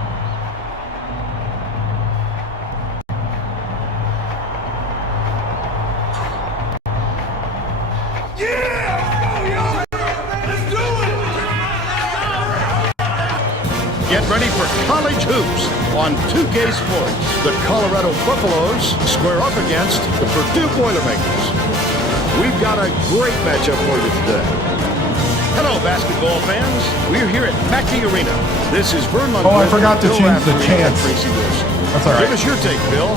Get ready for college hoops on 2K Sports. The Colorado Buffaloes square up against the Purdue Boilermakers. We've got a great matchup for you today. Hello, basketball fans. We're here at Mackey Arena. This is Vernon. Oh, I forgot to change the chance. That's all right. Give us your take, Bill.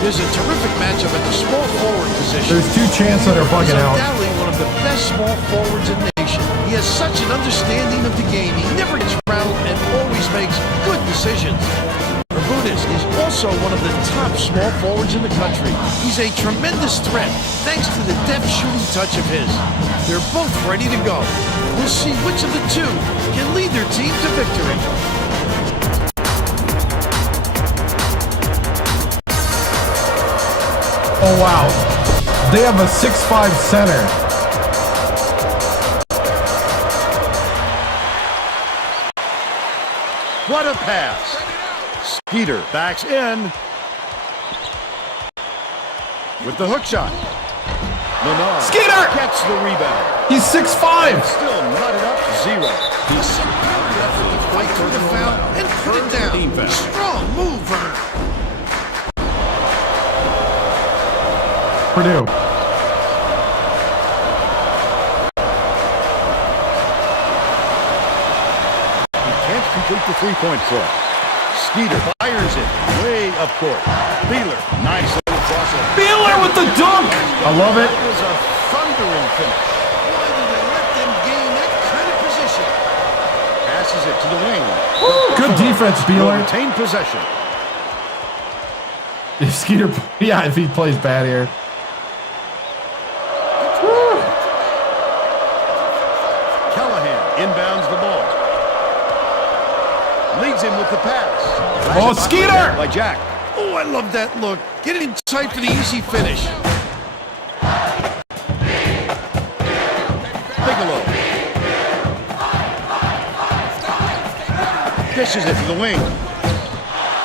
There's a terrific matchup at the small forward position. There's two chants that are bugging out. He's undoubtedly one of the best small forwards in the nation. He has such an understanding of the game. He never gets rattled and always makes good decisions. Bermudez is also one of the top small forwards in the country. He's a tremendous threat thanks to the deft shooting touch of his. They're both ready to go. We'll see which of the two can lead their team to victory. Oh, wow. They have a 6'5" center. What a pass. Skeeter backs in with the hook shot. Menard Skeeter gets the rebound. He's 6'5". Still knotted up 0. He's superior effort to fight through the foul and put it down. Strong move, Vern. Purdue. Can't complete the three-point throw. Skeeter fires it way up court. Beeler, nice little crossover. Beeler with the dunk. I love it. That was a thundering finish. Why did they let them gain that kind of position? Passes it to the wing. Good defense, Will Beeler. retain possession. If Skeeter, yeah, if he plays bad here. Callahan inbounds the ball. Leads him with the pass. Oh, Skeeter! By Jack. Oh, I love that look. Get in tight for the easy finish. Bigelow. Dishes it to the wing.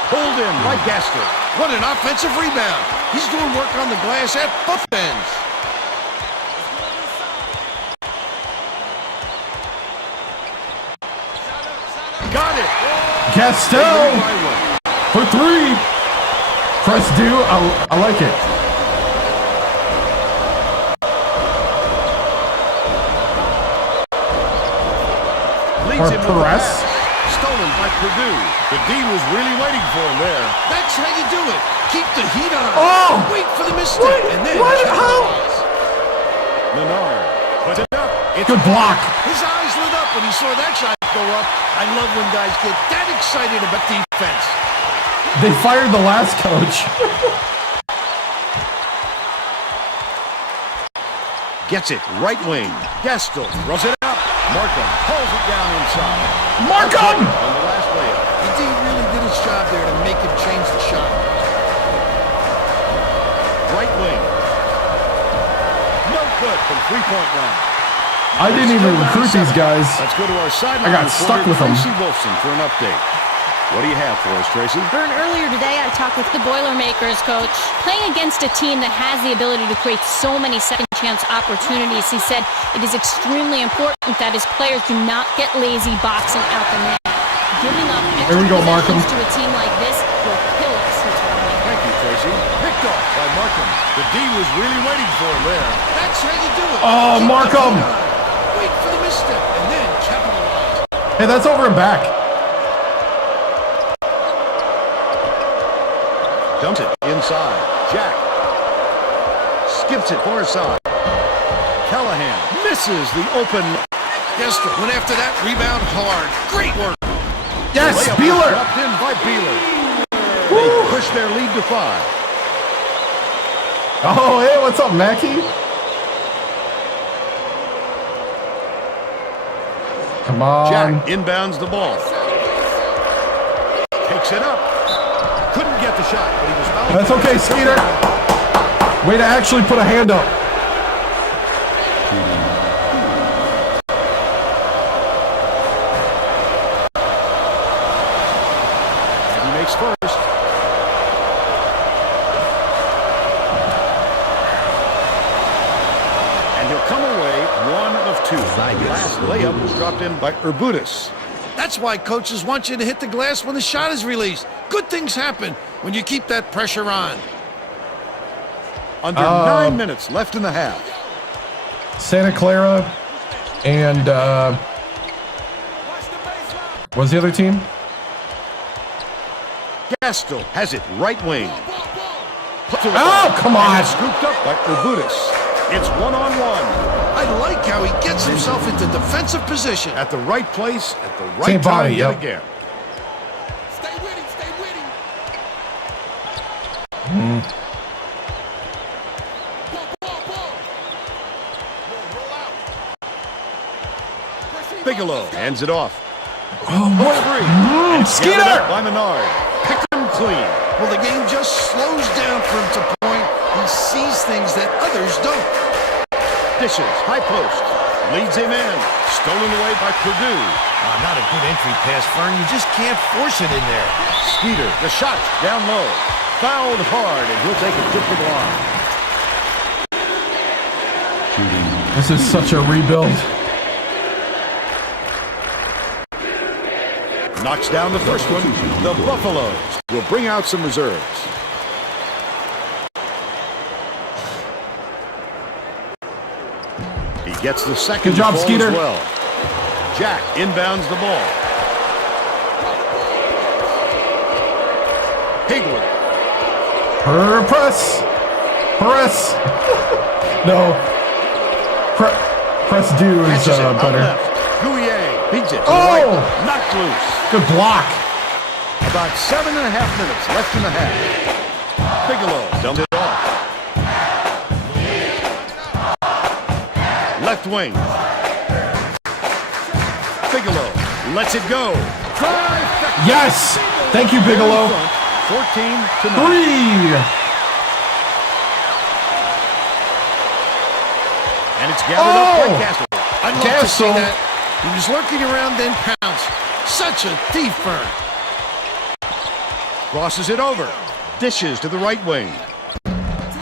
Pulled in by Gaster. What an offensive rebound. He's doing work on the glass at both ends. Got it. Gaston for 3. Press do. I like it. Leads him with the press. pass. Stolen by Purdue. The D was really waiting for him there. That's how you do it. Keep the heat on. Oh! Wait for the mistake and then capitalize. Menard put it up. It's Good block. His eyes lit up when he saw that shot go up. I love when guys get that excited about defense. They fired the last coach. Gets it right wing. Gastel throws it up. Markham pulls it down inside. Markham! On the last layup. The D really did his job there to make him change the shot. Right wing. No good from three-point line. I didn't even recruit these guys. Let's go to our sideline. I got stuck with them. Tracy Wolfson for an update. What do you have for us, Tracy? Vern, earlier today I talked with the Boilermakers coach. Playing against a team that has the ability to create so many second chance opportunities, he said it is extremely important that his players do not get lazy boxing out the net. Giving up There we go, Markham. to a team like this will kill us. Thank you, Tracy. Picked off by Markham. The D was really waiting for him there. That's how you do it. Oh, Keep Markham. the heat on. Wait for the misstep and then capitalize. Hey, that's over and back. Dumps it inside. Jack skips it far side. Callahan misses the open. Gester went after that rebound hard. Great work. Yes, Layup Beeler. dropped in by Beeler. They push their lead to 5. Oh, hey, what's up, Mackie? Come on. Jack inbounds the ball. Takes it up. Couldn't get the shot, but he was fouled. That's okay, Skeeter. Way to actually put a hand up. And he makes first. And he'll come away 1 of 2. Last layup was dropped in by Urbutis. That's why coaches want you to hit the glass when the shot is released. Good things happen when you keep that pressure on. Under 9 minutes left in the half. Santa Clara and what's the other team? Gastel has it right wing. Oh, come on. And it's scooped up by Urbutis. It's 1-on-1. I like how he gets himself into defensive position. At the right place, at the right Same time body, yet yep. again. Stay with him, stay with him. Bigelow hands it off. Oh, what? Free. Skeeter! Gathered up by Menard. Picked him clean. Well, the game just slows down for him to point. He sees things that others don't. Dishes, high post. Leads him in. Stolen away by Purdue. Not a good entry pass, Fern. You just can't force it in there. Skeeter, the shot down low. Fouled hard, and he'll take it to the line. This is such a rebuild. Knocks down the first one. The Buffaloes will bring out some reserves. He gets the second Good job, ball Skeeter. as well. Jack inbounds the ball. Hayward. Her press. Press. No. Press do is Catches it on better. left. Gouillet beats it to the Oh! right. Knocked loose. Good block. About 7.5 minutes left in the half. Bigelow dumped it off. Left wing. Bigelow lets it go. Trifecta. Yes. Thank you, Bigelow. 14-9. 3. And it's gathered up by Oh! Castle. I'd love to see Gasol. that. He was lurking around, then pounced. Such a thief, Vern. Crosses it over. Dishes to the right wing.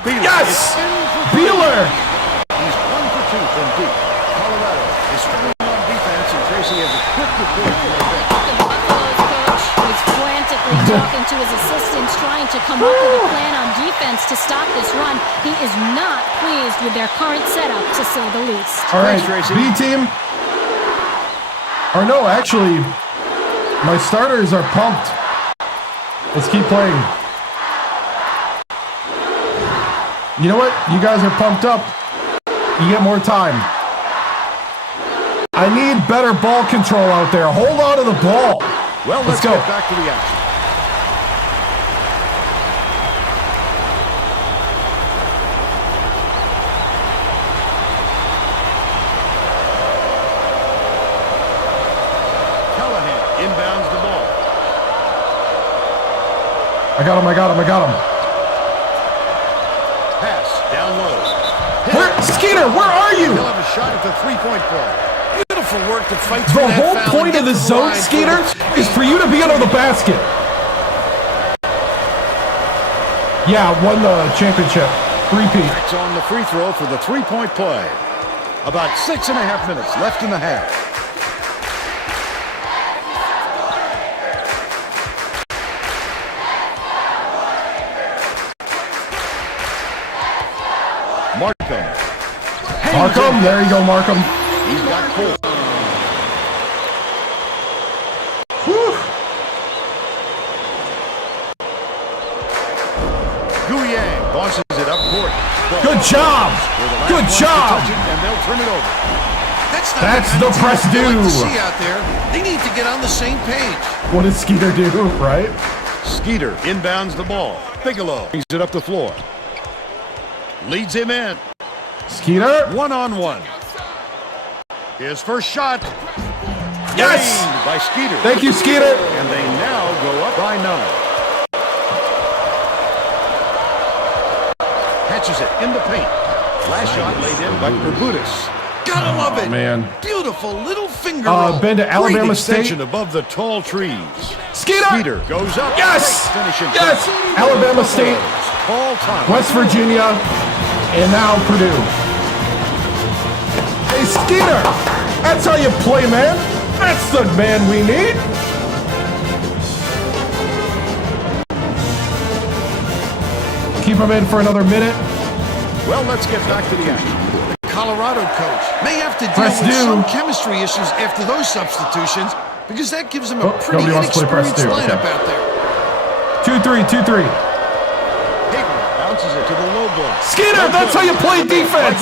Beeler Yes! is in for Beeler. He's 1 for 2 from deep. Colorado is struggling on defense, and Tracy has a quick report from the bench. The Buffaloes coach was frantically talking to his assistants, trying to come up with a plan on defense to stop this run. He is not pleased with their current setup, to say the least. All right, Thanks, Tracy. B team. Or no, actually, my starters are pumped. Let's keep playing. You know what? You guys are pumped up. You get more time. I need better ball control out there. Hold on to the ball. Well, let's go. get back to the action. Callahan inbounds the ball. I got him. Pass down low. Skeeter, where are you? He'll have a shot at the three-point play. Beautiful work to fight The through that whole foul point and of the get to zone, line for Skeeter, the- is for you to be under the basket. Yeah, won the championship. Repeat. That's on the free throw for the three-point play. About 6.5 minutes left in the half. Markham, there you go, Markham. He's got 4. Whew. Guyang bosses it up court. Good job. Good job. And they'll turn it over. That's the press like do. to see out there. They need to get on the same page. What does Skeeter do, right? Skeeter inbounds the ball. Bigelow brings it up the floor. Leads him in. Skeeter. One-on-one. His first shot. Yes. Gained by Skeeter. Thank you, Skeeter. And they now go up by 9. Catches it in the paint. Last shot laid in by Purdue. Gotta love it. Man. Beautiful little finger roll. Been to Alabama Great State. extension above the tall trees. Skeeter. Skeeter goes up. Yes. Great finishing Yes. touch. Alabama State, Paul Thomas. West Virginia, and now Purdue. Hey, Skeeter. That's how you play, man. That's the man we need. Keep him in for another minute. Well, let's get back to the action. The Colorado coach may have to deal Press with due. some chemistry issues after those substitutions because that gives him a Oh, pretty nobody wants to play press inexperienced due. lineup Okay. out there. 2-3, 2-3. Hayden bounces it to the low block. Skeeter, that's how you play defense.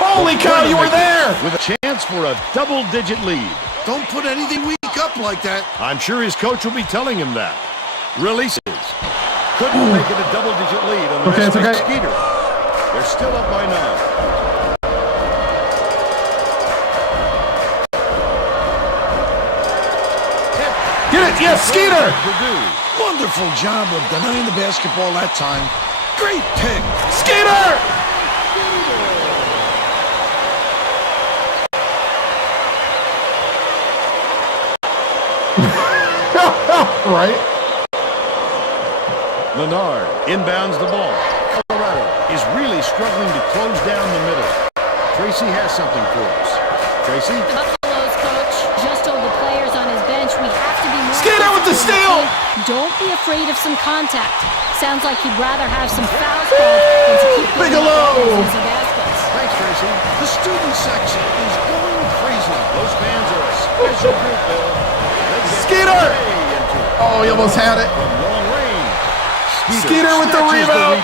Holy cow, you were there. With a chance for a double-digit lead. Don't put anything weak up like that. I'm sure his coach will be telling him that. Releases. Couldn't make it a double-digit lead on the Okay, it's okay. Skeeter. They're still up by 9. Get it, yes, Skeeter. Purdue. Wonderful job of denying the basketball that time. Great pick. Skeeter. Right? Leonard inbounds the ball. Colorado is really struggling to close down the middle. Tracy has something for us. Tracy? The Buffaloes coach just told the players on his bench we have to be more... Skeeter with the steal! Don't be afraid of some contact. Sounds like he'd rather have some fouls called than to keep giving up Bigelow! easy baskets. Thanks, Tracy. The student section is going crazy. Those fans are a special group, Bill. They get Skeeter! way into it. Oh, he almost had it. From long range. Skeeter with the snatches rebound.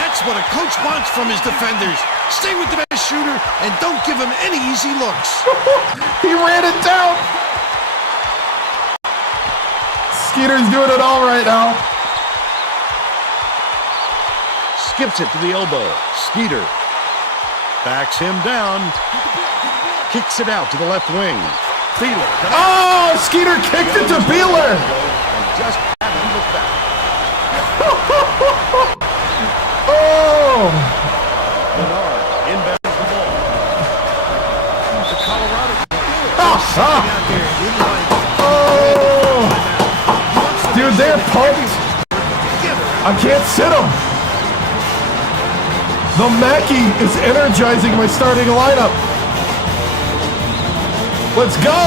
That's what a coach wants from his defenders. Stay with the best shooter and don't give him any easy looks. He ran it down. Skeeter's doing it all right now. Skips it to the elbow. Skeeter backs him down. Kicks it out to the left wing. Beeler. Oh, Skeeter kicked it to Beeler. And just haven't looked back. Oh. Leonard inbounds the ball. The Colorado Ah. Oh. Dude, they're pumped. I can't sit them. The Mackey is energizing my starting lineup. Let's go.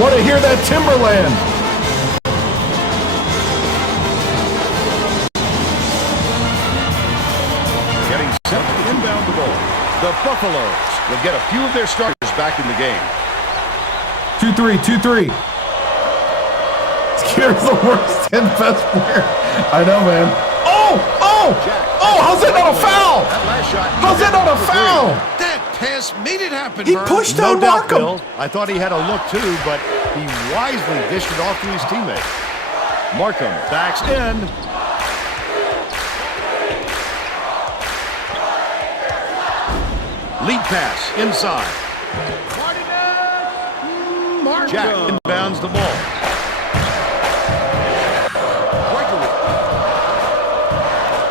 Want to hear that Timberland? getting set to inbound the ball. The Buffaloes will get a few of their starters back in the game. 2-3, 2-3. Skeeter's the worst and best player. I know, man. Oh! How's that not a foul? That last shot. How's that not a foul? That pass made it happen, He Vern. pushed No down doubt, Markham. Bill. I thought he had a look too, but he wisely dished it off to his teammate. Markham backs in. Lead pass inside. Jack inbounds the ball.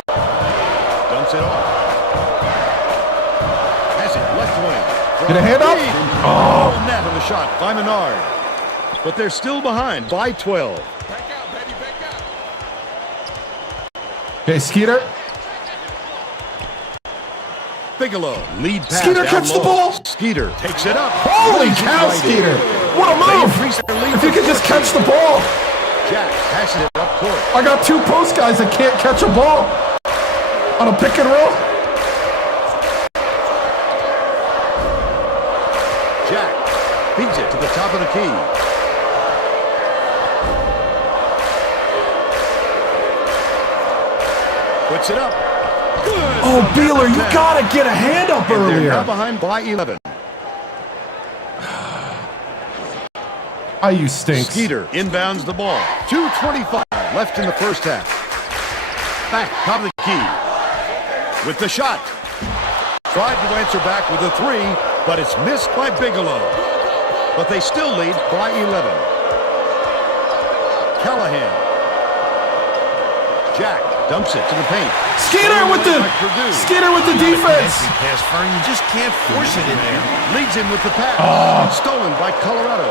Dumps it off. Get a hand up. Oh, net on the shot by Menard. But they're still behind by 12. Okay, Skeeter. Bigelow, lead pass. Skeeter down catch the low. ball. Skeeter takes it up. Holy cow, Skeeter. What a move. If you could just catch the ball. Jack passes it up court. I got two post guys that can't catch a ball on a pick and roll. Jack feeds it to the top of the key. Puts it up. Good. Oh, Beeler, you gotta get a hand up And they're earlier. now behind by 11. IU stinks. Skeeter inbounds the ball. 2:25 left in the first half. Back, top of the key. With the shot. Tried to answer back with a three, but it's missed by Bigelow. But they still lead by 11. Callahan. Jack dumps it to the paint. Skeeter with the defense. Entry pass, Fern. You just can't force it in there. Leads him with the pass. Stolen by Colorado.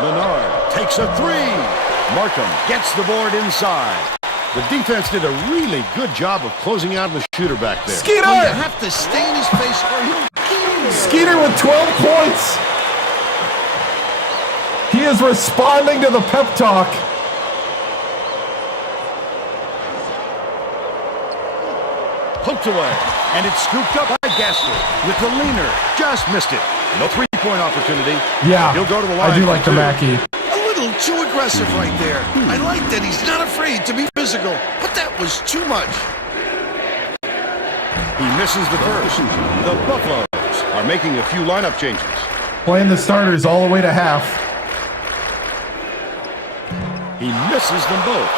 Menard takes a three. Markham gets the board inside. The defense did a really good job of closing out the shooter back there. Well, you Skeeter! have to stay in his face or he'll get in there. Skeeter with 12 points. He is responding to the pep talk. Poked away, and it's scooped up by Gaster with the leaner. Just missed it. No three-point opportunity. Yeah, He'll go to the line. I do like the for two. Mackey. A little too aggressive right there. I like that he's not afraid to be physical, but that was too much. He misses the first. The Buffaloes are making a few lineup changes. Playing the starters all the way to half. He misses them both.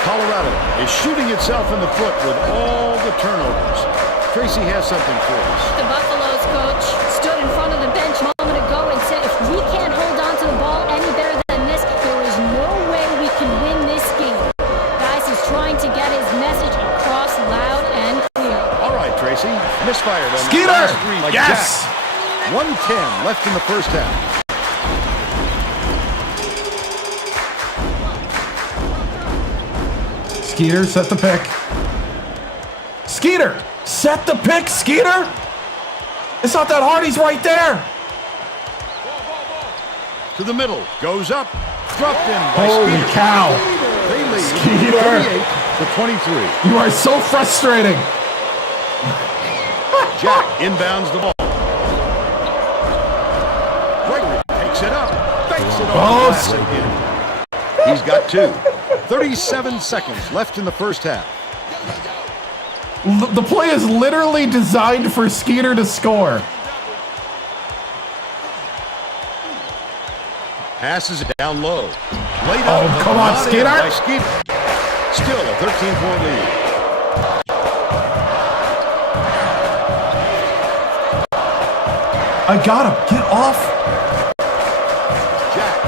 Colorado is shooting itself in the foot with all the turnovers. Tracy has something for us. The Buffaloes coach stood in front of the bench a moment ago and said, if we can't hold on to the ball any better than this, there is no way we can win this game. Guys is trying to get his message across loud and clear. All right, Tracy. Misfired on Skeeter! the last three like Yes! Jack. 1:10 left in the first half. Skeeter, set the pick. Skeeter, set the pick, Skeeter! It's not that hard, he's right there! To the middle, goes up, dropped in by Holy Skeeter. cow! They lead Skeeter! 38-23. You are so frustrating! Jack inbounds the ball. Gregory takes it up, banks it off the glass and in. He's got two. 37 seconds left in the first half. The play is literally designed for Skeeter to score. Passes it down low. Laid Oh, up, come on, not in Skeeter. by Skeeter. Still a 13-point lead. I gotta get off. Jack.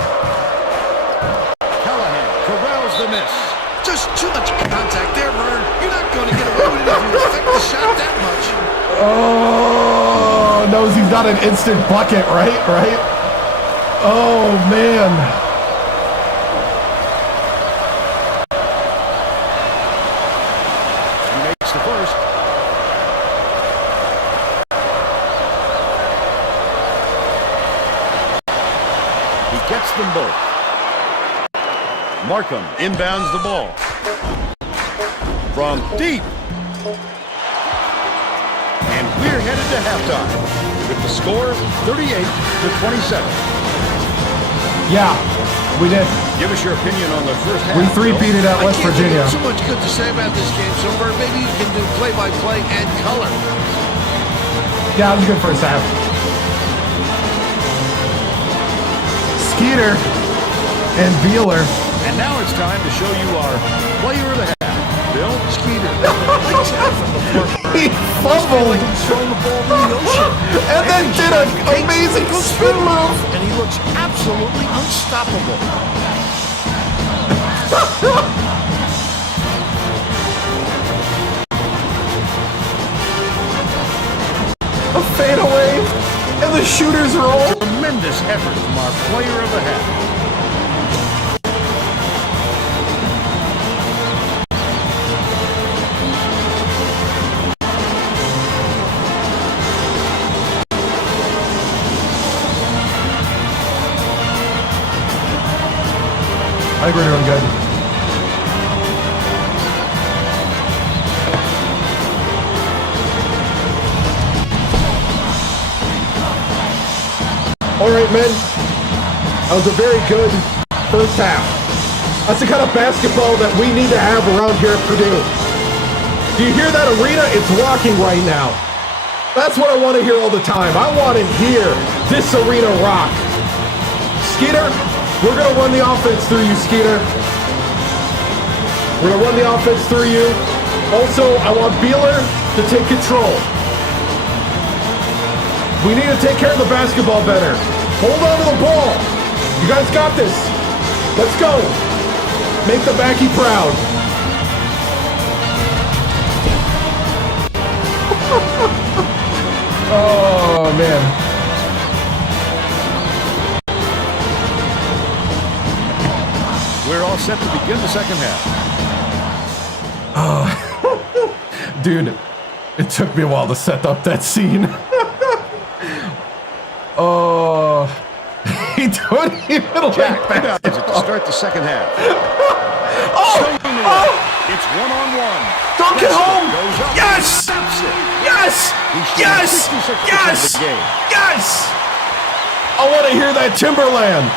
Callahan corrals the miss. Just too much contact there, Vern. You're not going to get away with it if you affect the shot that much. Oh, knows he's not an instant bucket, right? Right? Oh, man. He makes the first. He gets them both. Markham inbounds the ball. From deep. And we're headed to halftime with the score 38-27. Yeah, we did. Give us your opinion on the first half. We three-peated at I West can't Virginia. think of too much good to say about this game, so Vern, maybe you can do play-by-play and color. Yeah, it was a good first half. Skeeter and Beeler. And now it's time to show you our player of the half. Bill Skeeter. He fumbled Throwing the ball in the ocean. and then did an amazing spin move. And he looks absolutely unstoppable. shooter's roll. Tremendous effort from our player of the half. I think we're doing good. All right, men. That was a very good first half. That's the kind of basketball that we need to have around here at Purdue. Do you hear that arena? It's rocking right now. That's what I want to hear all the time. I want to hear this arena rock. Skeeter, we're going to run the offense through you, Skeeter. We're going to run the offense through you. Also, I want Beeler to take control. We need to take care of the basketball better. Hold on to the ball. You guys got this. Let's go. Make the backy proud. Oh, man. We're all set to begin the second half. Dude, it took me a while to set up that scene. Oh, he don't even Jack, like at basketball. to start the second half. It's one-on-one. Don't get home. Goes up. Yes! Stops it. Yes! He's Yes! 66% Yes! of the game. Yes! I want to hear that Timberland.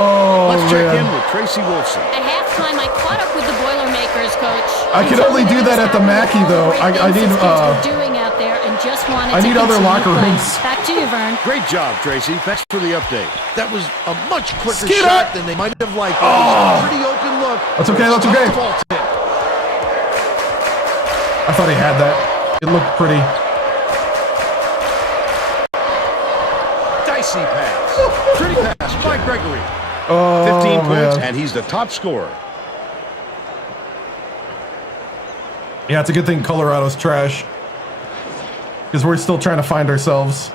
Oh, Let's check man. in with Tracy Wolfson. At halftime, I caught up with the Boilermakers coach. I can only do that at the Mackey, though. I need doing out there and just wanted I need to other continue locker playing. rooms. Back to you, Vern. Great job, Tracy. Thanks for the update. That was a much quicker Skeeter! shot than they might have liked. It was a pretty open look. That's okay, that's okay. Ball tip. I thought he had that. It looked pretty. Dicey pass. Pretty pass by Gregory. Oh, 15 points, man. and he's the top scorer. Yeah, it's a good thing Colorado's trash. Because we're still trying to find ourselves.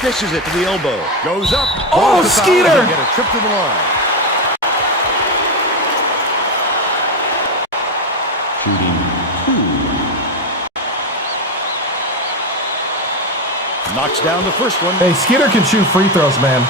Dishes it to the elbow. Goes up. Oh, Draws the foul, Skeeter! and he'll get a trip to the line. Knocks down the first one. Hey, Skeeter can shoot free throws, man.